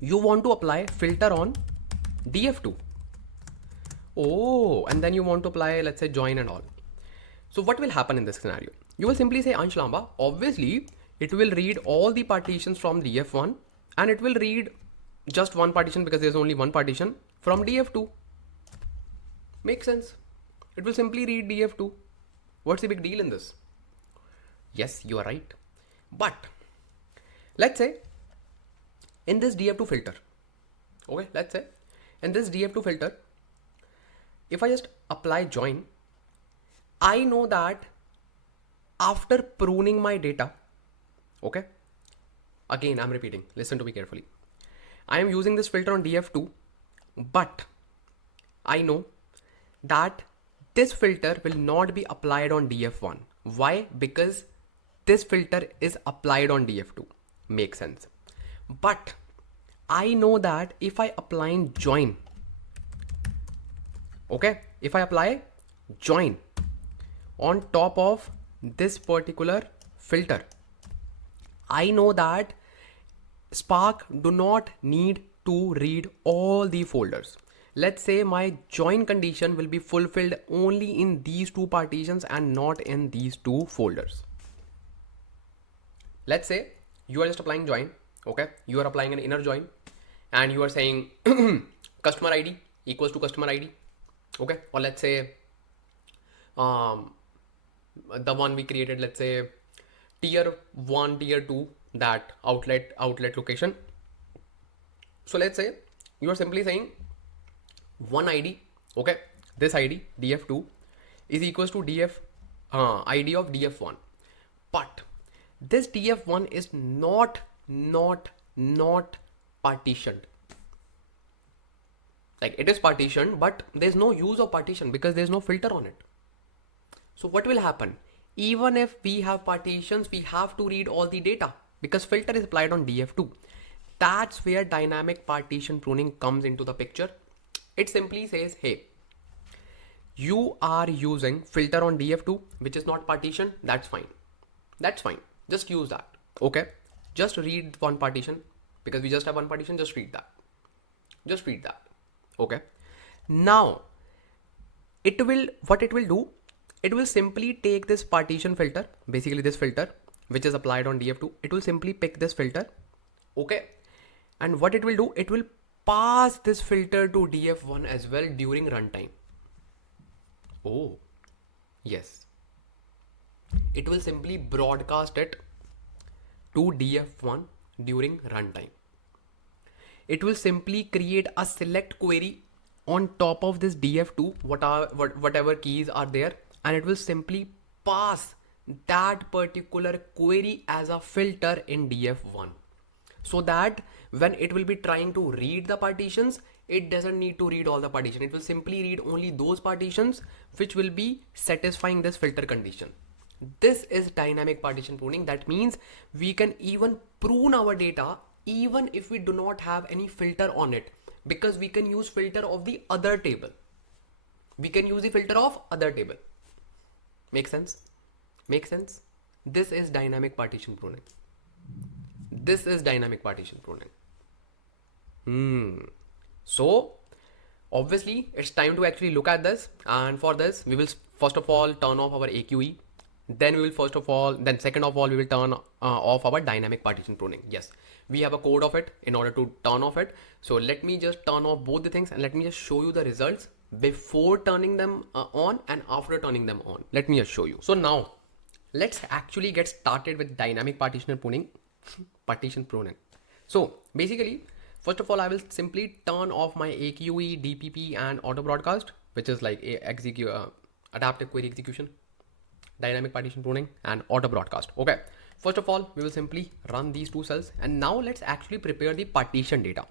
you want to apply filter on df2. Oh, and then you want to apply, let's say, join and all. So what will happen in this scenario? You will simply say Ansh Lamba, obviously it will read all the partitions from df1, and it will read just one partition because there's only one partition from df2. Makes sense. It will simply read df2. What's the big deal in this? Yes, you are right. But let's say in this df2 filter, okay, let's say in this df2 filter, if I just apply join, I know that after pruning my data, okay, again I'm repeating, listen to me carefully. I am using this filter on df2, but I know that this filter will not be applied on df1. Why? Because this filter is applied on df2. Makes sense. But I know that if I apply join, okay, if I apply join on top of this particular filter, I know that Spark do not need to read all the folders. Let's say my join condition will be fulfilled only in these two partitions and not in these two folders. Let's say you are just applying join, okay? You are applying an inner join and you are saying customer ID equals to customer ID, okay? Or let's say the one we created, let's say tier 1, tier 2, that outlet location. So let's say you are simply saying one ID, okay, this ID df2 is equals to df ID of df1, but this df1 is not partitioned. Like, it is partitioned, but there's no use of partition because there's no filter on it. So what will happen? Even if we have partitions, we have to read all the data because filter is applied on df2. That's where dynamic partition pruning comes into the picture. It simply says, hey, you are using filter on df2, which is not partition. That's fine. That's fine. Just use that. Okay. Just read one partition because we just have one partition. Just read that. Just read that. Okay. Now what it will do, it will simply take this partition filter, basically this filter, which is applied on df2. It will simply pick this filter. Okay. And what it will do, it will pass this filter to df1 as well during runtime. Oh, yes. It will simply broadcast it to df1 during runtime. It will simply create a select query on top of this df2, whatever keys are there, and it will simply pass that particular query as a filter in df1, so that when it will be trying to read the partitions, it doesn't need to read all the partition. It will simply read only those partitions which will be satisfying this filter condition. This is dynamic partition pruning. That means we can even prune our data even if we do not have any filter on it, because we can use filter of the other table. We can use the filter of other table. Make sense? Make sense? This is dynamic partition pruning. This is dynamic partition pruning. So obviously it's time to actually look at this, and for this we will first of all turn off our AQE. Then second of all we will turn off our dynamic partition pruning. Yes, we have a code of it in order to turn off it. So let me just turn off both the things and let me just show you the results before turning them on and after turning them on. Let me just show you. So now let's actually get started with dynamic partition pruning. Partition pruning. So basically, first of all, I will simply turn off my AQE, DPP and auto broadcast, which is like adaptive query execution, dynamic partition pruning and auto broadcast. Okay. First of all, we will simply run these two cells, and now let's actually prepare the partition data.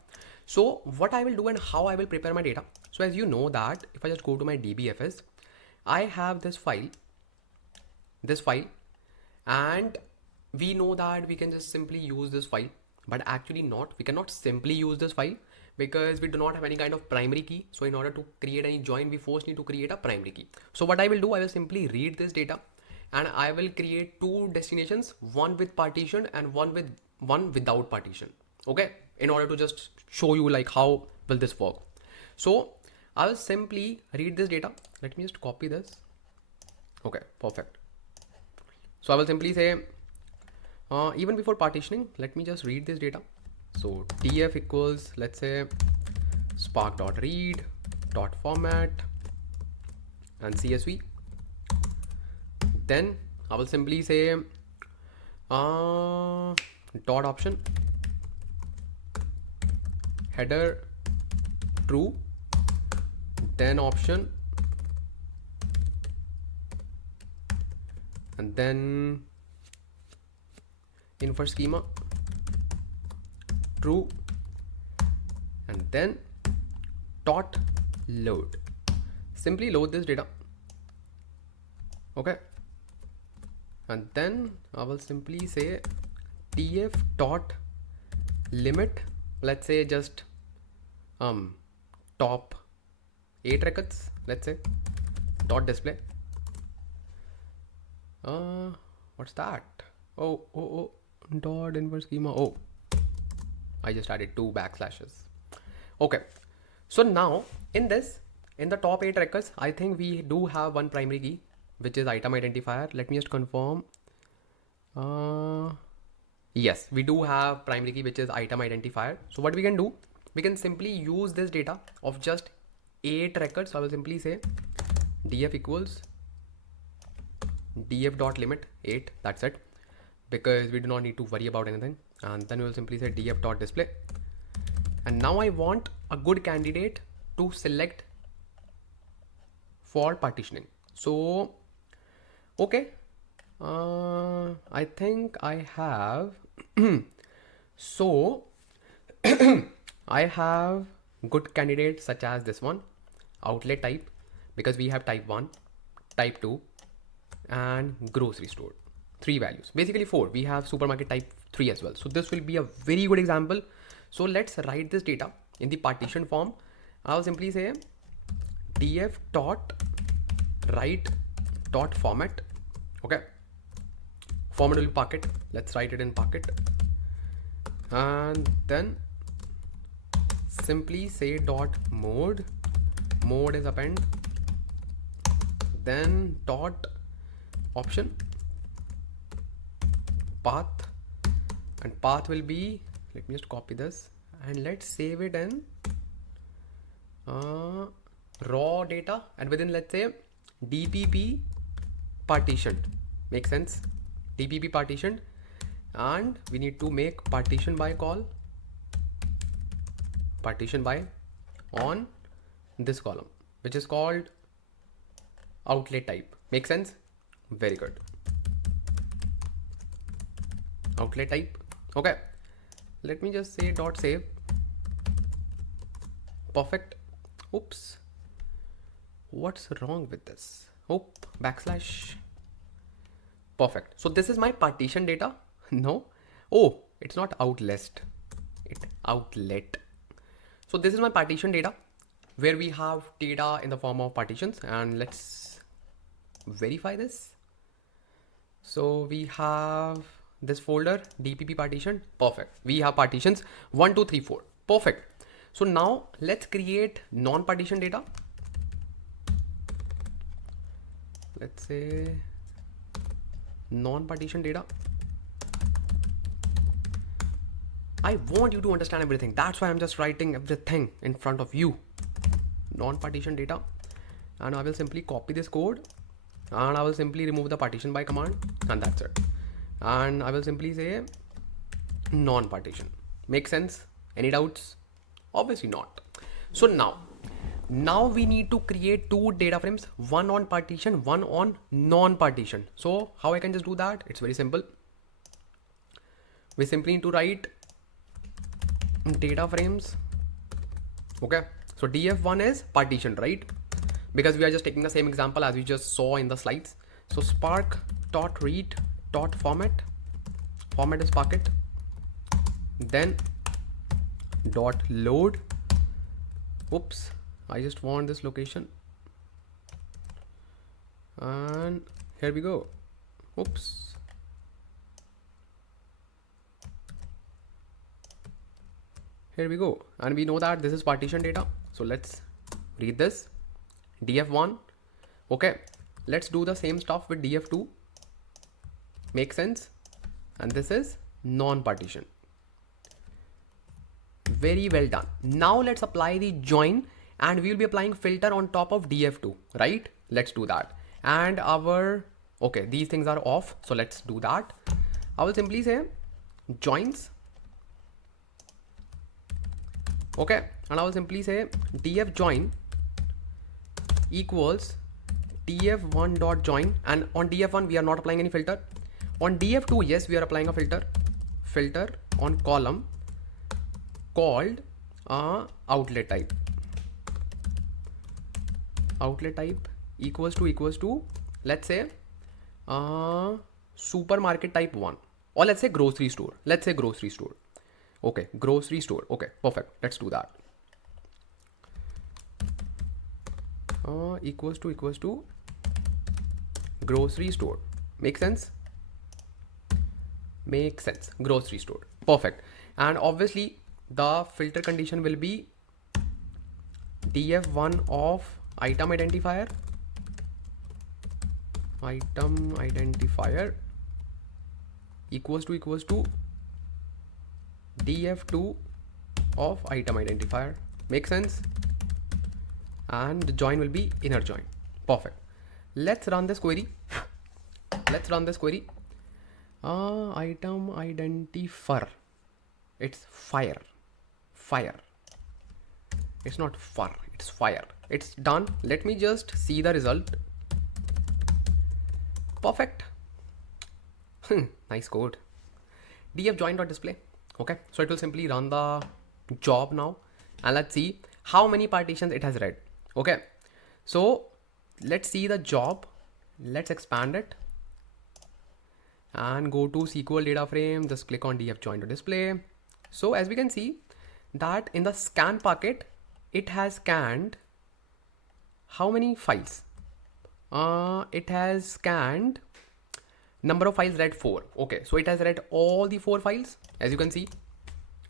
So what I will do and how I will prepare my data. So as you know that if I just go to my DBFS, I have this file, and we know that we can just simply use this file, but actually not. We cannot simply use this file because we do not have any kind of primary key. So in order to create any join, we first need to create a primary key. So what I will do, I will simply read this data and I will create two destinations, one with partition and one without partition. Okay. In order to just show you like how will this work. So I will simply read this data. Let me just copy this. Okay, perfect. So I will simply say, even before partitioning, let me just read this data. So df equals, let's say, spark.read.format and CSV. Then I will simply say dot option header true, then option, and then infer schema true, and then dot load. Simply load this data. Okay, and then I will simply say df dot limit, let's say just top 8 records, let's say dot display. What's that? Oh, dot inverse schema. Oh, I just added 2 backslashes. Okay, so now in this, in the top 8 records, I think we do have one primary key, which is item identifier. Let me just confirm. Yes, we do have primary key, which is item identifier. So what we can do, we can simply use this data of just 8 records. So I will simply say df equals df dot limit 8. That's it, because we do not need to worry about anything. And then we will simply say df dot display. And now I want a good candidate to select for partitioning. So, okay, I think I have, so I have good candidates such as this one, outlet type, because we have type 1, type 2, and grocery store. 3 values, basically 4. We have supermarket type 3 as well. So this will be a very good example. So let's write this data in the partition form. I'll simply say df dot write dot format. Okay, format will be Pocket. Let's write it in Pocket, and then simply say dot mode. Mode is append, then dot option path, and path will be, let me just copy this and let's save it in raw data, and within, let's say, dpp partitioned. Makes sense? Dpp partitioned, and we need to make partition by call, partition by on this column, which is called outlet type. Make sense? Very good. Outlet type. Okay, let me just say dot save. Perfect. Oops, what's wrong with this? Oh, backslash. Perfect. So this is my partition data. No, oh, it's not outlist, it outlet. So this is my partition data, where we have data in the form of partitions, and let's verify this. So we have this folder dpp partition. Perfect. We have partitions 1 2 3 4. Perfect. So now let's create non-partition data. Let's say non-partition data. I want you to understand everything. That's why I'm just writing everything in front of you. Non-partition data, and I will simply copy this code, and I will simply remove the partition by command, and that's it. And I will simply say non-partition. Make sense? Any doubts? Obviously not. So now we need to create 2 data frames, one on partition, one on non-partition. So how I can just do that? It's very simple. We simply need to write data frames. Okay, so df1 is partition, right? Because we are just taking the same example as we just saw in the slides. So spark dot read dot format. Format is Pocket. Then dot load. Oops, I just want this location, and here we go. Oops, here we go, and we know that this is partition data. So let's read this df1. Okay, let's do the same stuff with df2. Make sense? And this is non-partition. Very well done. Now let's apply the join, and we will be applying filter on top of df2, right? Let's do that. And our, okay, these things are off, so let's do that. I will simply say joins. Okay, and I will simply say df join equals df1 dot join, and on df1 we are not applying any filter. On df2, yes, we are applying a filter on column called outlet type. Outlet type equals to, let's say Supermarket type 1, or let's say grocery store. Let's say grocery store. Okay, grocery store. Okay, perfect. Let's do that. Equals to grocery store. Make sense? Makes sense. Grocery store. Perfect. And obviously the filter condition will be df1 of item identifier equals to df2 of item identifier. Make sense? And the join will be inner join. Perfect. Let's run this query. Item identifier. It's fire. It's not fur, it's fire. It's done. Let me just see the result. Perfect. Nice code. df join.display. Okay, so it will simply run the job now, and let's see how many partitions it has read. Okay, so let's see the job. Let's expand it and go to SQL data frame. Just click on df join.display. So as we can see that in the scan packet, it has scanned how many files? It has scanned number of files read 4. Okay, so it has read all the 4 files, as you can see.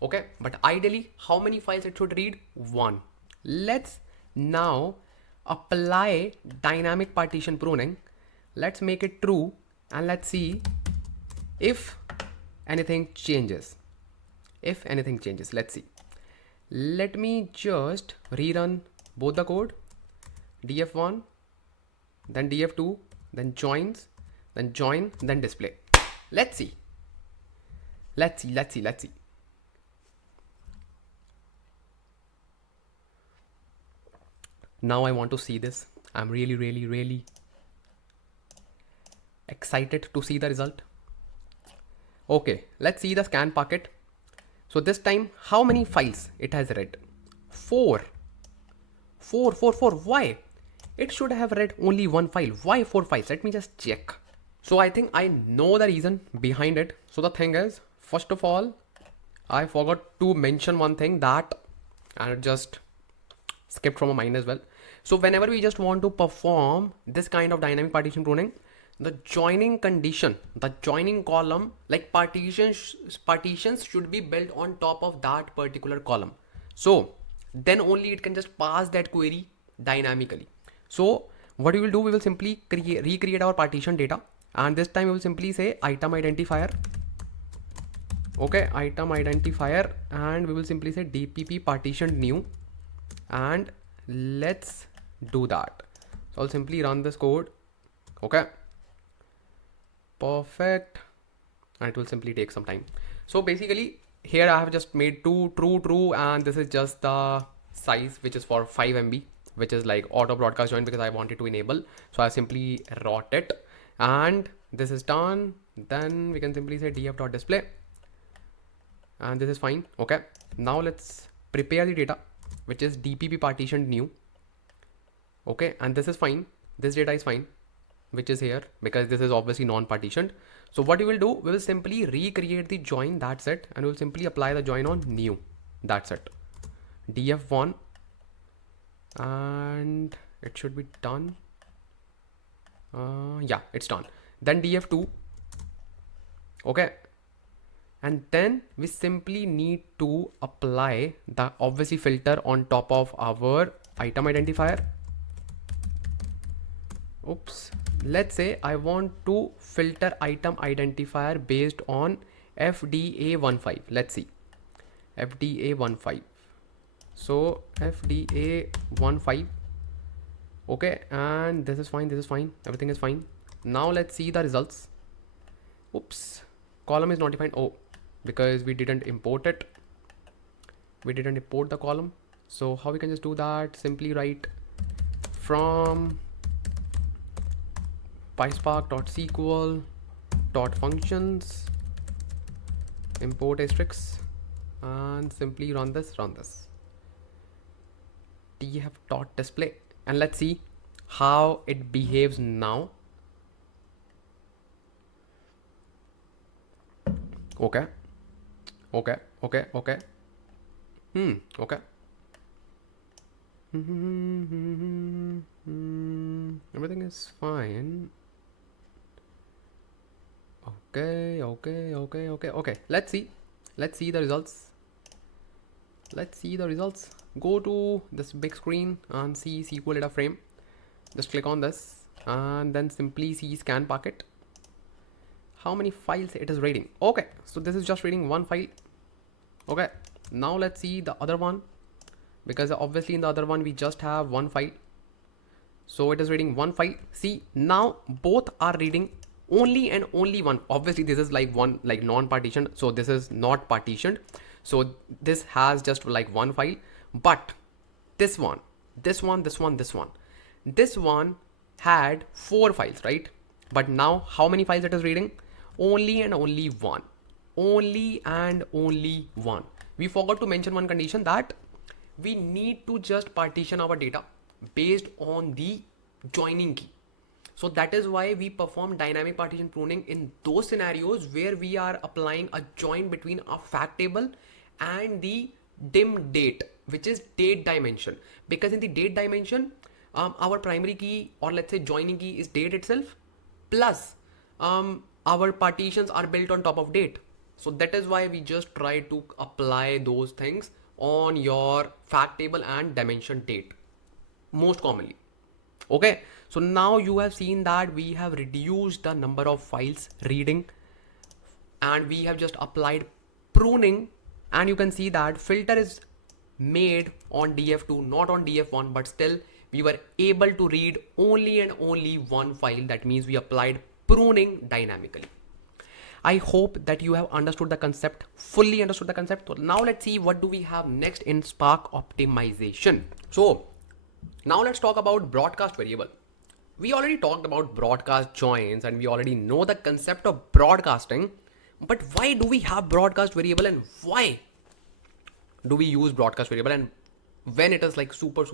Okay, but ideally how many files it should read? 1. Let's now apply dynamic partition pruning. Let's make it true and let's see if anything changes. Let's see. Let me just rerun both the code. df1, then df2, then joins, then join, then display. Let's see. Now I want to see this. I'm really excited to see the result. Okay, let's see the scan packet. So this time, how many files it has read? 4. Why? It should have read only 1 file. Why 4 files? Let me just check. So I think I know the reason behind it. So the thing is, first of all, I forgot to mention one thing that, and it just skipped from my mind as well. So whenever we just want to perform this kind of dynamic partition pruning, the joining condition, the joining column, like partitions should be built on top of that particular column. So then only it can just pass that query dynamically. So what we will do, we will simply recreate our partition data, and this time we will simply say item identifier. Okay, item identifier, and we will simply say dpp partition new, and let's do that. So I'll simply run this code. Okay, perfect, and it will simply take some time. So basically here I have just made 2 true, and this is just the size which is for 5 MB, which is like auto broadcast join, because I wanted to enable. So I simply wrote it, and this is done. Then we can simply say df.display, and this is fine. Okay, now let's prepare the data, which is dpp partition new. Okay, and this is fine. This data is fine, which is here, because this is obviously non-partitioned. So what we will do, we will simply recreate the join, that's it, and we'll simply apply the join on new, that's it. df1, and it should be done. Yeah, it's done. Then df2. Okay, and then we simply need to apply the obviously filter on top of our item identifier. Oops, let's say I want to filter item identifier based on fda15. Let's see, fda15. So fda15. Okay, and this is fine, everything is fine. Now let's see the results. Oops, column is not defined. Oh, because we didn't import it. We didn't import the column. So how we can just do that? Simply write from PySpark.sql.functions import asterisk, and simply run this df.display, and let's see how it behaves now. Okay. Okay. Okay. Okay. Okay. Everything is fine. Okay. Okay. Okay. Okay. Okay. Let's see. Let's see the results. Let's see the results. Go to this big screen and see SQL data frame. Just click on this and then simply see scan packet. How many files it is reading? Okay, so this is just reading one file. Okay, now let's see the other one, because obviously in the other one we just have one file. So it is reading one file. See, now both are reading only and only one. Obviously this is like one, like non-partitioned, so this is not partitioned, so this has just like one file. But this one, this one, this one, this one had four files, right? But now how many files it is reading? Only and only one. Only and only one. We forgot to mention one condition, that we need to just partition our data based on the joining key. So that is why we perform dynamic partition pruning in those scenarios where we are applying a join between a fact table and the dim date, which is date dimension. Because in the date dimension, our primary key, or let's say joining key, is date itself, plus our partitions are built on top of date. So that is why we just try to apply those things on your fact table and dimension date most commonly. Okay, so now you have seen that we have reduced the number of files reading, and we have just applied pruning, and you can see that filter is made on df2, not on df1, but still we were able to read only and only one file. That means we applied pruning dynamically. I hope that you have understood the concept, fully understood the concept. So now let's see what do we have next in Spark optimization. So now let's talk about broadcast variable. We already talked about broadcast joins and we already know the concept of broadcasting, but why do we have broadcast variable, and why do we use broadcast variable, and when it is like super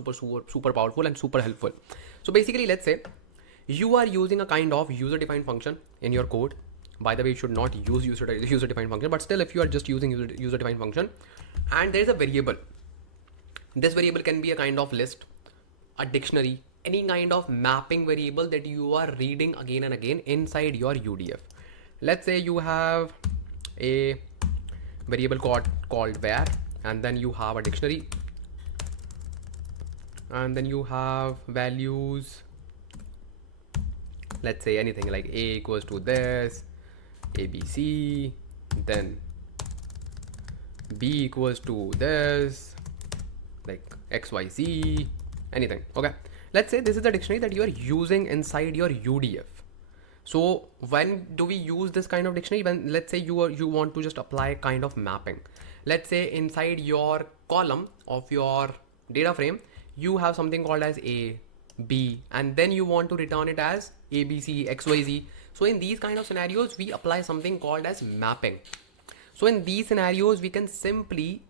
powerful and super helpful? So basically, let's say you are using a kind of user defined function in your code. By the way, you should not use user defined function, but still if you are just using user defined function and there is a variable, this variable can be a kind of list, a dictionary, any kind of mapping variable that you are reading again and again inside your UDF. Let's say you have a variable called var, and then you have a dictionary, and then you have values, let's say anything like a equals to this, abc, then b equals to this, like xyz, anything. Okay, let's say this is the dictionary that you are using inside your UDF. So when do we use this kind of dictionary? When let's say you want to just apply kind of mapping. Let's say inside your column of your data frame you have something called as a, b, and then you want to return it as abc, xyz. So in these kind of scenarios we apply something called as mapping. So in these scenarios we can simply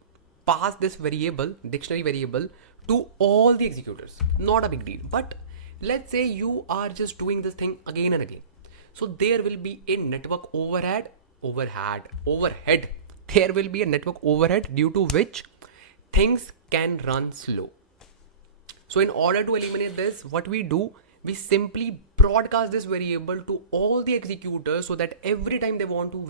pass this variable, dictionary variable, to all the executors. Not a big deal. But let's say you are just doing this thing again and again. So there will be a network overhead. There will be a network overhead due to which things can run slow. So in order to eliminate this, what we do, we simply broadcast this variable to all the executors, so that every time they want to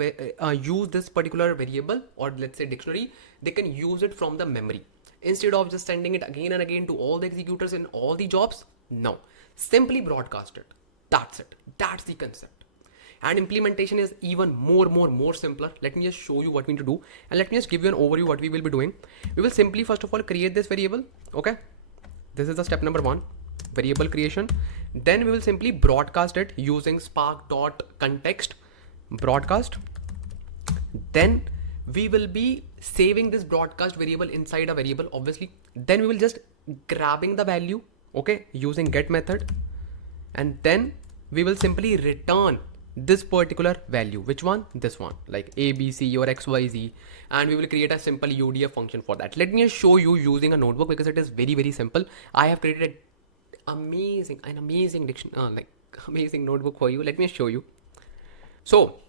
use this particular variable, or let's say dictionary, they can use it from the memory. Instead of just sending it again and again to all the executors in all the jobs, no, simply broadcast it. That's it. That's the concept. And implementation is even more simpler. Let me just show you what we need to do, and let me just give you an overview what we will be doing. We will simply first of all create this variable. Okay, this is the step number 1, variable creation. Then we will simply broadcast it using spark.context broadcast. Then we will be saving this broadcast variable inside a variable, obviously. Then we will just grabbing the value, okay, using get method, and then we will simply return this particular value. Which one? This one, like abc or xyz, and we will create a simple UDF function for that. Let me just show you using a notebook, because it is very simple. I have created an amazing amazing notebook for you. Let me show you. So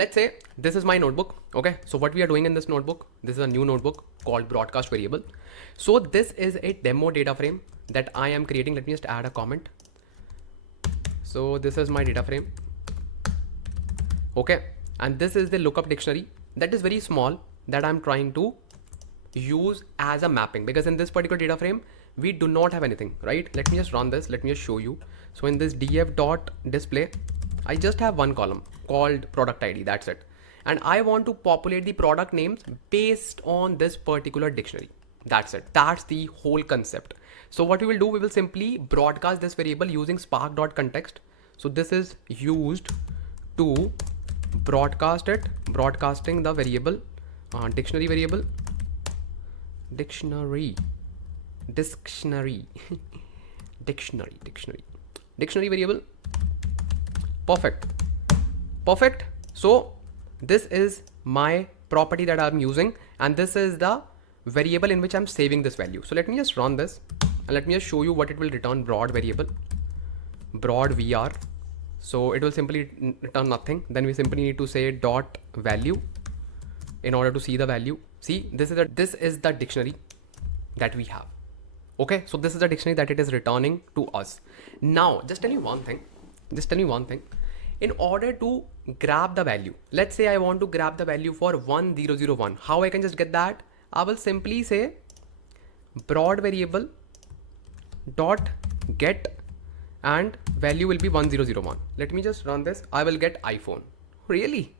let's say this is my notebook. Okay, so what we are doing in this notebook, this is a new notebook called broadcast variable. So this is a demo data frame that I am creating. Let me just add a comment. So this is my data frame. Okay, and this is the lookup dictionary that is very small that I'm trying to use as a mapping, because in this particular data frame we do not have anything, right? Let me just run this. Let me just show you. So in this df.display, I just have one column called product ID. That's it. And I want to populate the product names based on this particular dictionary. That's it. That's the whole concept. So what we will do, we will simply broadcast this variable using spark.context. So this is used to broadcast it, broadcasting the variable, dictionary variable, dictionary variable. Perfect. So this is my property that I'm using, and this is the variable in which I'm saving this value. So let me just run this and let me just show you what it will return. Broad variable, broad vr. So it will simply return nothing. Then we simply need to say dot value in order to see the value. See, this is the dictionary that we have. Okay, so this is the dictionary that it is returning to us. Now just tell me one thing. In order to grab the value, let's say I want to grab the value for 1001. How I can just get that? I will simply say broad variable dot get, and value will be 1001. Let me just run this. I will get iPhone. Really?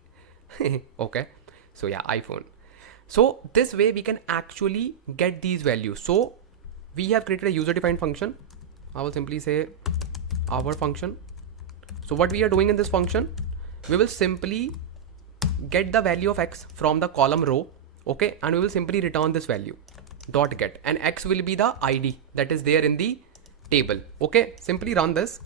Okay, so yeah, iPhone. So this way we can actually get these values. So we have created a user defined function. I will simply say our function. So what we are doing in this function, we will simply get the value of x from the column row. Okay, and we will simply return this value dot get, and x will be the ID that is there in the table. Okay, simply run this.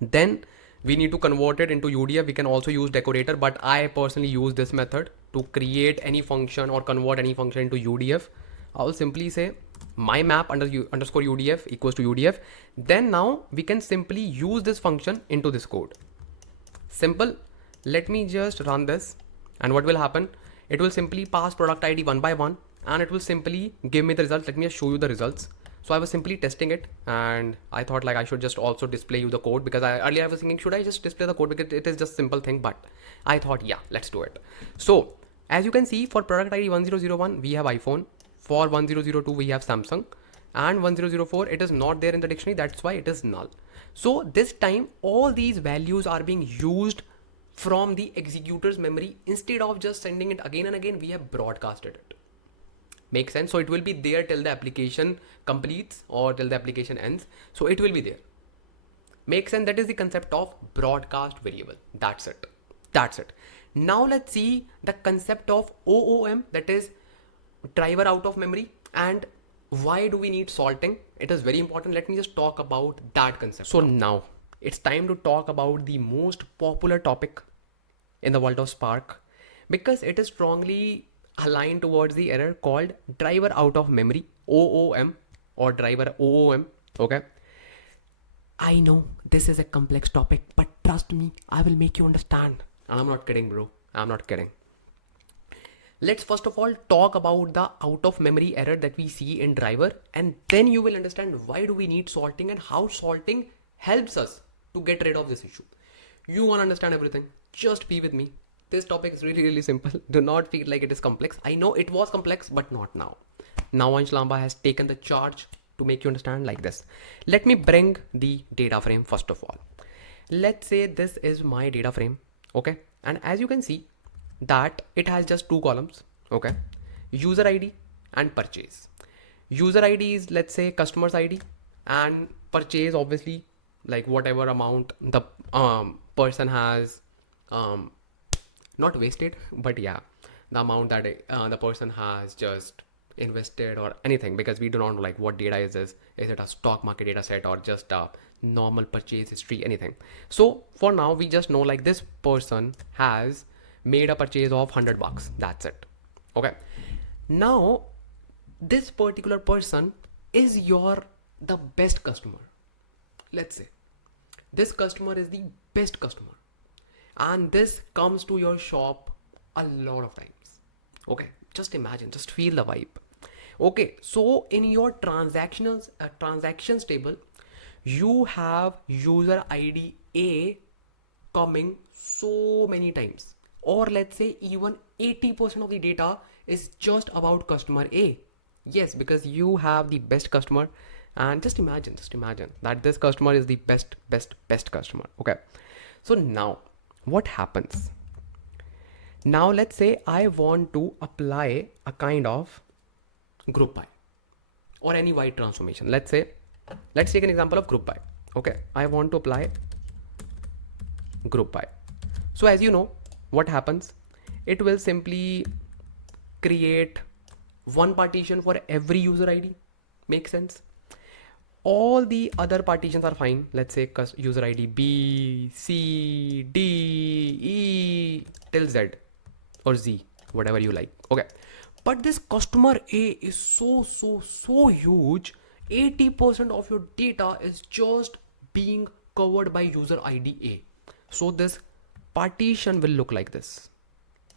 Then we need to convert it into UDF. We can also use decorator, but I personally use this method to create any function or convert any function into UDF. I will simply say my map underscore UDF equals to UDF. Then now we can simply use this function into this code. Simple. Let me just run this, and what will happen? It will simply pass product ID one by one, and it will simply give me the results. Let me just show you the results. So I was simply testing it, and I thought like I should just also display you the code, because earlier I was thinking, should I just display the code, because it is just simple thing, but I thought, yeah, let's do it. So as you can see, for product ID 1001, we have iPhone. For 1002, we have Samsung, and 1004, it is not there in the dictionary. That's why it is null. So this time all these values are being used from the executor's memory. Instead of just sending it again and again, we have broadcasted it. Make sense? So it will be there till the application completes or till the application ends. So it will be there. Make sense? That is the concept of broadcast variable. That's it. Now let's see the concept of OOM, that is driver out of memory, and why do we need salting? It is very important. Let me just talk about that concept. So now it's time to talk about the most popular topic in the world of Spark, because it is strongly aligned towards the error called driver out of memory, OOM, or driver OOM. Okay, I know this is a complex topic, but trust me, I will make you understand. And I'm not kidding, bro. I'm not kidding. Let's first of all talk about the out of memory error that we see in driver, and then you will understand why do we need salting and how salting helps us to get rid of this issue. You want to understand everything, just be with me. This topic is really simple. Do not feel like it is complex. I know it was complex, but not now. Now Ansh Lamba has taken the charge to make you understand like this. Let me bring the data frame first of all. Let's say this is my data frame. Okay, and as you can see that it has just two columns. Okay, user ID and purchase. User ID is, let's say, customer's ID, and purchase obviously like whatever amount the person has not wasted, but yeah, the amount that the person has just invested or anything, because we do not know like what data is this. Is it a stock market data set or just a normal purchase history, anything? So for now we just know like this person has made a purchase of $100. That's it. Okay, now this particular person is the best customer. Let's say this customer is the best customer, and this comes to your shop a lot of times. Okay, just imagine, just feel the vibe. Okay, so in your transactions table, you have user ID A coming so many times, or let's say even 80% of the data is just about customer A. Yes, because you have the best customer, and just imagine that this customer is the best customer. Okay, so now what happens? Now let's say I want to apply a kind of group by or any wide transformation. Let's take an example of group by. Okay, I want to apply group by. So as you know, what happens? It will simply create one partition for every user ID. Make sense? All the other partitions are fine. Let's say user ID B, C, D, E till Z or Z, whatever you like. Okay. But this customer A is so huge. 80% of your data is just being covered by user ID A. So this partition will look like this.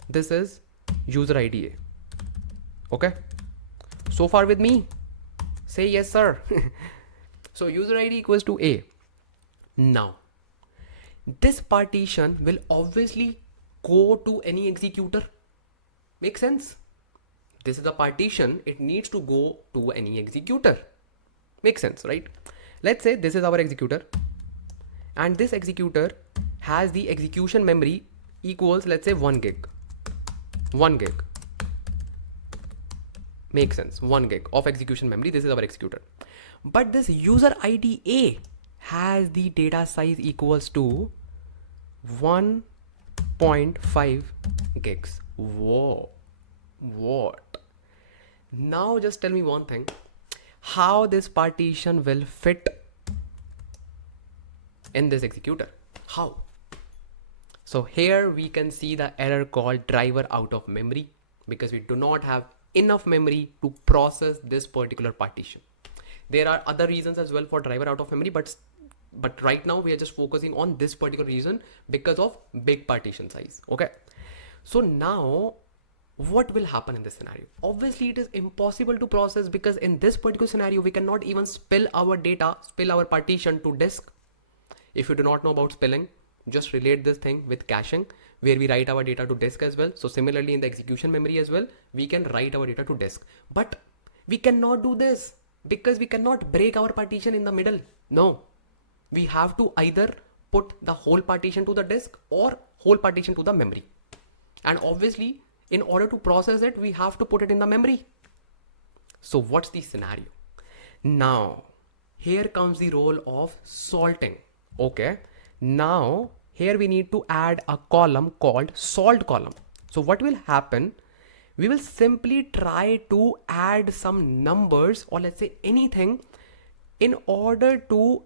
This is user ID A. Okay. So far with me? Say yes, sir. So user ID equals to A. Now, this partition will obviously go to any executor. Make sense? This is the partition, it needs to go to any executor. Make sense, right? Let's say this is our executor, and this executor has the execution memory equals, let's say 1 gig. 1 gig. Makes sense. 1 gig of execution memory. This is our executor. But this user ID A has the data size equals to 1.5 gigs. Whoa. What? Now just tell me one thing. How this partition will fit in this executor? How? So here we can see the error called driver out of memory, because we do not have enough memory to process this particular partition. There are other reasons as well for driver out of memory, but right now we are just focusing on this particular reason because of big partition size. Okay. So now what will happen in this scenario? Obviously it is impossible to process, because in this particular scenario we cannot even spill our data, spill our partition to disk. If you do not know about spilling, just relate this thing with caching, where we write our data to disk as well. So similarly in the execution memory as well, we can write our data to disk, but we cannot do this because we cannot break our partition in the middle. No, we have to either put the whole partition to the disk or whole partition to the memory. And obviously in order to process it, we have to put it in the memory. So what's the scenario? Now here comes the role of salting. Okay, now here we need to add a column called salt column. So what will happen? We will simply try to add some numbers, or let's say anything, in order to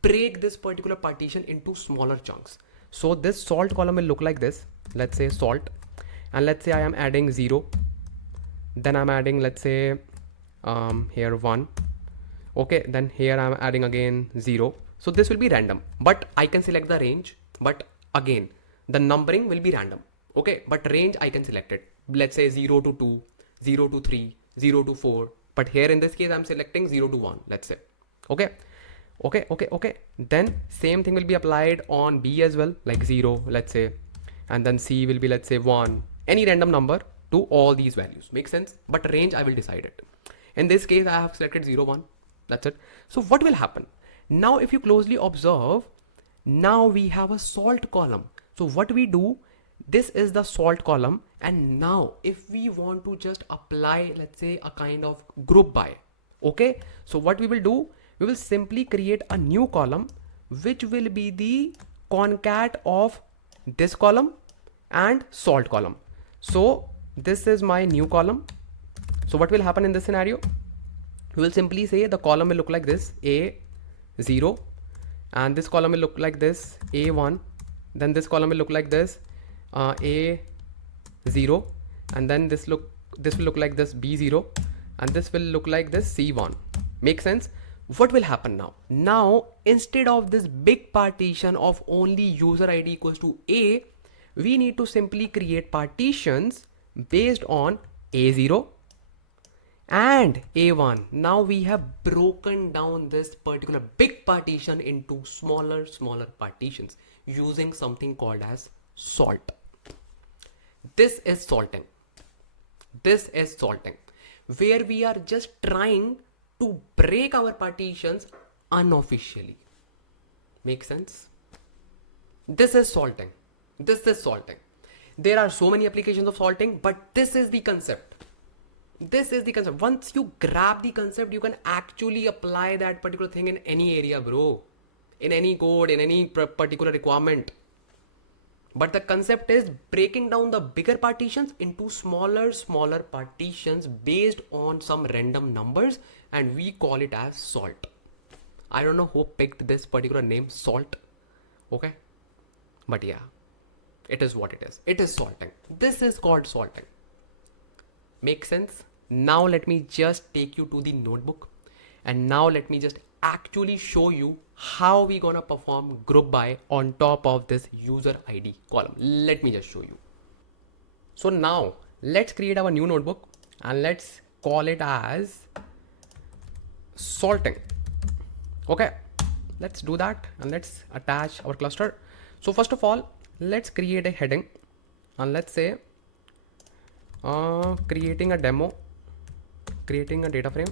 break this particular partition into smaller chunks. So this salt column will look like this. Let's say salt, and let's say I am adding 0, then I'm adding, let's say here 1. Okay, then here I'm adding again 0. So this will be random, but I can select the range, but again the numbering will be random. Okay, but range I can select it. Let's say 0 to 2, 0 to 3, 0 to 4, but here in this case I'm selecting 0 to 1, let's say. Okay. Then same thing will be applied on B as well, like 0, let's say, and then C will be, let's say 1, any random number to all these values. Make sense? But range I will decide it. In this case I have selected 0, 1. That's it. So what will happen? Now if you closely observe, now we have a salt column. So what we do, this is the salt column, and now if we want to just apply, let's say, a kind of group by, okay, so what we will do, we will simply create a new column which will be the concat of this column and salt column. So this is my new column. So what will happen in this scenario? We will simply say the column will look like this, A0, and this column will look like this, A1, then this column will look like this, A0, and then this will look like this, B0, and this will look like this, C1. Make sense? what will happen now? Now, instead of this big partition of only user ID equals to A, we need to simply create partitions based on A0 and A1. Now we have broken down this particular big partition into smaller partitions using something called as salt. This is salting. This is salting, where we are just trying to break our partitions unofficially. Make sense? This is salting. This is salting. There are so many applications of salting, but this is the concept. This is the concept. Once you grab the concept, you can actually apply that particular thing in any area, bro. In any code, in any particular requirement. But the concept is breaking down the bigger partitions into smaller partitions based on some random numbers, and we call it as salt. I don't know who picked this particular name, salt. Okay. But yeah, it is what it is. It is salting. This is called salting. Make sense? Now let me just take you to the notebook, and now let me just actually show you how we gonna perform group by on top of this user ID column. Let me just show you. So now let's create our new notebook and let's call it as salting. Okay, let's do that and let's attach our cluster. So first of all, let's create a heading and let's say creating a demo, creating a data frame,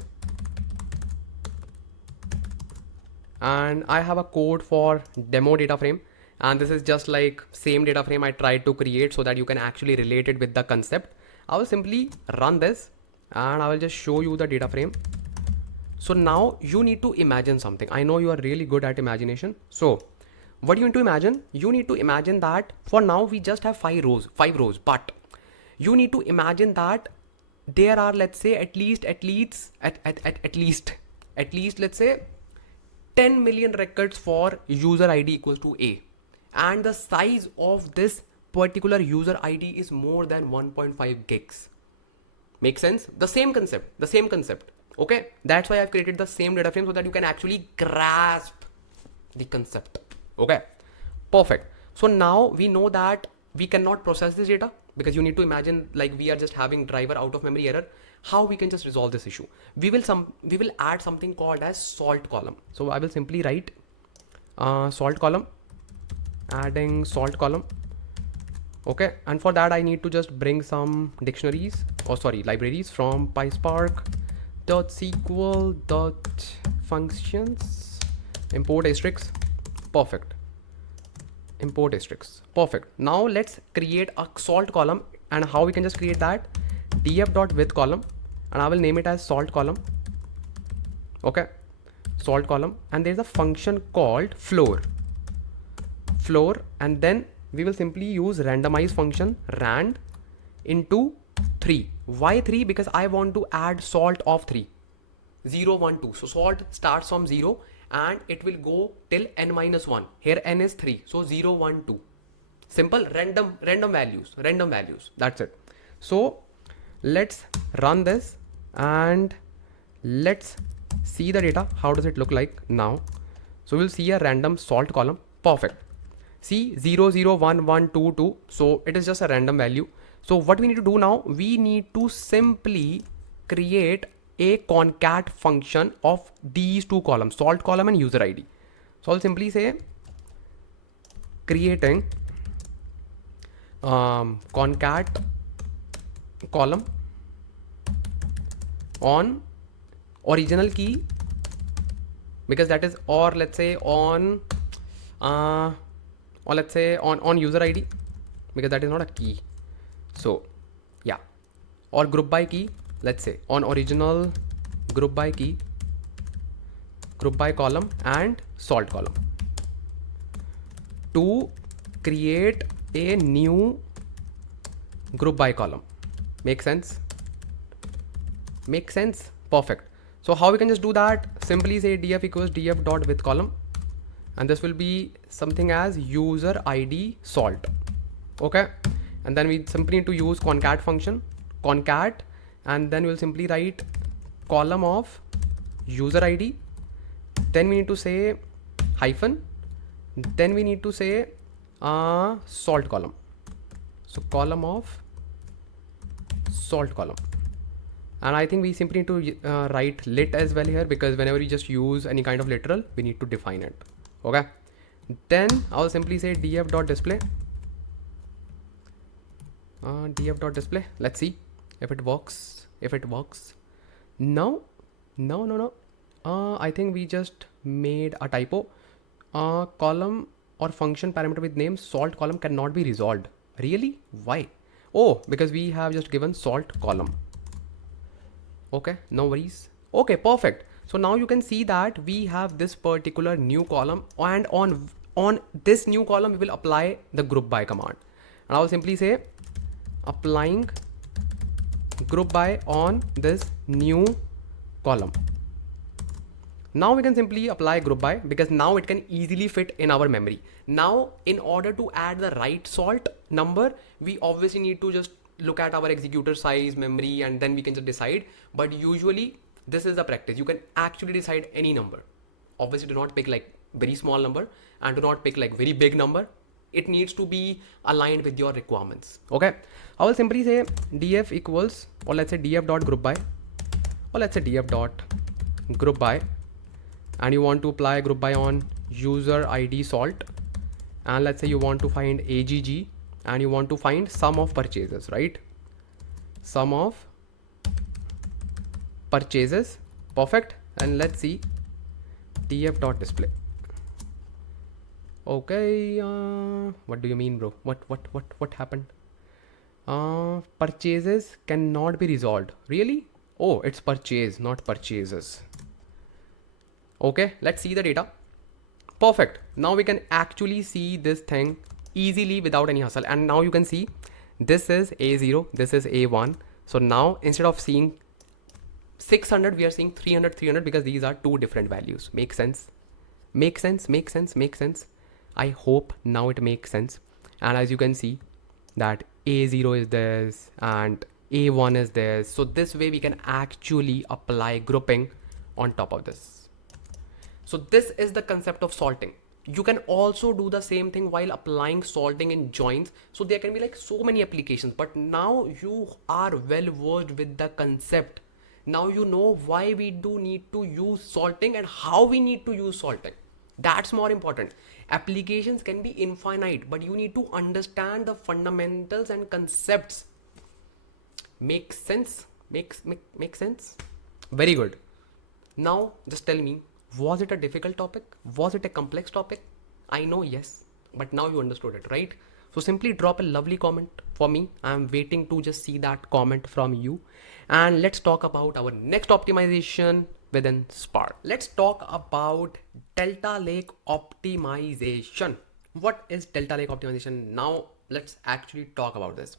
and I have a code for demo data frame, and this is just like same data frame I tried to create so that you can actually relate it with the concept. I will simply run this and I will just show you the data frame. So now you need to imagine something. I know you are really good at imagination. So what you need to imagine? You need to imagine that for now we just have five rows, but you need to imagine that there are, let's say, at least let's say 10 million records for user ID equals to A, and the size of this particular user ID is more than 1.5 gigs. Make sense? The same concept. Okay, that's why I've created the same data frame so that you can actually grasp the concept. Okay, perfect. So now we know that we cannot process this data because you need to imagine like we are just having driver out of memory error. How we can just resolve this issue? We will add something called as salt column. So I will simply write salt column, adding salt column. Okay, and for that I need to just bring some libraries from PySpark .sql.functions, import asterisks. Perfect. Import asterisks. Perfect. Now let's create a salt column, and how we can just create that? df.with column, and I will name it as salt column. Okay, salt column, and there's a function called floor, and then we will simply use randomize function rand into 3. Why 3? Because I want to add salt of 3, 0, 1, 2. So salt starts from 0 and it will go till n-1. Here n is 3, so 0, 1, 2. Simple random values. That's it. So let's run this and let's see the data. How does it look like now? So we'll see a random salt column. Perfect. See 0, 0, 1, 1, 2, 2. So it is just a random value. So what we need to do now, we need to simply create a concat function of these two columns, salt column and user ID. So I'll simply say creating concat column on original key, because that is, or let's say on user ID, because that is not a key. So yeah, or group by key, let's say on original group by key, group by column and salt column, to create a new group by column. Make sense? Perfect. So how we can just do that? Simply say df equals df.with column, and this will be something as user ID salt. Okay, and then we simply need to use concat function, and then we'll simply write column of user ID, then we need to say hyphen, then we need to say salt column. So column of salt column. And I think we simply need to write lit as well here, because whenever you just use any kind of literal, we need to define it. Okay. Then I'll simply say df.display. Df.display. Let's see if it works. If it works. No. I think we just made a typo. Column or function parameter with name salt column cannot be resolved. Really? Why? Oh, because we have just given salt column. Okay, no worries. Okay, perfect. So now you can see that we have this particular new column, and on this new column we will apply the group by command. And I will simply say applying group by on this new column. Now we can simply apply group by, because now it can easily fit in our memory. Now in order to add the right salt number, we obviously need to just look at our executor size, memory, and then we can just decide. But usually this is the practice. You can actually decide any number. Obviously do not pick like very small number, and do not pick like very big number. It needs to be aligned with your requirements. Okay, I will simply say df equals, or let's say df dot group by, or let's say df dot group by, and you want to apply group by on user ID salt, and let's say you want to find AGG, and you want to find sum of purchases, right? Sum of purchases. Perfect. And let's see df.display. Okay, what do you mean, bro? What happened? Purchases cannot be resolved. Really? Oh, it's purchase, not purchases. Okay, let's see the data. Perfect. Now we can actually see this thing easily without any hustle. And now you can see this is A0, this is A1. So now instead of seeing 600, we are seeing 300, because these are two different values. Make sense? Make sense? Make sense? Make sense? I hope now it makes sense. And as you can see that A0 is this and A1 is this. So this way we can actually apply grouping on top of this. So this is the concept of salting. You can also do the same thing while applying salting in joins. So there can be like so many applications, but now you are well versed with the concept. Now you know why we do need to use salting and how we need to use salting. That's more important. Applications can be infinite, but you need to understand the fundamentals and concepts. Make sense? Make sense? Very good. Now just tell me, was it a difficult topic? Was it a complex topic? I know yes, but now you understood it, right? So simply drop a lovely comment for me. I'm waiting to just see that comment from you. And let's talk about our next optimization within Spark. Let's talk about Delta Lake optimization. What is Delta Lake optimization? Now let's actually talk about this.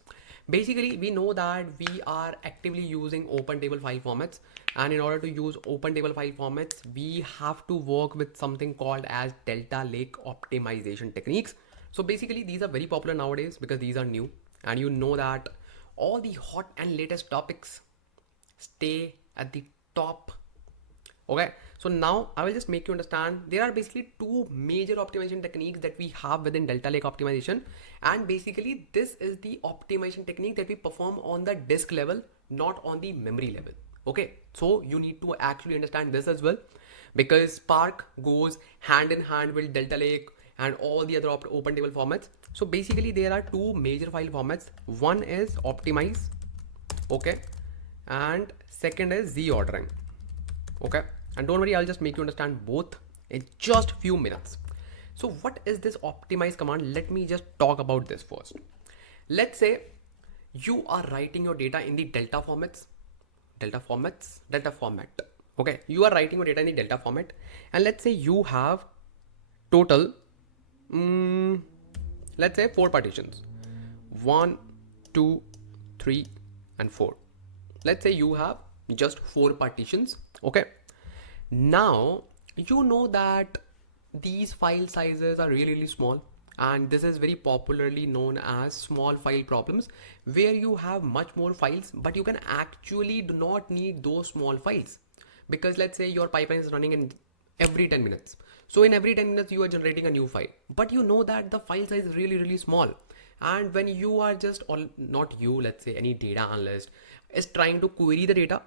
Basically, we know that we are actively using open table file formats, and in order to use open table file formats, we have to work with something called as Delta Lake optimization techniques. So basically these are very popular nowadays because these are new, and you know that all the hot and latest topics stay at the top. Okay, so now I will just make you understand there are basically two major optimization techniques that we have within Delta Lake optimization, and basically this is the optimization technique that we perform on the disk level, not on the memory level. Okay, so you need to actually understand this as well, because Spark goes hand in hand with Delta Lake and all the other open table formats. So basically there are two major file formats. One is optimize, okay, and second is z ordering. Okay, and don't worry, I'll just make you understand both in just few minutes. So what is this optimize command? Let me just talk about this first. Let's say you are writing your data in the delta format. Okay, you are writing your data in the delta format, and let's say you have total let's say 4 partitions, 1, 2, 3 and 4. Let's say you have just 4 partitions. Okay, now you know that these file sizes are really small, and this is very popularly known as small file problems, where you have much more files but you can actually do not need those small files, because let's say your pipeline is running in every 10 minutes. So in every 10 minutes you are generating a new file, but you know that the file size is really small. And when you are just, or not you, let's say any data analyst is trying to query the data,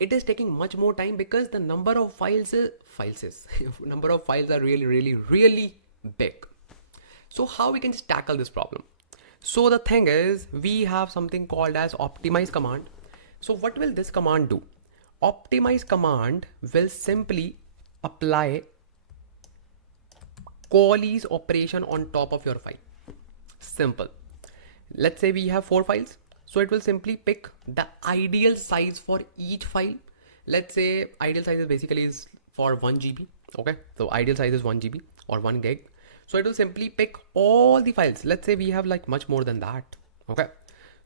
it is taking much more time because the number of files is number of files are really big. So how we can just tackle this problem? So the thing is, we have something called as optimize command. So what will this command do? Optimize command will simply apply callies operation on top of your file. Simple. Let's say we have 4 files. So it will simply pick the ideal size for each file. Let's say ideal size is basically is for 1 GB. Okay. So ideal size is 1 GB or 1 gig. So it will simply pick all the files. Let's say we have like much more than that. Okay.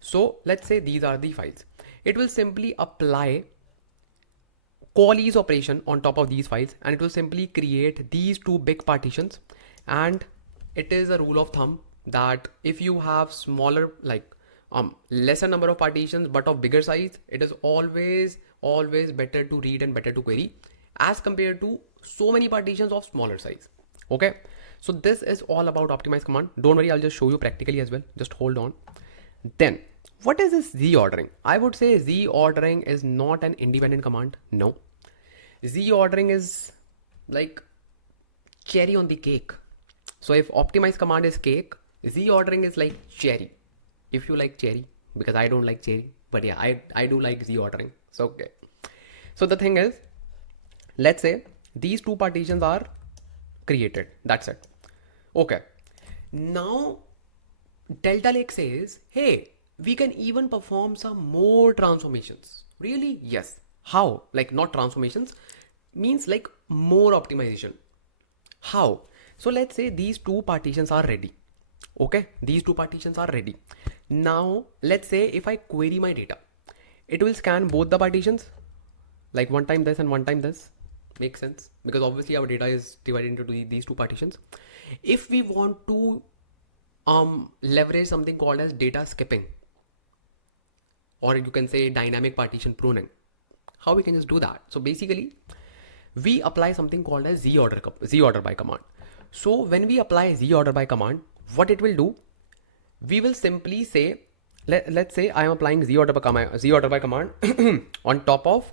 So let's say these are the files. It will simply apply callies operation on top of these files, and it will simply create these 2 big partitions. And it is a rule of thumb that if you have smaller, like lesser number of partitions but of bigger size, it is always better to read and better to query as compared to so many partitions of smaller size. Okay, so this is all about optimize command. Don't worry, I'll just show you practically as well. Just hold on. Then what is this Z ordering? I would say Z ordering is not an independent command. No, Z ordering is like cherry on the cake. So if optimize command is cake, Z ordering is like cherry. If you like cherry, because I don't like cherry, but yeah, I do like Z ordering. So okay. So the thing is, let's say these 2 partitions are created. That's it. Okay. Now Delta Lake says, hey, we can even perform some more transformations. Really? Yes. How? Like not transformations, means like more optimization. How? So let's say these 2 partitions are ready. Okay, these 2 partitions are ready. Now let's say if I query my data, it will scan both the partitions, like one time this and one time this. Makes sense, because obviously our data is divided into these 2 partitions. If we want to leverage something called as data skipping, or you can say dynamic partition pruning, how we can just do that? So basically we apply something called as Z order by command. So when we apply Z order by command, what it will do, we will simply say, let's say I am applying Z order by command on top of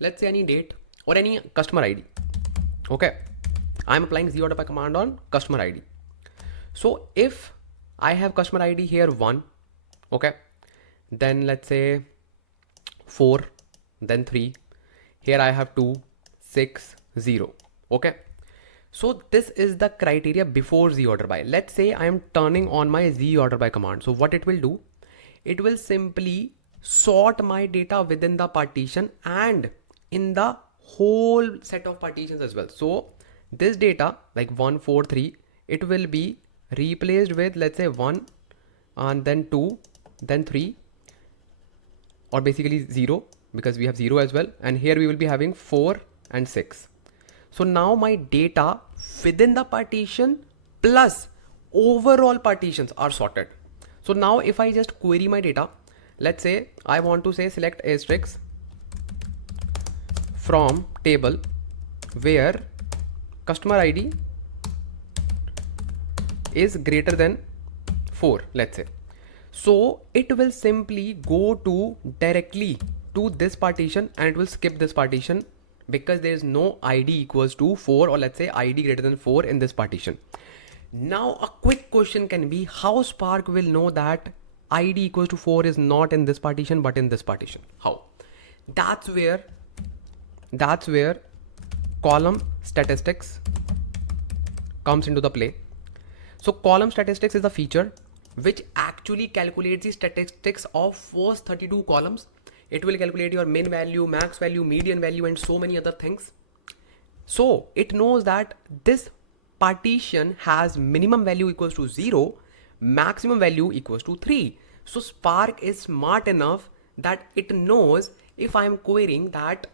let's say any date or any customer ID. Okay, I'm applying Z order by command on customer ID. So if I have customer ID here 1, okay, then let's say 4, then 3, here I have 2, 6, 0. Okay, so this is the criteria before Z order by. Let's say I am turning on my Z order by command. So what it will do, it will simply sort my data within the partition and in the whole set of partitions as well. So this data like 1, 4, 3, it will be replaced with, let's say 1 and then 2, then 3, or basically 0, because we have 0 as well. And here we will be having 4 and 6. So now my data within the partition plus overall partitions are sorted. So now if I just query my data, let's say I want to say select asterisk from table where customer ID is greater than 4, let's say. So it will simply go to directly to this partition and it will skip this partition because there is no ID equals to 4, or let's say ID greater than 4 in this partition. Now a quick question can be, how Spark will know that ID equals to 4 is not in this partition but in this partition? How? That's where column statistics comes into the play. So column statistics is a feature which actually calculates the statistics of first 32 columns. It will calculate your min value, max value, median value, and so many other things. So it knows that this partition has minimum value equals to 0, maximum value equals to 3. So Spark is smart enough that it knows if I am querying that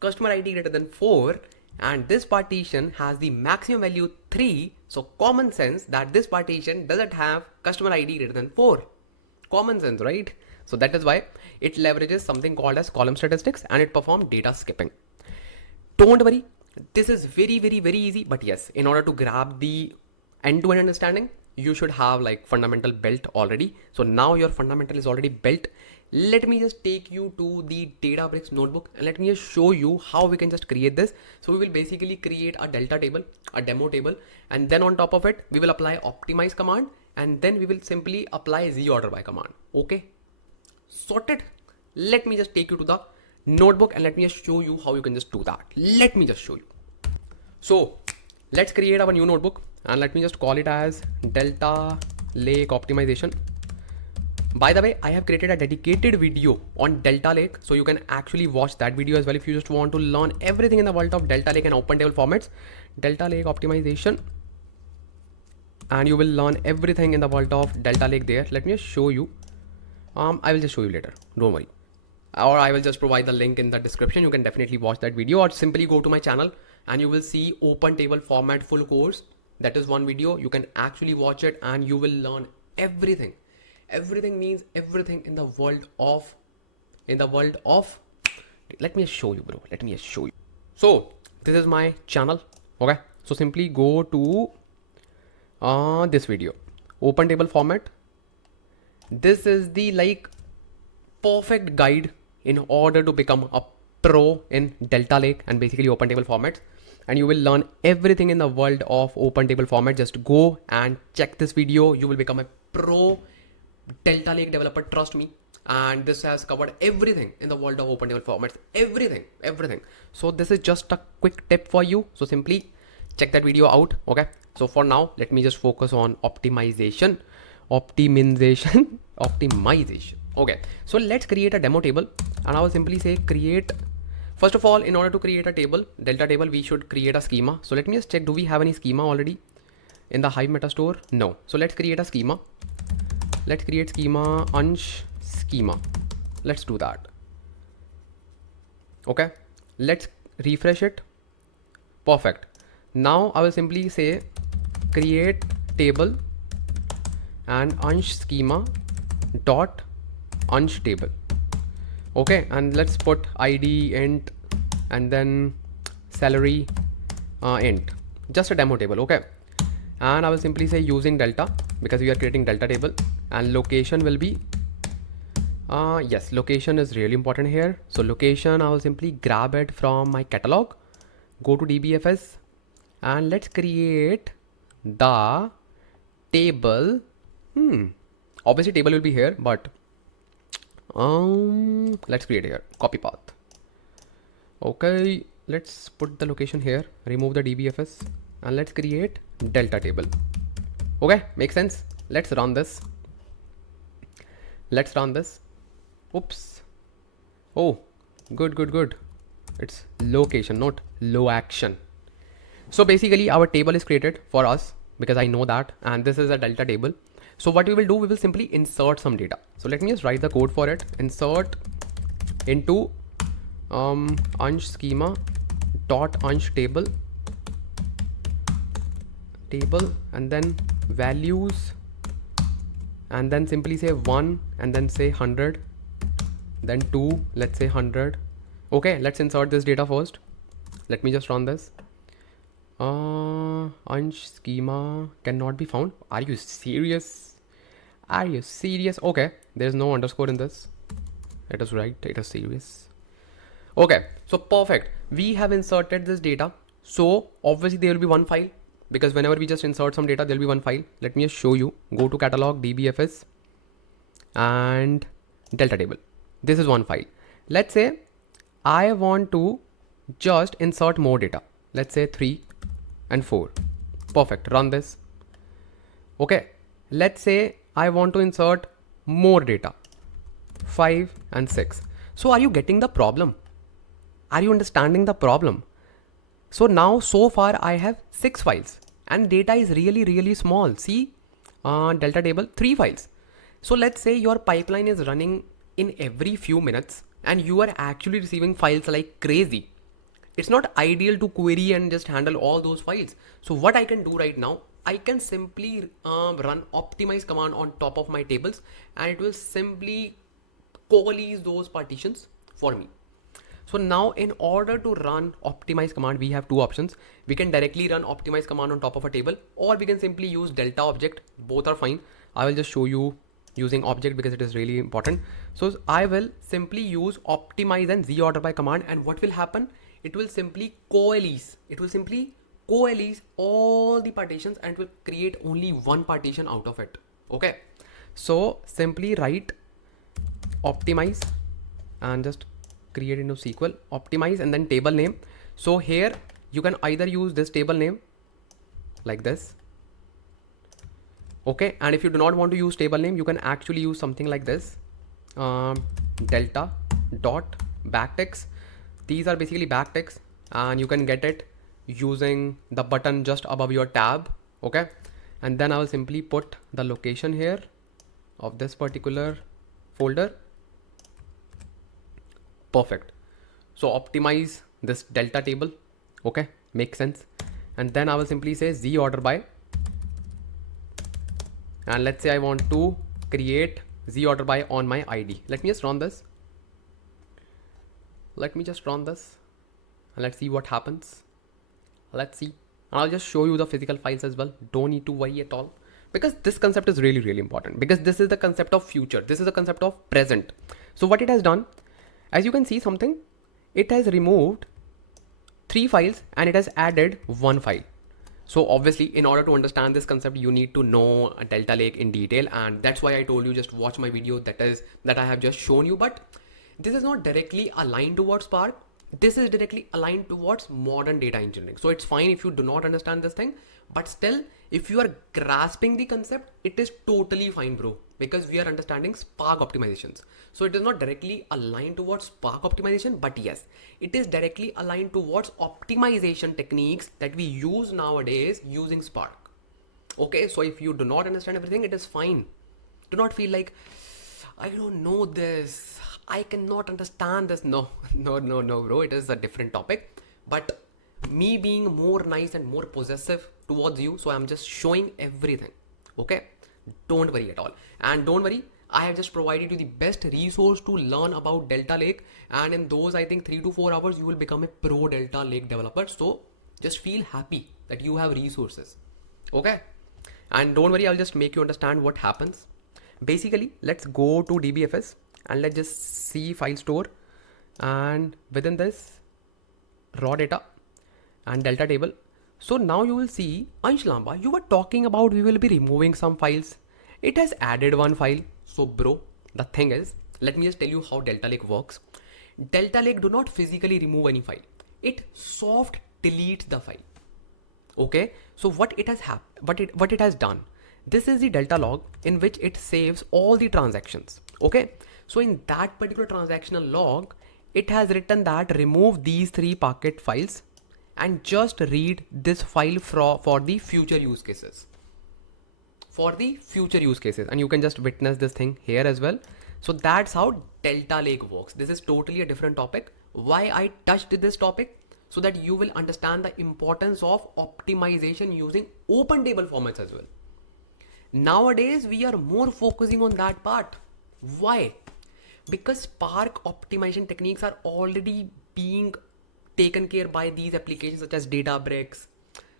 customer ID greater than 4 and this partition has the maximum value 3, so common sense that this partition doesn't have customer ID greater than 4. Common sense, right? So that is why it leverages something called as column statistics and it performs data skipping. Don't worry, this is very easy. But yes, in order to grab the end-to-end understanding, you should have like fundamental built already. So now your fundamental is already built. Let me just take you to the Databricks notebook and let me just show you how we can just create this. So we will basically create a delta table, a demo table, and then on top of it we will apply optimize command, and then we will simply apply z order by command. Okay, sorted. Let me just take you to the notebook and let me just show you how you can just do that. Let me just show you. So let's create our new notebook and let me just call it as Delta Lake optimization. By the way, I have created a dedicated video on Delta Lake, so you can actually watch that video as well if you just want to learn everything in the world of Delta Lake and open table formats. Delta Lake optimization, and you will learn everything in the world of Delta Lake there. Let me just show you. I will just show you later, don't worry. Or I will just provide the link in the description. You can definitely watch that video, or simply go to my channel and you will see open table format full course. That is one video. You can actually watch it and you will learn everything. Everything means everything in the world of, let me just show you, bro. Let me just show you. So this is my channel. Okay. So simply go to this video, open table format. This is the like perfect guide in order to become a pro in Delta Lake and basically open table formats. And you will learn everything in the world of open table format. Just go and check this video. You will become a pro Delta Lake developer, trust me. And this has covered everything in the world of open table formats. Everything. So this is just a quick tip for you. So simply check that video out. Okay. So for now, let me just focus on optimization. Okay. So let's create a demo table, and I will simply say create. First of all, in order to create a table, delta table, we should create a schema. So let me just check. Do we have any schema already in the Hive meta store? No. So let's create a schema. Let's create schema, Ansh schema. Let's do that. Okay. Let's refresh it. Perfect. Now I will simply say create table and Ansh schema dot Ansh table. Okay. And let's put ID int and then salary int. Just a demo table. Okay. And I will simply say using delta because we are creating delta table, and location will be yes, location is really important here. So location, I will simply grab it from my catalog, go to dbfs, and let's create the table. Obviously table will be here, but let's create here, copy path. Okay, let's put the location here, remove the dbfs, and let's create delta table. Okay, makes sense. Let's run this. Oops. Oh, good. It's location, not low action. So basically our table is created for us because I know that, and this is a delta table. So what we will do, we will simply insert some data. So let me just write the code for it. Insert into Ansh schema dot Ansh table, and then values, and then simply say 1 and then say 100, then 2, let's say 100. Okay, let's insert this data first. Let me just run this. Ansh schema cannot be found. Are you serious? Okay, there's no underscore in this. It is right, it is serious. Okay, so perfect. We have inserted this data. So obviously there will be one file, because whenever we just insert some data, there'll be one file. Let me just show you. Go to catalog, dbfs, and delta table. This is one file. Let's say I want to just insert more data. Let's say 3 and 4. Perfect. Run this. Okay. Let's say I want to insert more data. 5 and 6. So are you getting the problem? Are you understanding the problem? So now, so far I have 6 files and data is really small. See, delta table, 3 files. So let's say your pipeline is running in every few minutes and you are actually receiving files like crazy. It's not ideal to query and just handle all those files. So what I can do right now, I can simply run optimize command on top of my tables, and it will simply coalesce those partitions for me. So now in order to run optimize command, we have two options. We can directly run optimize command on top of a table, or we can simply use delta object. Both are fine. I will just show you using object because it is really important. So I will simply use optimize and z order by command, and what will happen? It will simply coalesce. It will simply coalesce all the partitions and it will create only one partition out of it. Okay. So simply write optimize and just create into SQL optimize and then table name. So here you can either use this table name like this. Okay. And if you do not want to use table name, you can actually use something like this. Delta dot backticks. These are basically backticks and you can get it using the button just above your tab. Okay. And then I will simply put the location here of this particular folder. Perfect. So optimize this delta table. Okay. Makes sense. And then I will simply say z order by, and let's say I want to create z order by on my ID. Let me just run this. Let me just run this and let's see what happens. Let's see. I'll just show you the physical files as well. Don't need to worry at all, because this concept is really, really important, because this is the concept of future. This is the concept of present. So what it has done, as you can see something, it has removed 3 files and it has added 1 file. So obviously in order to understand this concept, you need to know Delta Lake in detail. And that's why I told you just watch my video that I have just shown you. But this is not directly aligned towards Spark. This is directly aligned towards modern data engineering. So it's fine if you do not understand this thing, but still, if you are grasping the concept, it is totally fine, bro, because we are understanding Spark optimizations. So it is not directly aligned towards Spark optimization, but yes, it is directly aligned towards optimization techniques that we use nowadays using Spark. Okay, so if you do not understand everything, it is fine. Do not feel like, I don't know this, I cannot understand this. No, bro. It is a different topic. But me being more nice and more possessive towards you, so I'm just showing everything. Okay? Don't worry at all. And don't worry, I have just provided you the best resource to learn about Delta Lake. And in those, I think 3 to 4 hours, you will become a pro Delta Lake developer. So just feel happy that you have resources. Okay? And don't worry, I'll just make you understand what happens. Basically, let's go to DBFS. And let's just see file store, and within this raw data and delta table. So now you will see, Ansh Lamba, you were talking about we will be removing some files. It has added 1 file. So bro, the thing is, let me just tell you how Delta Lake works. Delta Lake do not physically remove any file. It soft deletes the file. Okay. So what it has done, this is the delta log in which it saves all the transactions. Okay. So in that particular transactional log, it has written that remove these 3 packet files and just read this file for the future use cases. For the future use cases. And you can just witness this thing here as well. So that's how Delta Lake works. This is totally a different topic. Why I touched this topic? So that you will understand the importance of optimization using open table formats as well. Nowadays, we are more focusing on that part. Why? Because Spark optimization techniques are already being taken care by these applications such as Databricks,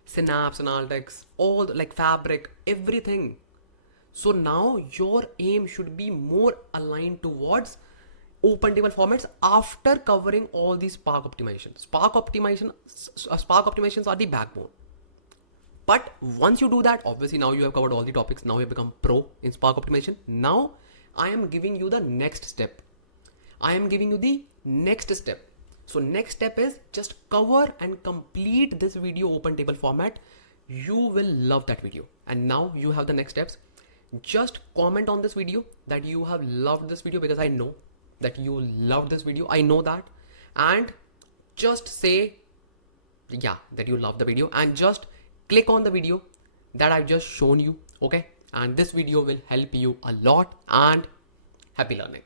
Synapse Analytics, all like Fabric, everything. So now your aim should be more aligned towards open table formats after covering all these Spark optimizations. Spark optimizations are the backbone. But once you do that, obviously now you have covered all the topics. Now you have become pro in Spark optimization. Now I am giving you the next step. So next step is just cover and complete this video open table format. You will love that video. And now you have the next steps. Just comment on this video that you have loved this video, because I know that you loved this video. I know that. And just say, yeah, that you love the video, and just click on the video that I've just shown you. Okay. And this video will help you a lot, and happy learning.